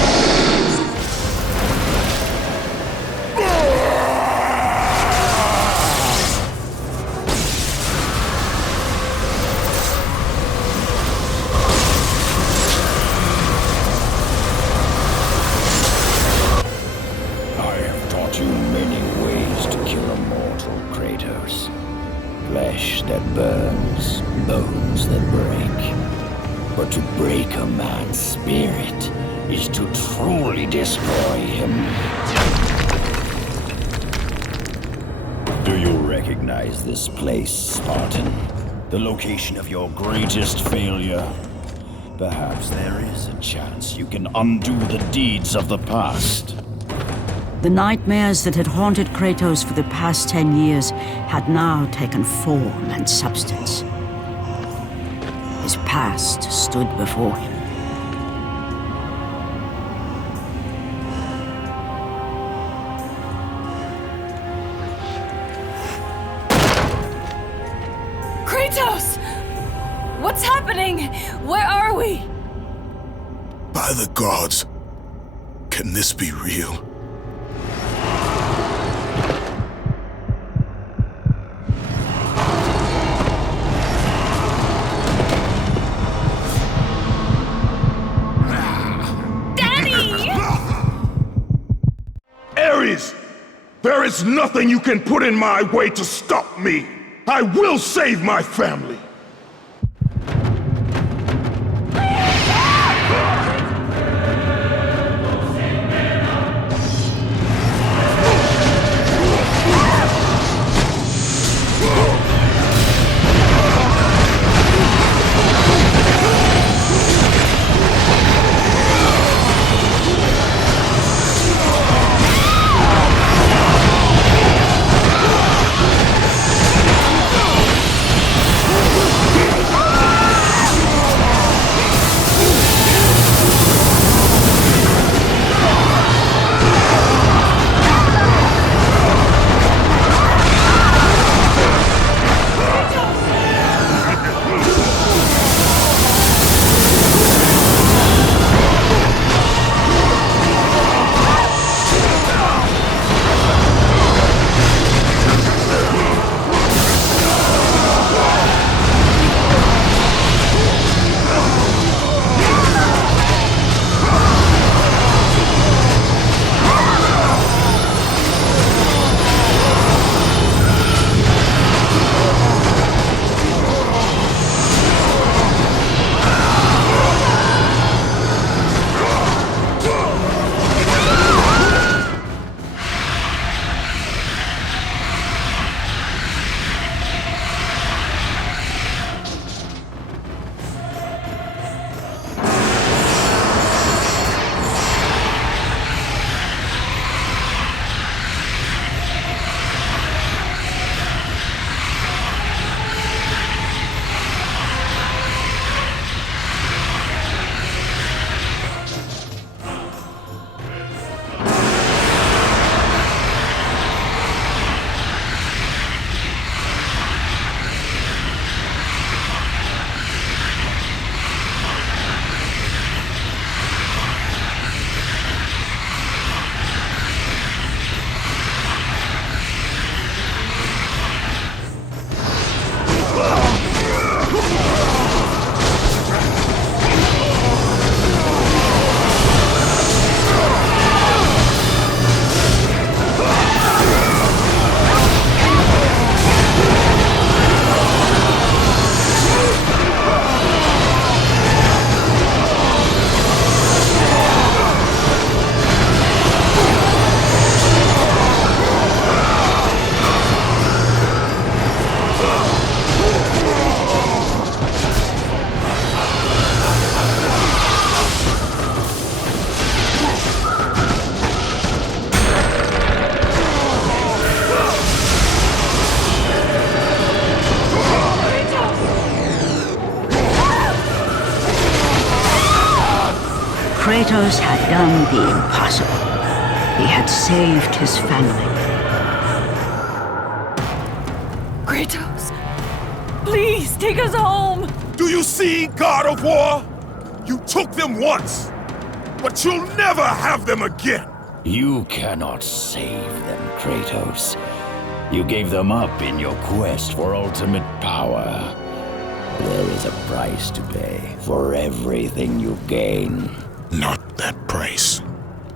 I have taught you many ways to kill a mortal, Kratos. Flesh that burns, bones that break. But to break a man's spirit is to truly destroy him. Do you recognize this place, Spartan? The location of your greatest failure? Perhaps there is a chance you can undo the deeds of the past. The nightmares that had haunted Kratos for the past 10 years had now taken form and substance. His past stood before him. Kratos! What's happening? Where are we? By the gods, can this be real? There is nothing you can put in my way to stop me. I will save my family. Kratos had done the impossible. He had saved his family. Kratos, please take us home. Do you see, God of War? You took them once, but you'll never have them again. You cannot save them, Kratos. You gave them up in your quest for ultimate power. There is a price to pay for everything you gain. Not that price.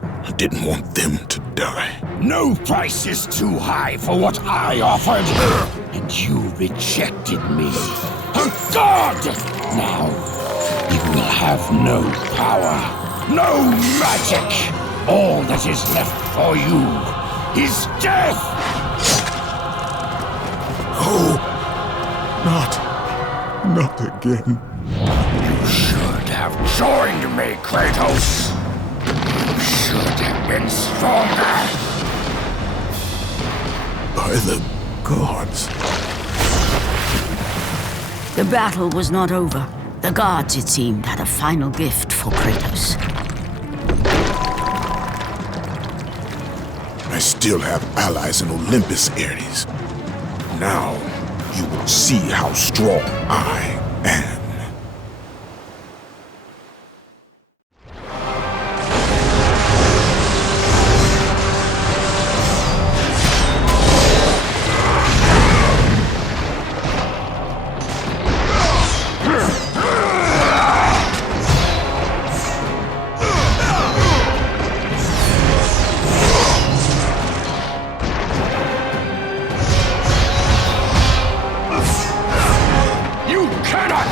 I didn't want them to die. No price is too high for what I offered, and you rejected me. A god! Now, you will have no power, no magic. All that is left for you is death! Oh, not again. You should have joined me, Kratos. You should have been stronger. By the gods. The battle was not over. The gods, it seemed, had a final gift for Kratos. I still have allies in Olympus, Ares. Now, you will see how strong I am.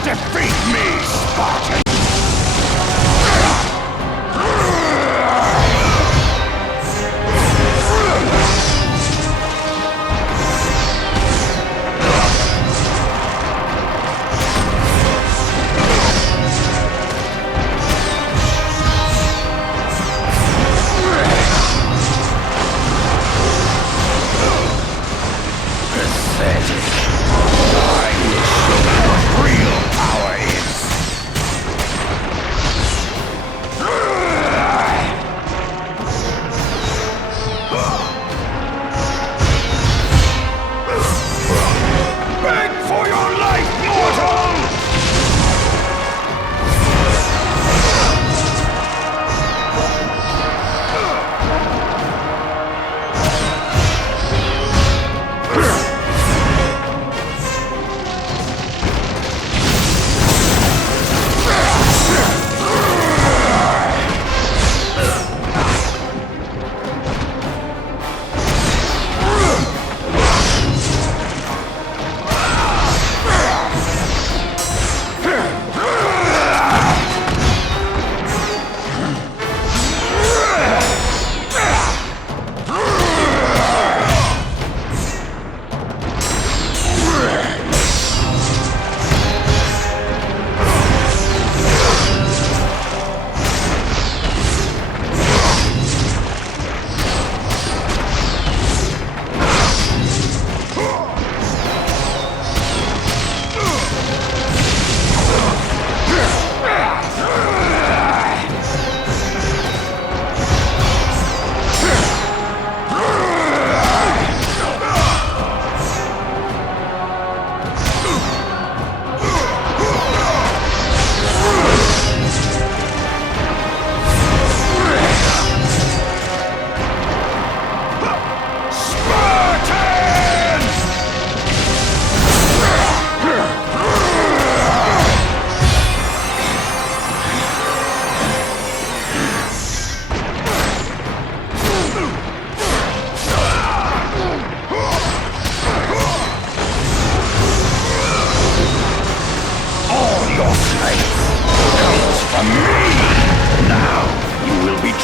Defeat me, Spartan! Pathetic. I will show you what real power is. Beg for your life, mortal!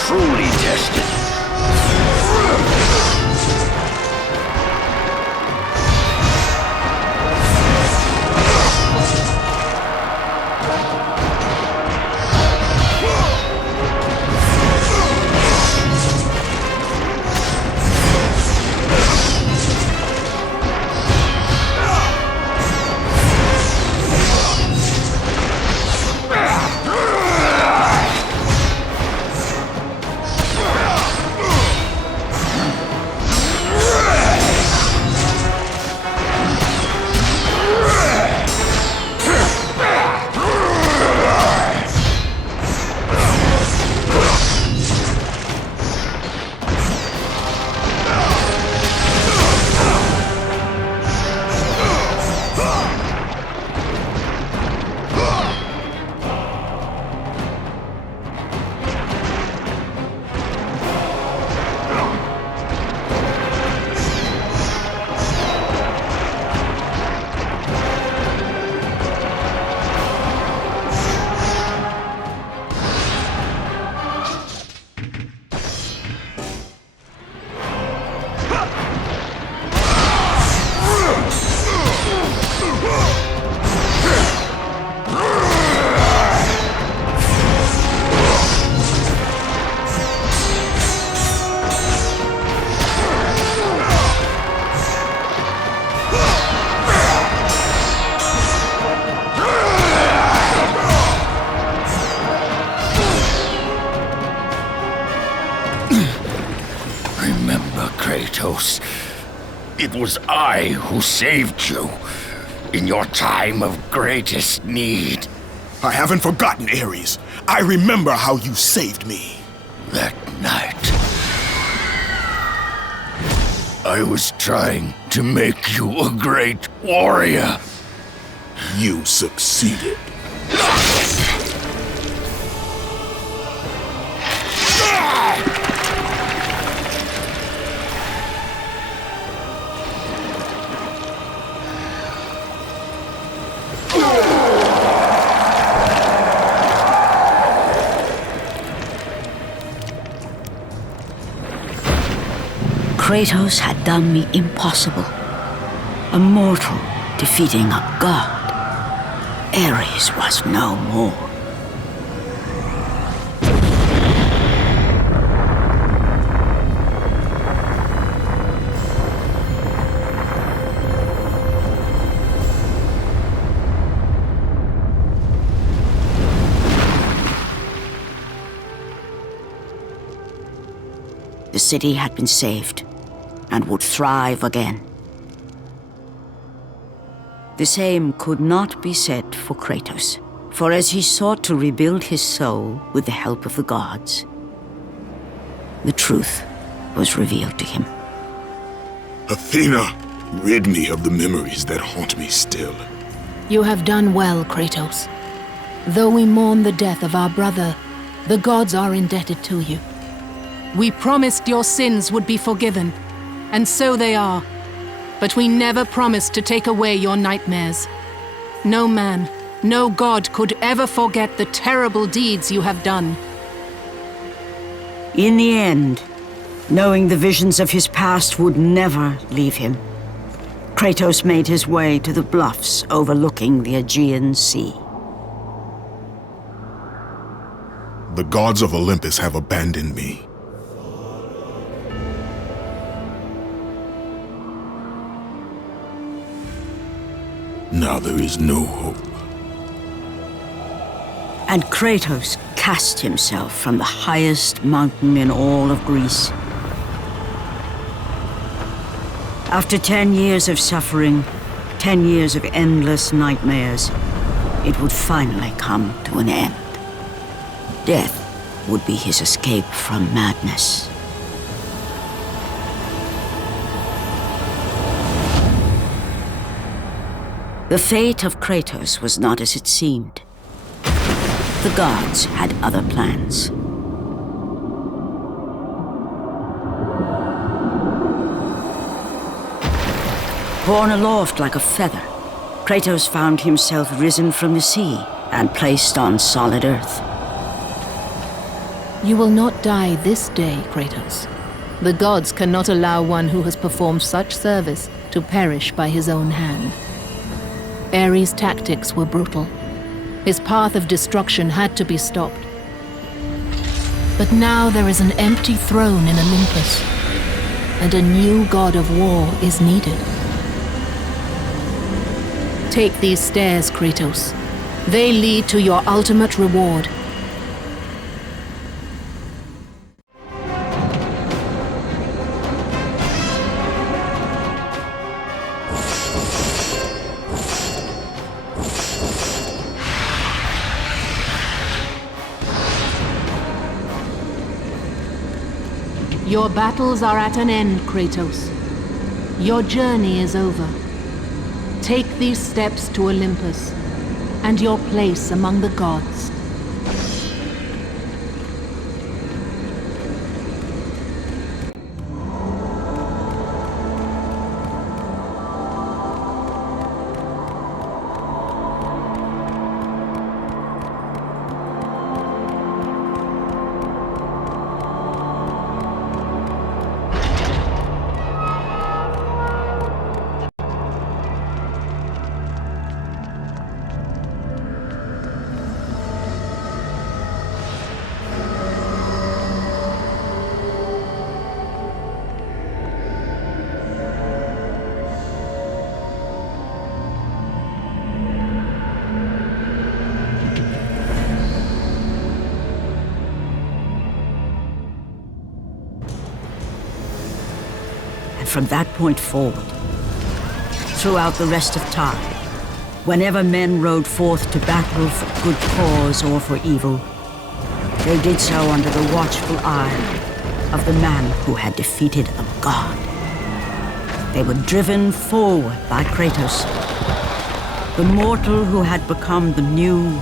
Truly tested. Kratos. It was I who saved you in your time of greatest need. I haven't forgotten, Ares. I remember how you saved me. That night, I was trying to make you a great warrior. You succeeded. Kratos had done the impossible. A mortal defeating a god. Ares was no more. The city had been saved and would thrive again. The same could not be said for Kratos, for as he sought to rebuild his soul with the help of the gods, the truth was revealed to him. Athena, rid me of the memories that haunt me still. You have done well, Kratos. Though we mourn the death of our brother, the gods are indebted to you. We promised your sins would be forgiven, and so they are. But we never promised to take away your nightmares. No man, no god could ever forget the terrible deeds you have done. In the end, knowing the visions of his past would never leave him, Kratos made his way to the bluffs overlooking the Aegean Sea. The gods of Olympus have abandoned me. Now there is no hope. And Kratos cast himself from the highest mountain in all of Greece. After 10 years of suffering, 10 years of endless nightmares, it would finally come to an end. Death would be his escape from madness. The fate of Kratos was not as it seemed. The gods had other plans. Borne aloft like a feather, Kratos found himself risen from the sea and placed on solid earth. You will not die this day, Kratos. The gods cannot allow one who has performed such service to perish by his own hand. Ares' tactics were brutal. His path of destruction had to be stopped. But now there is an empty throne in Olympus, and a new god of war is needed. Take these stairs, Kratos. They lead to your ultimate reward. Your battles are at an end, Kratos. Your journey is over. Take these steps to Olympus, and your place among the gods. And from that point forward, throughout the rest of time, whenever men rode forth to battle for good cause or for evil, they did so under the watchful eye of the man who had defeated a god. They were driven forward by Kratos, the mortal who had become the new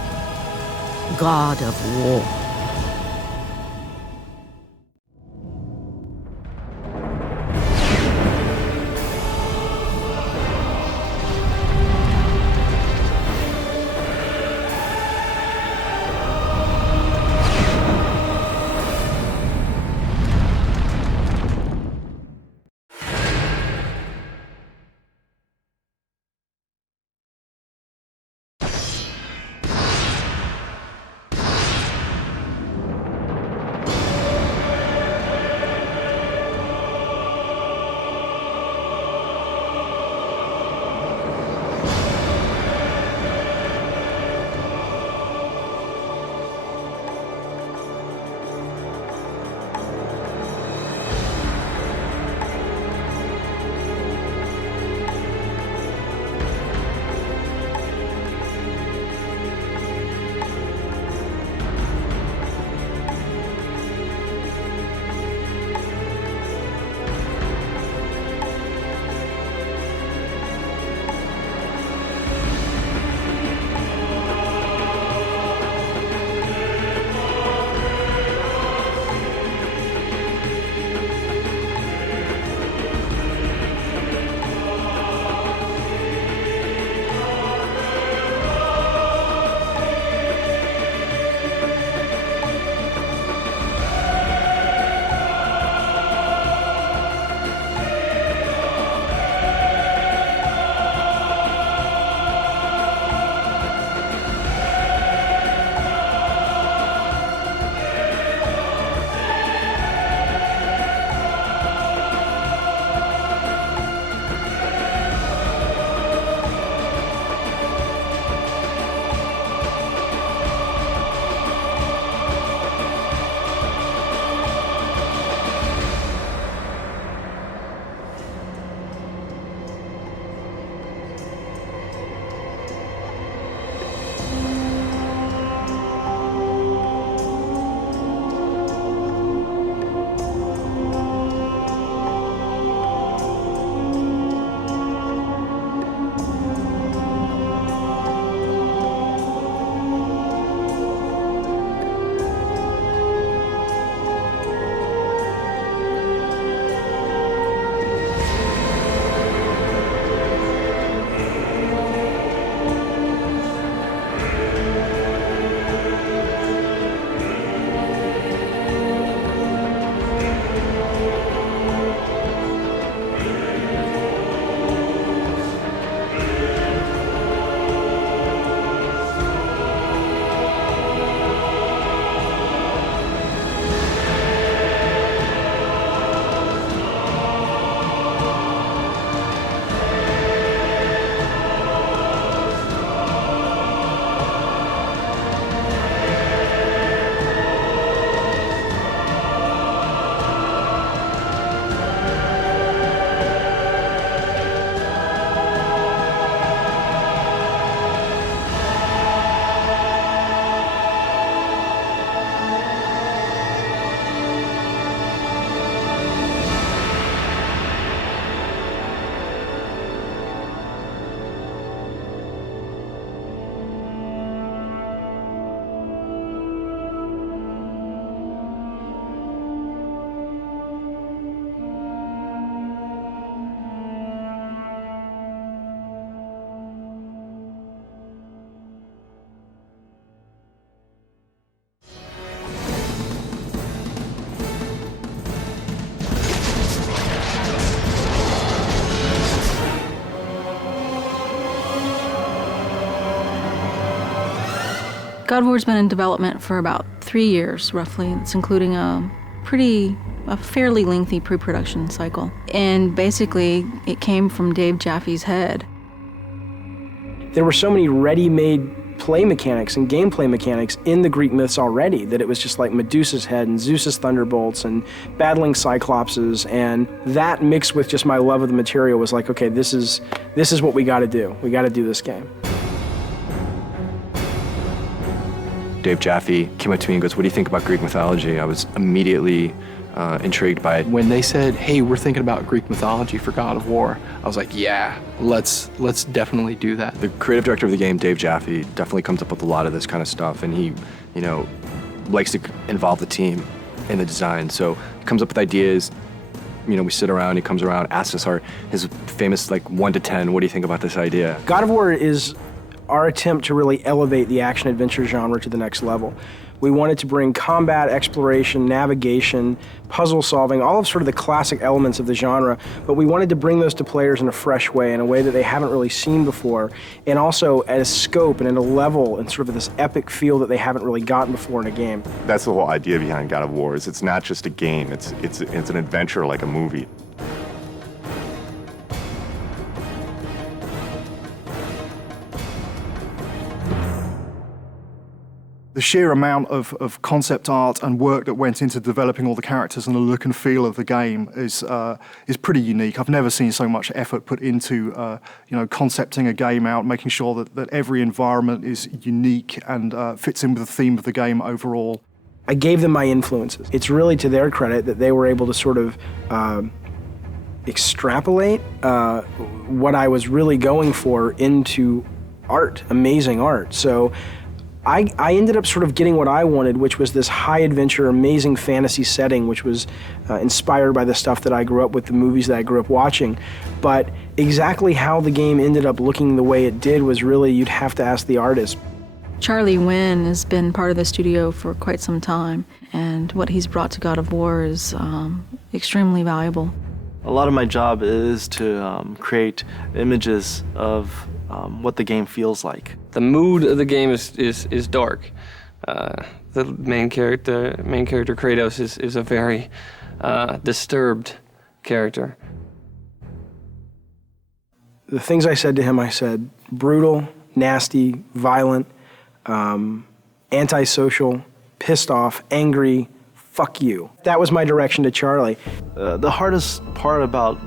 god of war. God of War's been in development for about 3 years, roughly. It's including a fairly lengthy pre-production cycle. And basically, it came from Dave Jaffe's head. There were so many ready-made play mechanics and gameplay mechanics in the Greek myths already, that it was just like Medusa's head and Zeus's thunderbolts and battling Cyclopses, and that mixed with just my love of the material was like, okay, this is what we got to do. We got to do this game. Dave Jaffe came up to me and goes, "What do you think about Greek mythology?" I was immediately intrigued by it. When they said, "Hey, we're thinking about Greek mythology for God of War," I was like, "Yeah, let's definitely do that." The creative director of the game, Dave Jaffe, definitely comes up with a lot of this kind of stuff, and he, likes to involve the team in the design. So he comes up with ideas. We sit around. He comes around, asks us his famous 1 to 10. What do you think about this idea? God of War is our attempt to really elevate the action-adventure genre to the next level. We wanted to bring combat, exploration, navigation, puzzle solving, all of sort of the classic elements of the genre, but we wanted to bring those to players in a fresh way, in a way that they haven't really seen before, and also at a scope and at a level and sort of this epic feel that they haven't really gotten before in a game. That's the whole idea behind God of War, is it's not just a game, it's an adventure like a movie. The sheer amount of concept art and work that went into developing all the characters and the look and feel of the game is pretty unique. I've never seen so much effort put into concepting a game out, making sure that every environment is unique and fits in with the theme of the game overall. I gave them my influences. It's really to their credit that they were able to sort of extrapolate what I was really going for into art, amazing art. So I ended up sort of getting what I wanted, which was this high adventure, amazing fantasy setting, which was inspired by the stuff that I grew up with, the movies that I grew up watching. But exactly how the game ended up looking the way it did was really, you'd have to ask the artist. Charlie Wynn has been part of the studio for quite some time, and what he's brought to God of War is extremely valuable. A lot of my job is to create images of what the game feels like. The mood of the game is dark. The main character Kratos is a very disturbed character. The things I said to him, I said brutal, nasty, violent, antisocial, pissed off, angry, fuck you. That was my direction to Charlie. The hardest part about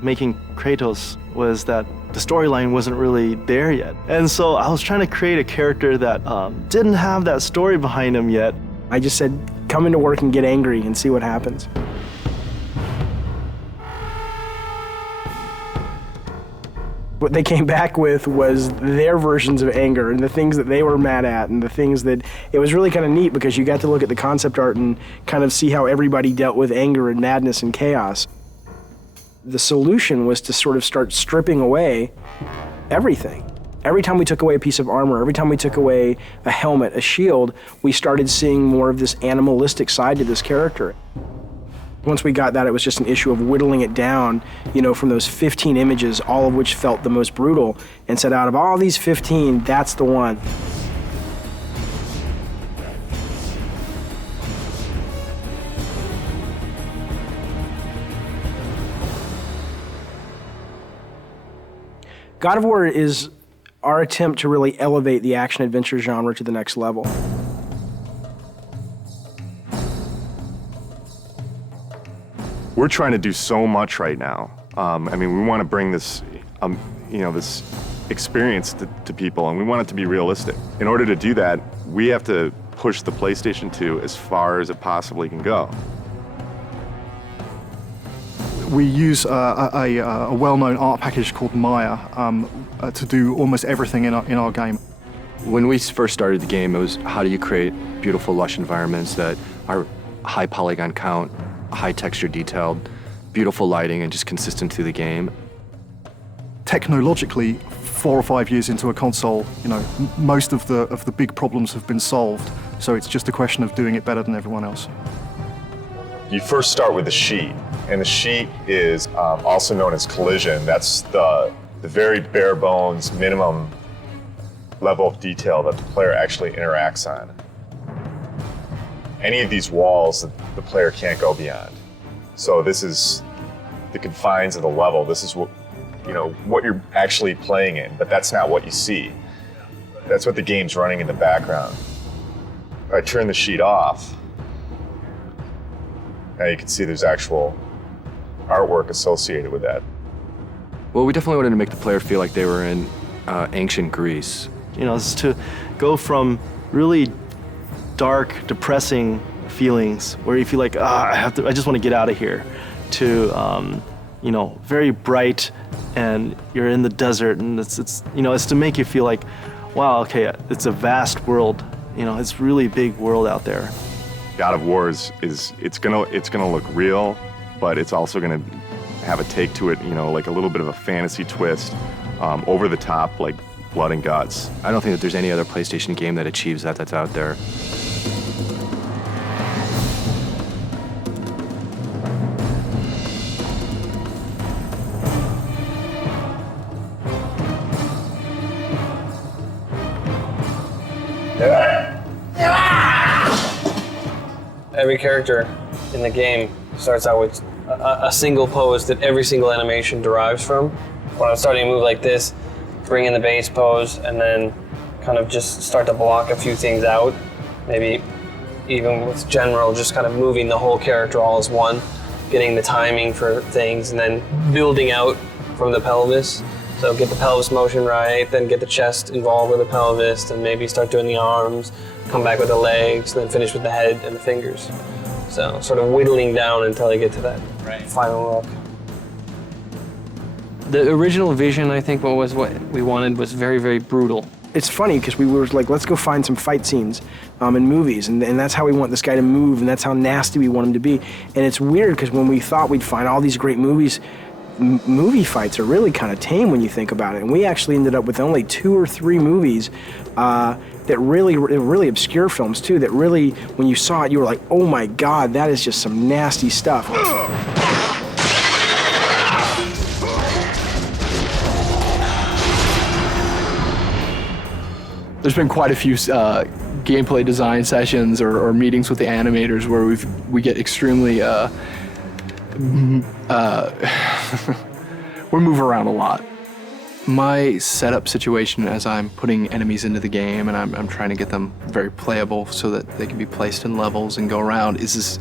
making Kratos was that the storyline wasn't really there yet. And so I was trying to create a character that didn't have that story behind him yet. I just said, come into work and get angry and see what happens. What they came back with was their versions of anger and the things that they were mad at and the things that, it was really kind of neat because you got to look at the concept art and kind of see how everybody dealt with anger and madness and chaos. The solution was to sort of start stripping away everything. Every time we took away a piece of armor, every time we took away a helmet, a shield, we started seeing more of this animalistic side to this character. Once we got that, it was just an issue of whittling it down, from those 15 images, all of which felt the most brutal, and said, out of all these 15, that's the one. God of War is our attempt to really elevate the action-adventure genre to the next level. We're trying to do so much right now. We want to bring this, this experience to people, and we want it to be realistic. In order to do that, we have to push the PlayStation 2 as far as it possibly can go. We use a well-known art package called Maya to do almost everything in our game. When we first started the game, it was how do you create beautiful, lush environments that are high polygon count, high texture detailed, beautiful lighting, and just consistent through the game. Technologically, 4 or 5 years into a console, most of the big problems have been solved, so it's just a question of doing it better than everyone else. You first start with the sheet, and the sheet is also known as collision. That's the very bare bones, minimum level of detail that the player actually interacts on. Any of these walls that the player can't go beyond. So this is the confines of the level. This is what you're actually playing in, but that's not what you see. That's what the game's running in the background. If I turn the sheet off, now you can see there's actual artwork associated with that. Well, we definitely wanted to make the player feel like they were in ancient Greece. You know, it's to go from really dark, depressing feelings where you feel like, I just want to get out of here, to, you know, very bright, and you're in the desert, and it's to make you feel like, wow, okay, it's a vast world. You know, it's really big world out there. God of War it's gonna look real, but it's also gonna have a take to it, you know, like a little bit of a fantasy twist, over the top, like blood and guts. I don't think that there's any other PlayStation game that achieves that that's out there. Every character in the game starts out with a single pose that every single animation derives from. When I'm starting to move like this, bring in the base pose, and then kind of just start to block a few things out. Maybe even with general, just kind of moving the whole character all as one, getting the timing for things, and then building out from the pelvis. So get the pelvis motion right, then get the chest involved with the pelvis, and maybe start doing the arms, come back with the legs, then finish with the head and the fingers. So sort of whittling down until I get to that final look. The original vision, I think, what we wanted was very, very brutal. It's funny because we were like, let's go find some fight scenes in movies, and that's how we want this guy to move, and that's how nasty we want him to be. And it's weird because when we thought we'd find all these great movies, movie fights are really kind of tame when you think about it. And we actually ended up with only 2 or 3 movies that really obscure films too, that really, when you saw it, you were like, oh my God, that is just some nasty stuff. There's been quite a few gameplay design sessions or meetings with the animators where we get extremely we move around a lot. My setup situation as I'm putting enemies into the game and I'm trying to get them very playable so that they can be placed in levels and go around is this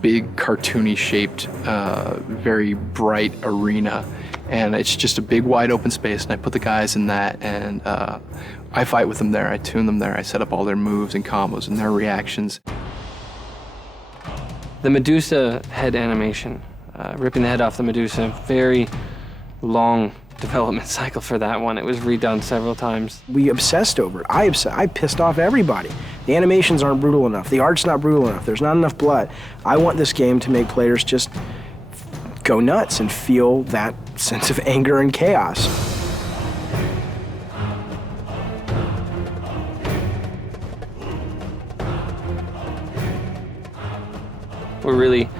big cartoony shaped, very bright arena. And it's just a big wide open space, and I put the guys in that, and I fight with them there, I tune them there, I set up all their moves and combos and their reactions. The Medusa head animation, ripping the head off the Medusa, very long development cycle for that one. It was redone several times. We obsessed over it. I pissed off everybody. The animations aren't brutal enough. The art's not brutal enough. There's not enough blood. I want this game to make players just go nuts and feel that sense of anger and chaos. We're really,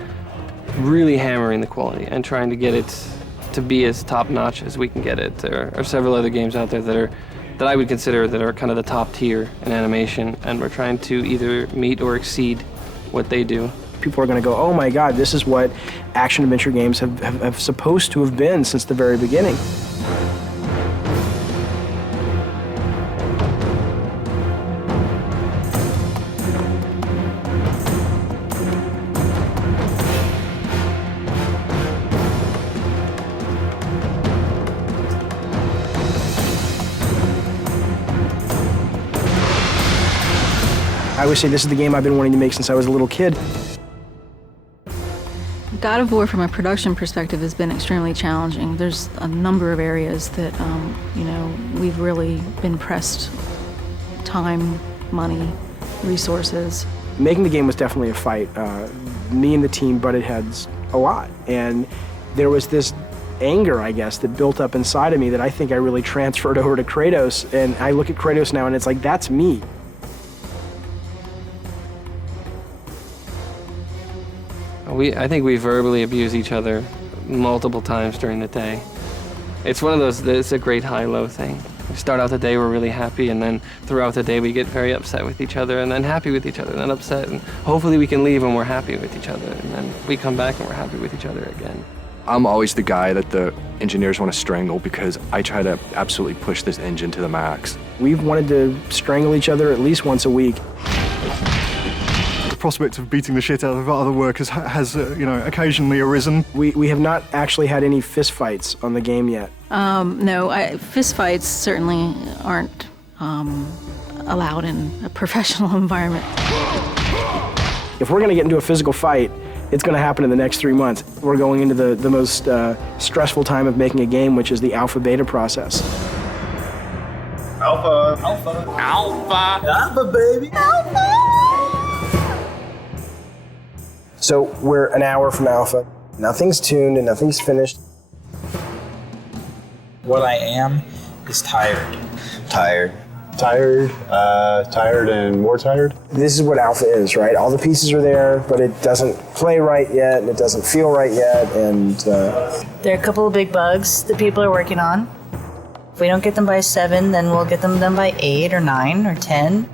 really hammering the quality and trying to get it to be as top-notch as we can get it. There are several other games out there that I would consider that are kind of the top tier in animation, and we're trying to either meet or exceed what they do. People are going to go, oh my God, this is what action-adventure games have supposed to have been since the very beginning. I always say this is the game I've been wanting to make since I was a little kid. God of War, from a production perspective, has been extremely challenging. There's a number of areas that, we've really been pressed. Time, money, resources. Making the game was definitely a fight. Me and the team butted heads a lot. And there was this anger, I guess, that built up inside of me that I think I really transferred over to Kratos. And I look at Kratos now and it's like, that's me. I think we verbally abuse each other multiple times during the day. It's one of those, it's a great high-low thing. We start out the day, we're really happy, and then throughout the day we get very upset with each other, and then happy with each other, and then upset, and hopefully we can leave when we're happy with each other, and then we come back and we're happy with each other again. I'm always the guy that the engineers want to strangle because I try to absolutely push this engine to the max. We've wanted to strangle each other at least once a week. The prospect of beating the shit out of other workers has occasionally arisen. We have not actually had any fist fights on the game yet. No, fist fights certainly aren't allowed in a professional environment. If we're going to get into a physical fight, it's going to happen in the next 3 months. We're going into the most stressful time of making a game, which is the alpha-beta process. Alpha. Alpha. Alpha. Alpha, baby. Alpha. So we're an hour from alpha. Nothing's tuned and nothing's finished. What I am is tired. Tired. Tired, tired and more tired. This is what alpha is, right? All the pieces are there, but it doesn't play right yet, and it doesn't feel right yet, and... There are a couple of big bugs that people are working on. If we don't get them by 7, then we'll get them done by 8 or 9 or 10.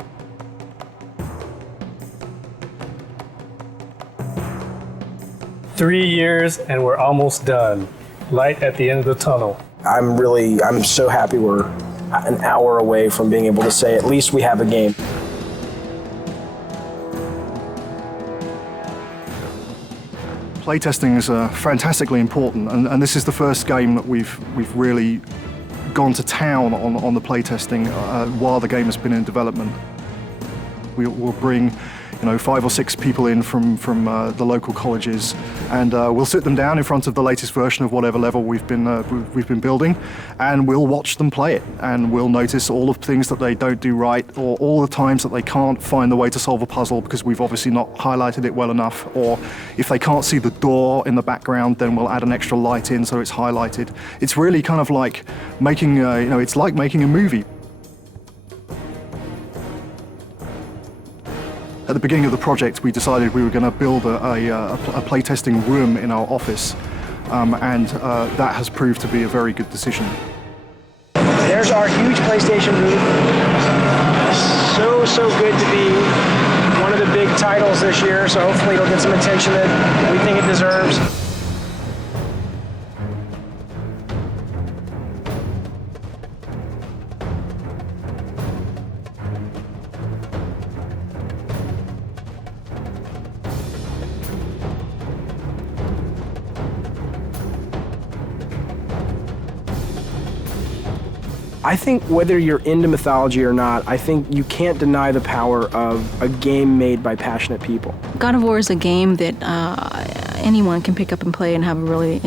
Three years and we're almost done. Light at the end of the tunnel. I'm so happy we're an hour away from being able to say at least we have a game. Playtesting is fantastically important, and this is the first game that we've really gone to town on the playtesting while the game has been in development. We'll bring 5 or 6 people in from the local colleges, and we'll sit them down in front of the latest version of whatever level we've been building, and we'll watch them play it, and we'll notice all of the things that they don't do right, or all the times that they can't find the way to solve a puzzle because we've obviously not highlighted it well enough, or if they can't see the door in the background, then we'll add an extra light in so it's highlighted. It's really kind of like making it's like making a movie. At the beginning of the project, we decided we were going to build a playtesting room in our office, and that has proved to be a very good decision. There's our huge PlayStation booth. So good to be one of the big titles this year, so hopefully it'll get some attention that we think it deserves. I think whether you're into mythology or not, I think you can't deny the power of a game made by passionate people. God of War is a game that anyone can pick up and play and have a really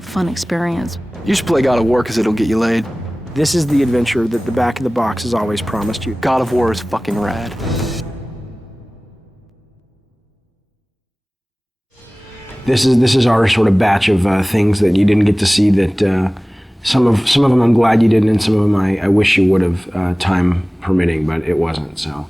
fun experience. You should play God of War because it'll get you laid. This is the adventure that the back of the box has always promised you. God of War is fucking rad. This is our sort of batch of things that you didn't get to see that some of them I'm glad you didn't, and some of them I wish you would have, time permitting, but it wasn't, so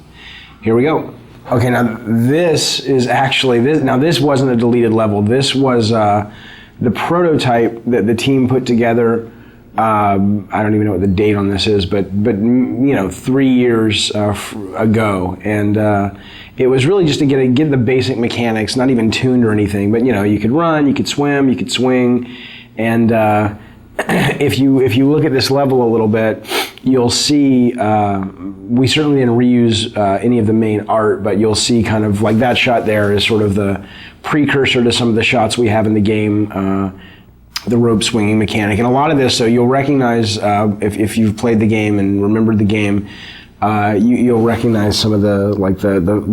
here we go. Okay, now this is actually, this wasn't a deleted level. This was the prototype that the team put together. I don't even know what the date on this is, but 3 years ago, and it was really just to get the basic mechanics, not even tuned or anything, but you could run, you could swim, you could swing, and if you look at this level a little bit, you'll see we certainly didn't reuse any of the main art, but you'll see kind of like that shot there is sort of the precursor to some of the shots we have in the game, the rope swinging mechanic. And a lot of this, so you'll recognize if you've played the game and remembered the game, you'll recognize some of the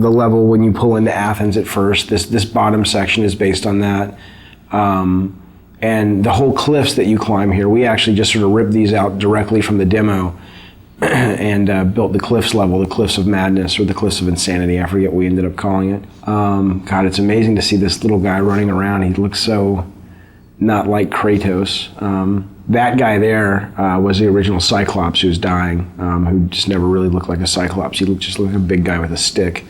level when you pull into Athens at first. This bottom section is based on that. And the whole cliffs that you climb here, we actually just sort of ripped these out directly from the demo and built the cliffs level, the Cliffs of Madness or the Cliffs of Insanity, I forget what we ended up calling it. God, it's amazing to see this little guy running around. He looks so not like Kratos. That guy there was the original Cyclops who's dying, who just never really looked like a Cyclops. He just looked like a big guy with a stick.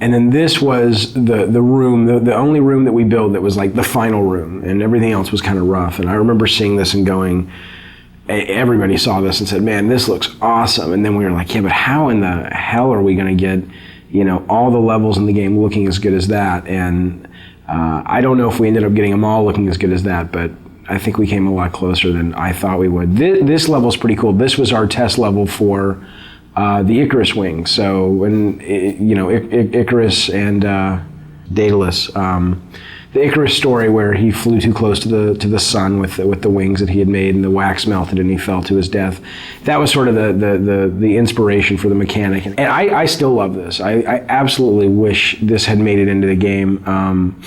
And then this was the room, the only room that we built that was like the final room, and everything else was kind of rough. And I remember seeing this and going, everybody saw this and said, man, this looks awesome. And then we were like, yeah, but how in the hell are we going to get, all the levels in the game looking as good as that. And I don't know if we ended up getting them all looking as good as that, but I think we came a lot closer than I thought we would. This level's pretty cool. This was our test level for the Icarus wing. So when Icarus and Daedalus, the Icarus story where he flew too close to the sun with the wings that he had made, and the wax melted and he fell to his death. That was sort of the inspiration for the mechanic. And I still love this. I absolutely wish this had made it into the game.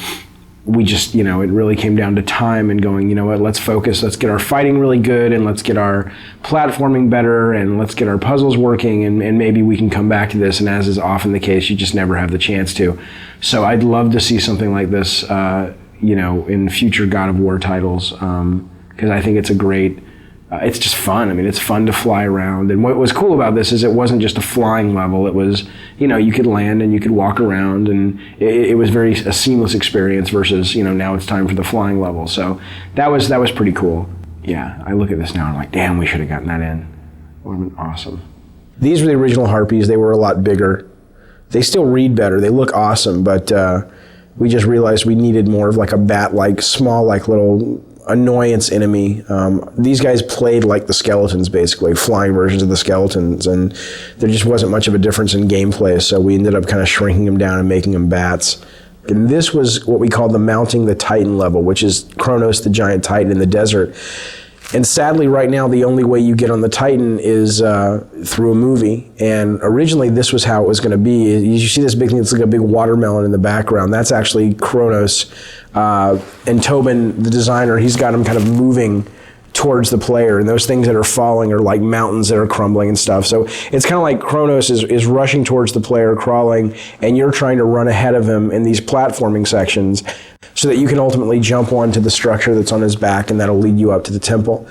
We just, it really came down to time and going, let's focus, let's get our fighting really good, and let's get our platforming better, and let's get our puzzles working, and maybe we can come back to this. And as is often the case, you just never have the chance to. So I'd love to see something like this, in future God of War titles, because I think it's a great, it's just fun. I mean, it's fun to fly around. And what was cool about this is it wasn't just a flying level. It was, you could land and you could walk around, and it was a seamless experience versus, now it's time for the flying level. So that was pretty cool. Yeah, I look at this now and I'm like, damn, we should have gotten that in. It would have been awesome. These were the original Harpies. They were a lot bigger. They still read better. They look awesome, but we just realized we needed more of like a bat-like, small, like little annoyance enemy. These guys played like the skeletons, basically, flying versions of the skeletons, and there just wasn't much of a difference in gameplay, so we ended up kind of shrinking them down and making them bats. And this was what we call the Mounting the Titan level, which is Kronos, the giant titan in the desert. And sadly, right now, the only way you get on the Titan is through a movie. And originally, this was how it was going to be. You see this big thing that's like a big watermelon in the background. That's actually Kronos. And Tobin, the designer, he's got him kind of moving towards the player. And those things that are falling are like mountains that are crumbling and stuff. So it's kind of like Kronos is rushing towards the player, crawling, and you're trying to run ahead of him in these platforming sections so that you can ultimately jump onto the structure that's on his back, and that'll lead you up to the temple.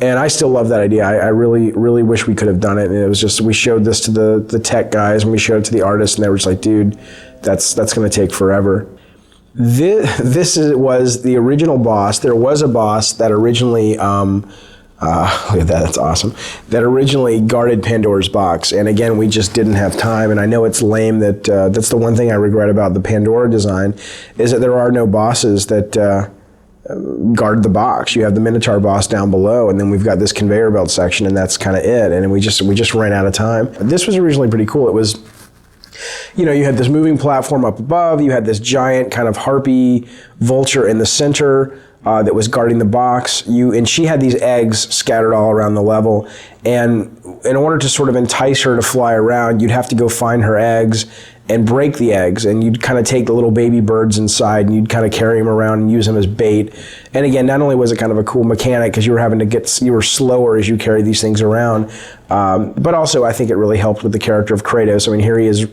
And I still love that idea. I really, really wish we could have done it. And it was just, we showed this to the tech guys, and we showed it to the artists, and they were just like, dude, that's going to take forever. This was the original boss. There was a boss that originally, look at that, that's awesome, that originally guarded Pandora's box. And again, we just didn't have time. And I know it's lame that that's the one thing I regret about the Pandora design, is that there are no bosses that guard the box. You have the Minotaur boss down below, and then we've got this conveyor belt section, and that's kind of it. And we just ran out of time. This was originally pretty cool. It was, you had this moving platform up above, you had this giant kind of harpy vulture in the center that was guarding the box. And she had these eggs scattered all around the level. And in order to sort of entice her to fly around, you'd have to go find her eggs and break the eggs. And you'd kind of take the little baby birds inside, and you'd kind of carry them around and use them as bait. And again, not only was it kind of a cool mechanic because you were slower as you carried these things around, but also I think it really helped with the character of Kratos. I mean, here he is,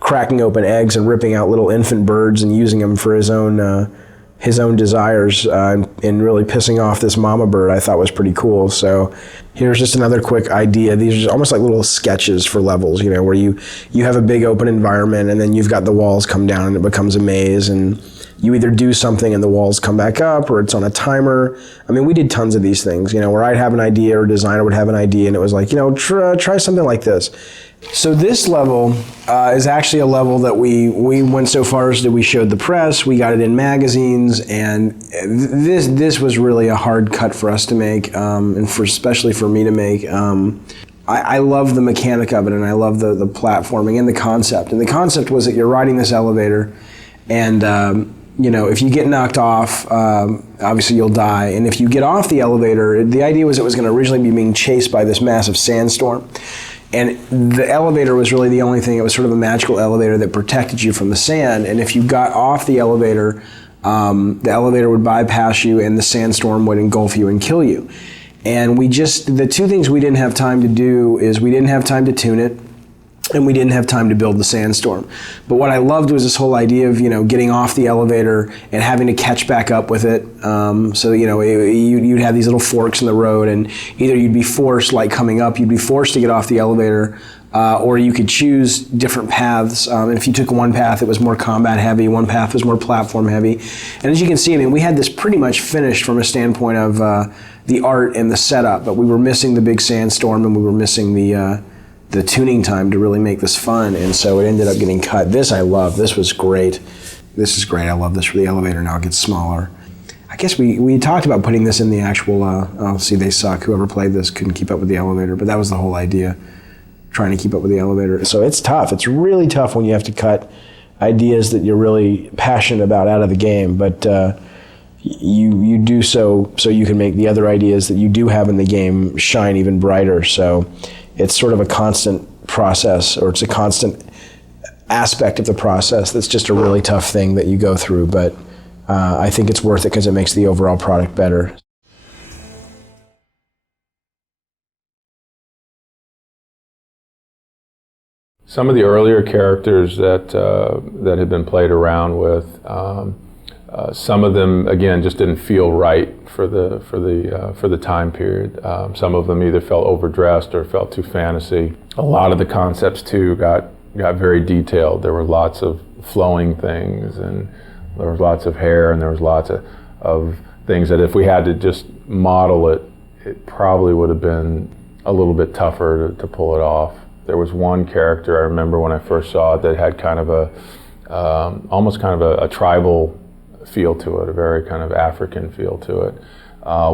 cracking open eggs and ripping out little infant birds and using them for his own desires, and really pissing off this mama bird, I thought was pretty cool. So here's just another quick idea. These are just almost like little sketches for levels, where you have a big open environment, and then you've got the walls come down and it becomes a maze, and you either do something and the walls come back up, or it's on a timer. I mean, we did tons of these things, where I'd have an idea or a designer would have an idea, and it was like, try something like this. So this level is actually a level that we went so far as that we showed the press, we got it in magazines, and this was really a hard cut for us to make, and especially for me to make. I love the mechanic of it, and I love the platforming and the concept. And the concept was that you're riding this elevator, and if you get knocked off, obviously you'll die. And if you get off the elevator, the idea was it was going to originally be being chased by this massive sandstorm. And the elevator was really the only thing. It was sort of a magical elevator that protected you from the sand. And if you got off the elevator would bypass you, and the sandstorm would engulf you and kill you. And the two things we didn't have time to do is we didn't have time to tune it, and we didn't have time to build the sandstorm. But what I loved was this whole idea of, getting off the elevator and having to catch back up with it. So, you'd have these little forks in the road, and either you'd be forced, like coming up, you'd be forced to get off the elevator, or you could choose different paths. And if you took one path, it was more combat heavy, one path was more platform heavy. And as you can see, we had this pretty much finished from a standpoint of the art and the setup, but we were missing the big sandstorm, and we were missing the the tuning time to really make this fun, and so it ended up getting cut. This I love. This was great. This is great. I love this for the elevator. Now it gets smaller. I guess we talked about putting this in the actual, oh, see, they suck. Whoever played this couldn't keep up with the elevator, but that was the whole idea, trying to keep up with the elevator. So it's tough. It's really tough when you have to cut ideas that you're really passionate about out of the game, but you do so you can make the other ideas that you do have in the game shine even brighter. So it's sort of a constant process, or it's a constant aspect of the process that's just a really tough thing that you go through, but I think it's worth it because it makes the overall product better. Some of the earlier characters that had been played around with, some of them again just didn't feel right for the time period. Some of them either felt overdressed or felt too fantasy. A lot of the concepts too got very detailed. There were lots of flowing things, and there was lots of hair, and there was lots of things that if we had to just model it, it probably would have been a little bit tougher to pull it off. There was one character I remember when I first saw it that had kind of almost kind of a tribal feel to it, a very kind of African feel to it,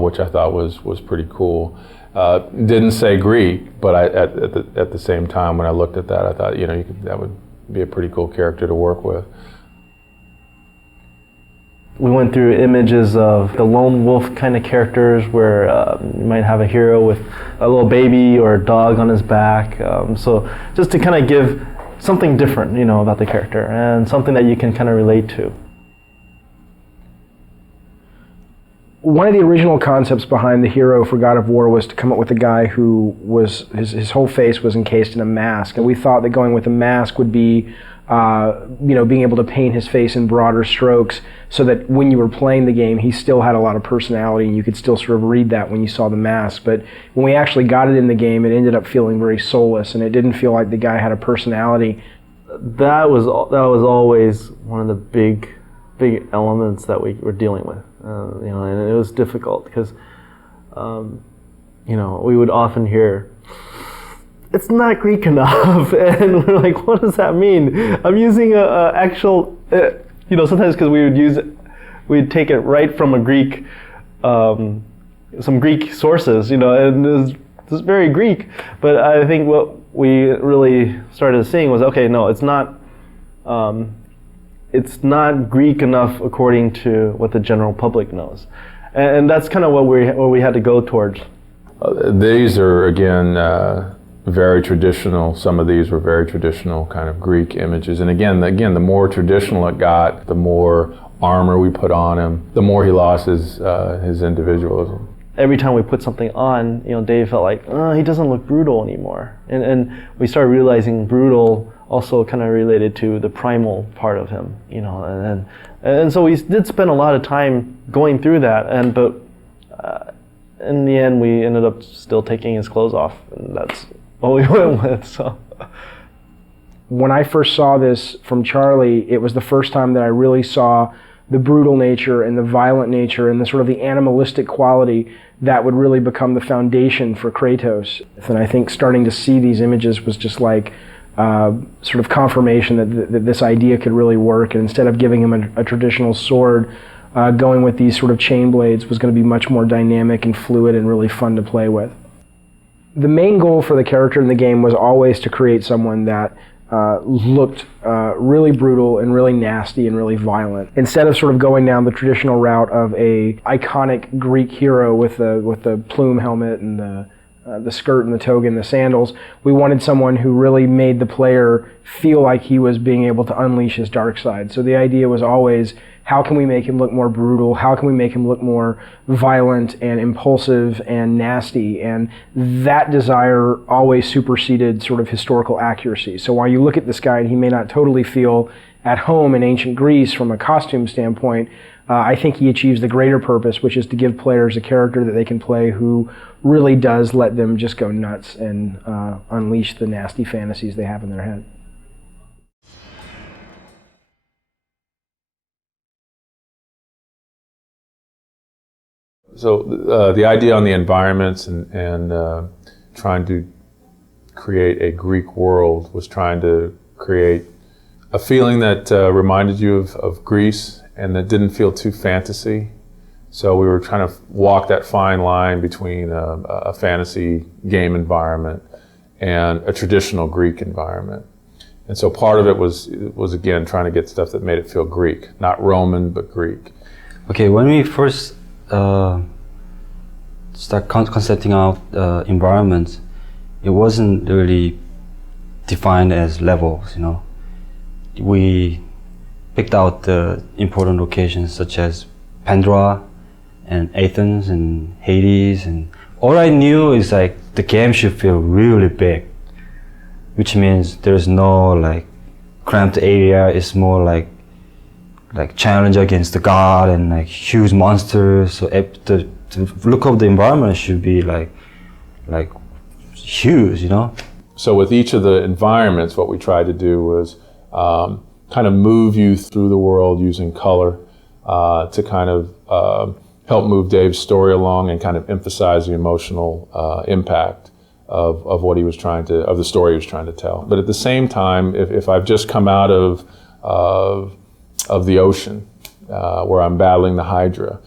which I thought was pretty cool. Didn't say Greek, but at the same time when I looked at that, I thought, you know, that would be a pretty cool character to work with. We went through images of the lone wolf kind of characters where you might have a hero with a little baby or a dog on his back. So just to kind of give something different, you know, about the character and something that you can kind of relate to. One of the original concepts behind the hero for God of War was to come up with a guy who was, his whole face was encased in a mask, and we thought that going with a mask would be being able to paint his face in broader strokes so that when you were playing the game, he still had a lot of personality and you could still sort of read that when you saw the mask. But when we actually got it in the game, it ended up feeling very soulless, and it didn't feel like the guy had a personality. That was always one of the big elements that we were dealing with, and it was difficult because, we would often hear, it's not Greek enough, and we're like, what does that mean? I'm using a actual, sometimes because we'd take it right from a Greek, some Greek sources, and it's very Greek. But I think what we really started seeing was, okay, no, it's not Greek enough according to what the general public knows, and that's kind of what we had to go towards. These are again. Very traditional. Some of these were very traditional kind of Greek images. And again, the more traditional it got, the more armor we put on him, the more he lost his individualism. Every time we put something on, Dave felt like, he doesn't look brutal anymore. And we started realizing brutal also kind of related to the primal part of him, and so we did spend a lot of time going through that, but in the end we ended up still taking his clothes off, and that's what we went with. So when I first saw this from Charlie, it was the first time that I really saw the brutal nature and the violent nature and the sort of the animalistic quality that would really become the foundation for Kratos. And I think starting to see these images was just like sort of confirmation that this idea could really work, and instead of giving him a traditional sword, going with these sort of chain blades was going to be much more dynamic and fluid and really fun to play with. The main goal for the character in the game was always to create someone that looked really brutal and really nasty and really violent. Instead of sort of going down the traditional route of a iconic Greek hero with the plume helmet and the skirt and the toga and the sandals, we wanted someone who really made the player feel like he was being able to unleash his dark side. So the idea was always, how can we make him look more brutal? How can we make him look more violent and impulsive and nasty? And that desire always superseded sort of historical accuracy. So while you look at this guy and he may not totally feel at home in ancient Greece from a costume standpoint, I think he achieves the greater purpose, which is to give players a character that they can play who really does let them just go nuts and unleash the nasty fantasies they have in their head. So the idea on the environments and trying to create a Greek world, was trying to create a feeling that reminded you of Greece and that didn't feel too fantasy. So we were trying to walk that fine line between a fantasy game environment and a traditional Greek environment. And so part of it was again trying to get stuff that made it feel Greek, not Roman, but Greek. Okay, when we first start concepting out environments, it wasn't really defined as levels, you know. We picked out the important locations such as Pandora and Athens and Hades, and all I knew is like the game should feel really big, which means there's no like cramped area. It's more like challenge against the god and like huge monsters. So the look of the environment should be like huge, you know. So with each of the environments, what we tried to do was kind of move you through the world using color to kind of help move Dave's story along and kind of emphasize the emotional impact of what he was trying to, of the story he was trying to tell. But at the same time, if I've just come out of the ocean where I'm battling the Hydra,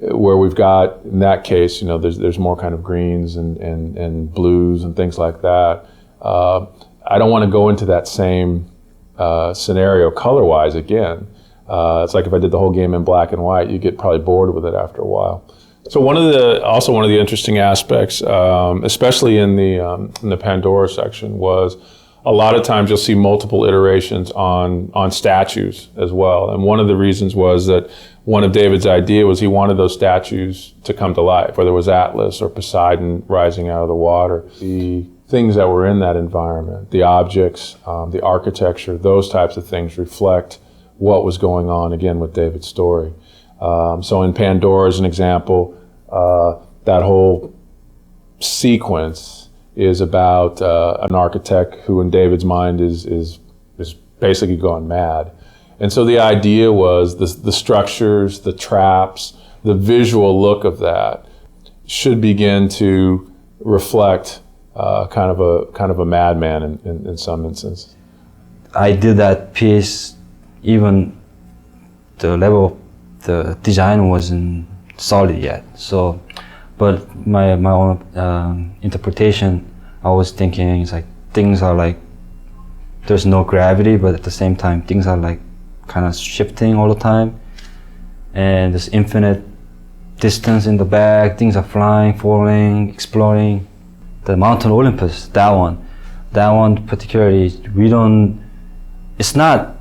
where we've got, in that case, you know, there's more kind of greens and blues and things like that. I don't want to go into that same scenario color-wise again. It's like if I did the whole game in black and white, you get probably bored with it after a while. So one of the interesting aspects, especially in the Pandora section, was a lot of times you'll see multiple iterations on statues as well. And one of the reasons was that one of David's idea was he wanted those statues to come to life, whether it was Atlas or Poseidon rising out of the water. The things that were in that environment, the objects, the architecture, those types of things reflect what was going on, again, with David's story. So in Pandora, as an example, that whole sequence is about an architect who, in David's mind, is basically gone mad. And so the idea was the structures, the traps, the visual look of that should begin to reflect kind of a madman in some instances. I did that piece, even the level, the design wasn't solid yet. So, but my own interpretation, I was thinking it's like things are like there's no gravity, but at the same time things are like kind of shifting all the time, and there's infinite distance in the back. Things are flying, falling, exploding. The Mountain Olympus, that one particularly, it's not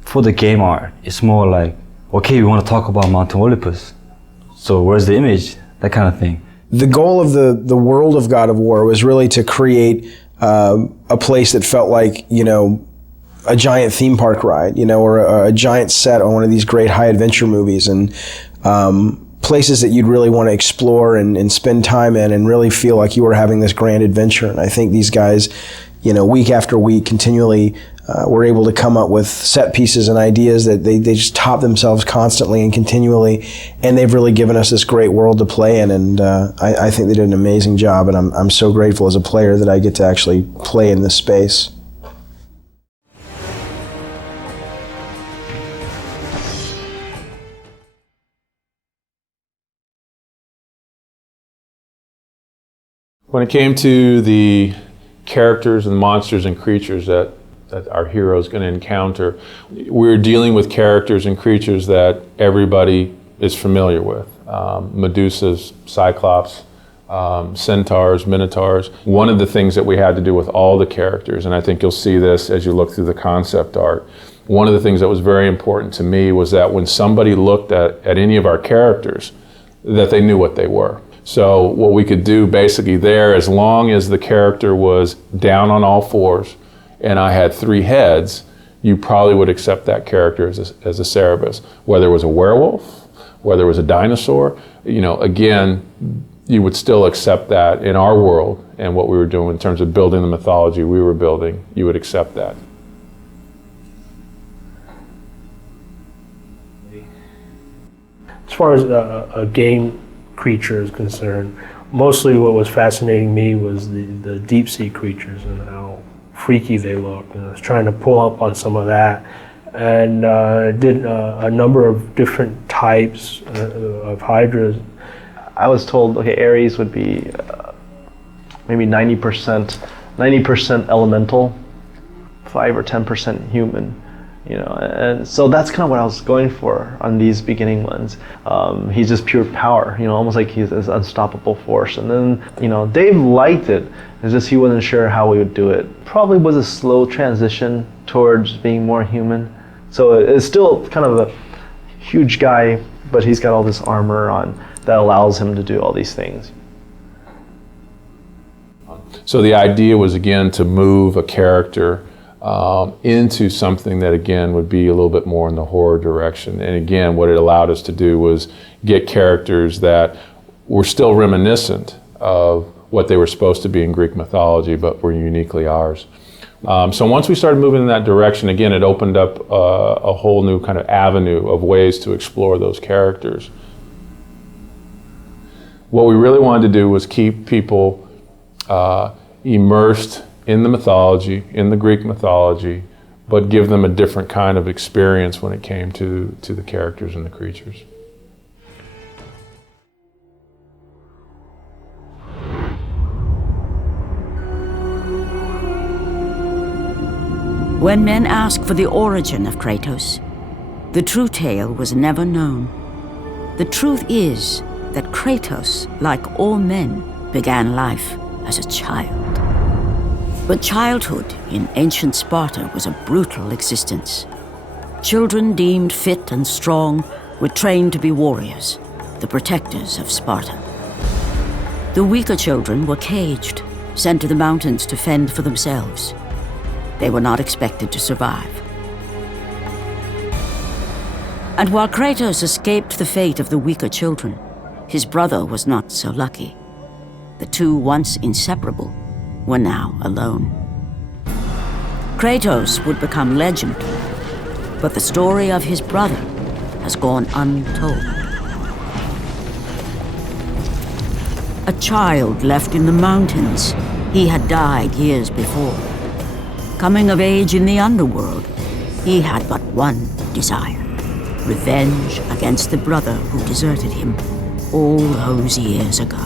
for the game art. It's more like, okay, we want to talk about Mountain Olympus, so where's the image? That kind of thing. The goal of the world of God of War was really to create a place that felt like, you know, a giant theme park ride, you know, or a giant set on one of these great high adventure movies, and places that you'd really want to explore and spend time in and really feel like you were having this grand adventure. And I think these guys, you know, week after week continually were able to come up with set pieces and ideas that they just top themselves constantly and continually, and they've really given us this great world to play in, and I think they did an amazing job, and I'm so grateful as a player that I get to actually play in this space. When it came to the characters and monsters and creatures that our hero is going to encounter, we're dealing with characters and creatures that everybody is familiar with. Medusas, Cyclops, centaurs, minotaurs. One of the things that we had to do with all the characters, and I think you'll see this as you look through the concept art, one of the things that was very important to me was that when somebody looked at any of our characters, that they knew what they were. So what we could do basically there, as long as the character was down on all fours and I had 3 heads, you probably would accept that character as a Cerberus. Whether it was a werewolf, whether it was a dinosaur, you know, again, you would still accept that in our world and what we were doing in terms of building the mythology we were building, you would accept that. As far as a game creature is concerned, Mostly what was fascinating me was the deep sea creatures and how freaky they looked. And I was trying to pull up on some of that, and did a number of different types of hydras. I was told, okay, Ares would be maybe 90% elemental, 5 or 10% human. And so that's kind of what I was going for on these beginning ones. He's just pure power, almost like he's this unstoppable force. And then, Dave liked it. It's just he wasn't sure how we would do it. Probably was a slow transition towards being more human. So it's still kind of a huge guy, but he's got all this armor on that allows him to do all these things. So the idea was, again, to move a character into something that, again, would be a little bit more in the horror direction. And again, what it allowed us to do was get characters that were still reminiscent of what they were supposed to be in Greek mythology, but were uniquely ours. So once we started moving in that direction, again, it opened up a whole new kind of avenue of ways to explore those characters. What we really wanted to do was keep people immersed in the mythology, in the Greek mythology, but give them a different kind of experience when it came to the characters and the creatures. When men ask for the origin of Kratos, the true tale was never known. The truth is that Kratos, like all men, began life as a child. But childhood in ancient Sparta was a brutal existence. Children deemed fit and strong were trained to be warriors, the protectors of Sparta. The weaker children were caged, sent to the mountains to fend for themselves. They were not expected to survive. And while Kratos escaped the fate of the weaker children, his brother was not so lucky. The two, once inseparable, were now alone. Kratos would become legend, but the story of his brother has gone untold. A child left in the mountains, he had died years before. Coming of age in the underworld, he had but one desire: revenge against the brother who deserted him all those years ago.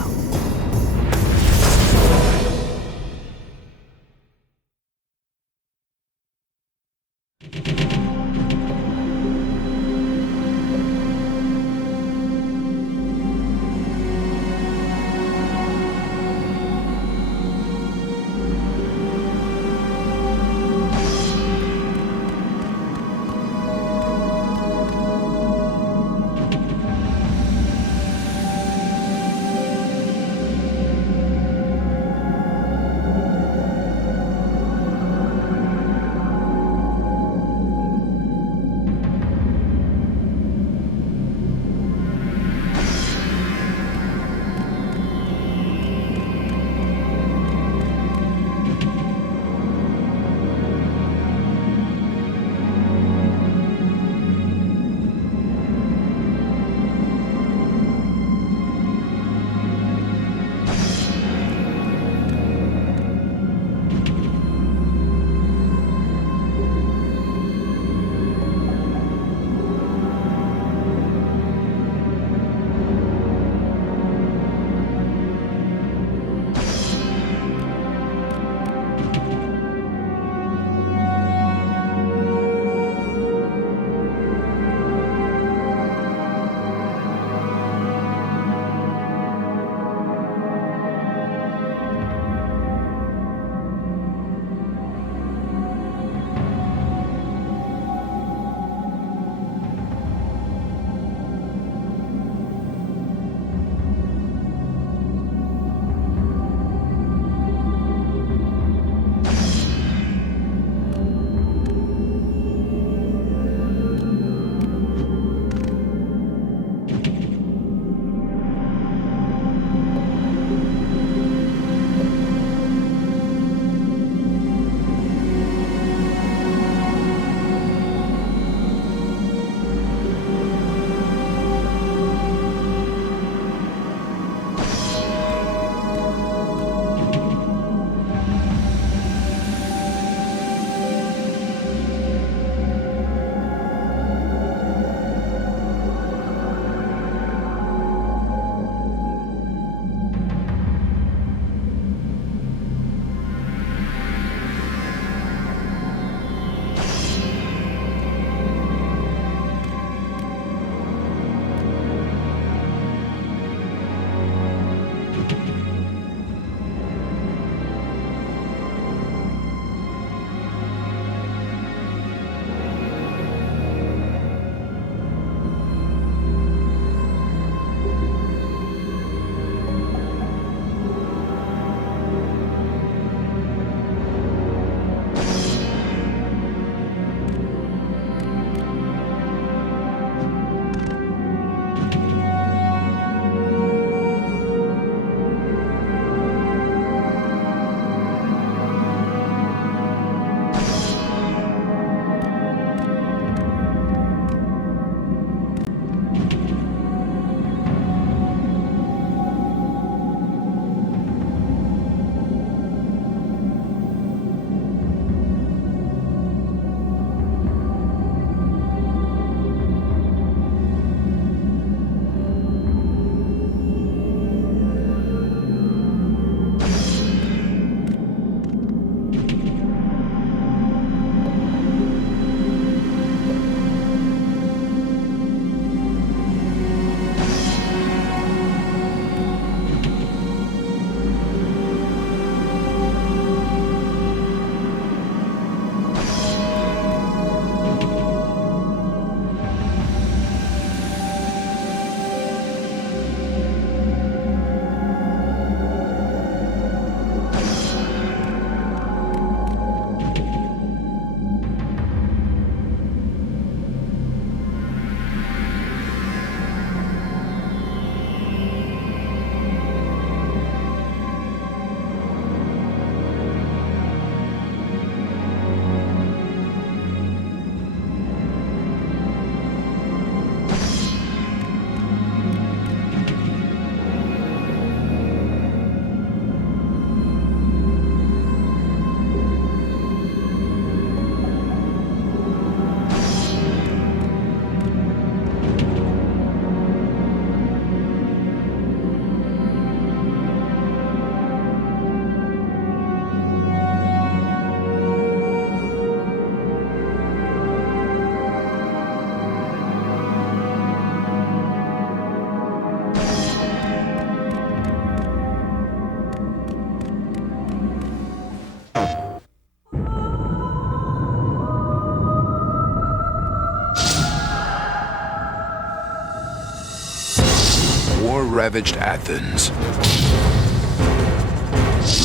war-ravaged Athens.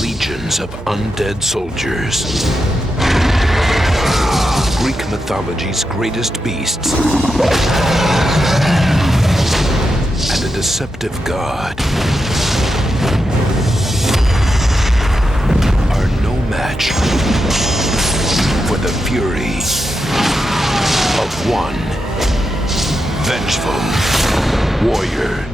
Legions of undead soldiers. Greek mythology's greatest beasts. And a deceptive god are no match for the fury of one vengeful warrior.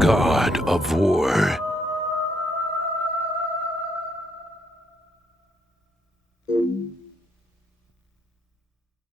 God of War.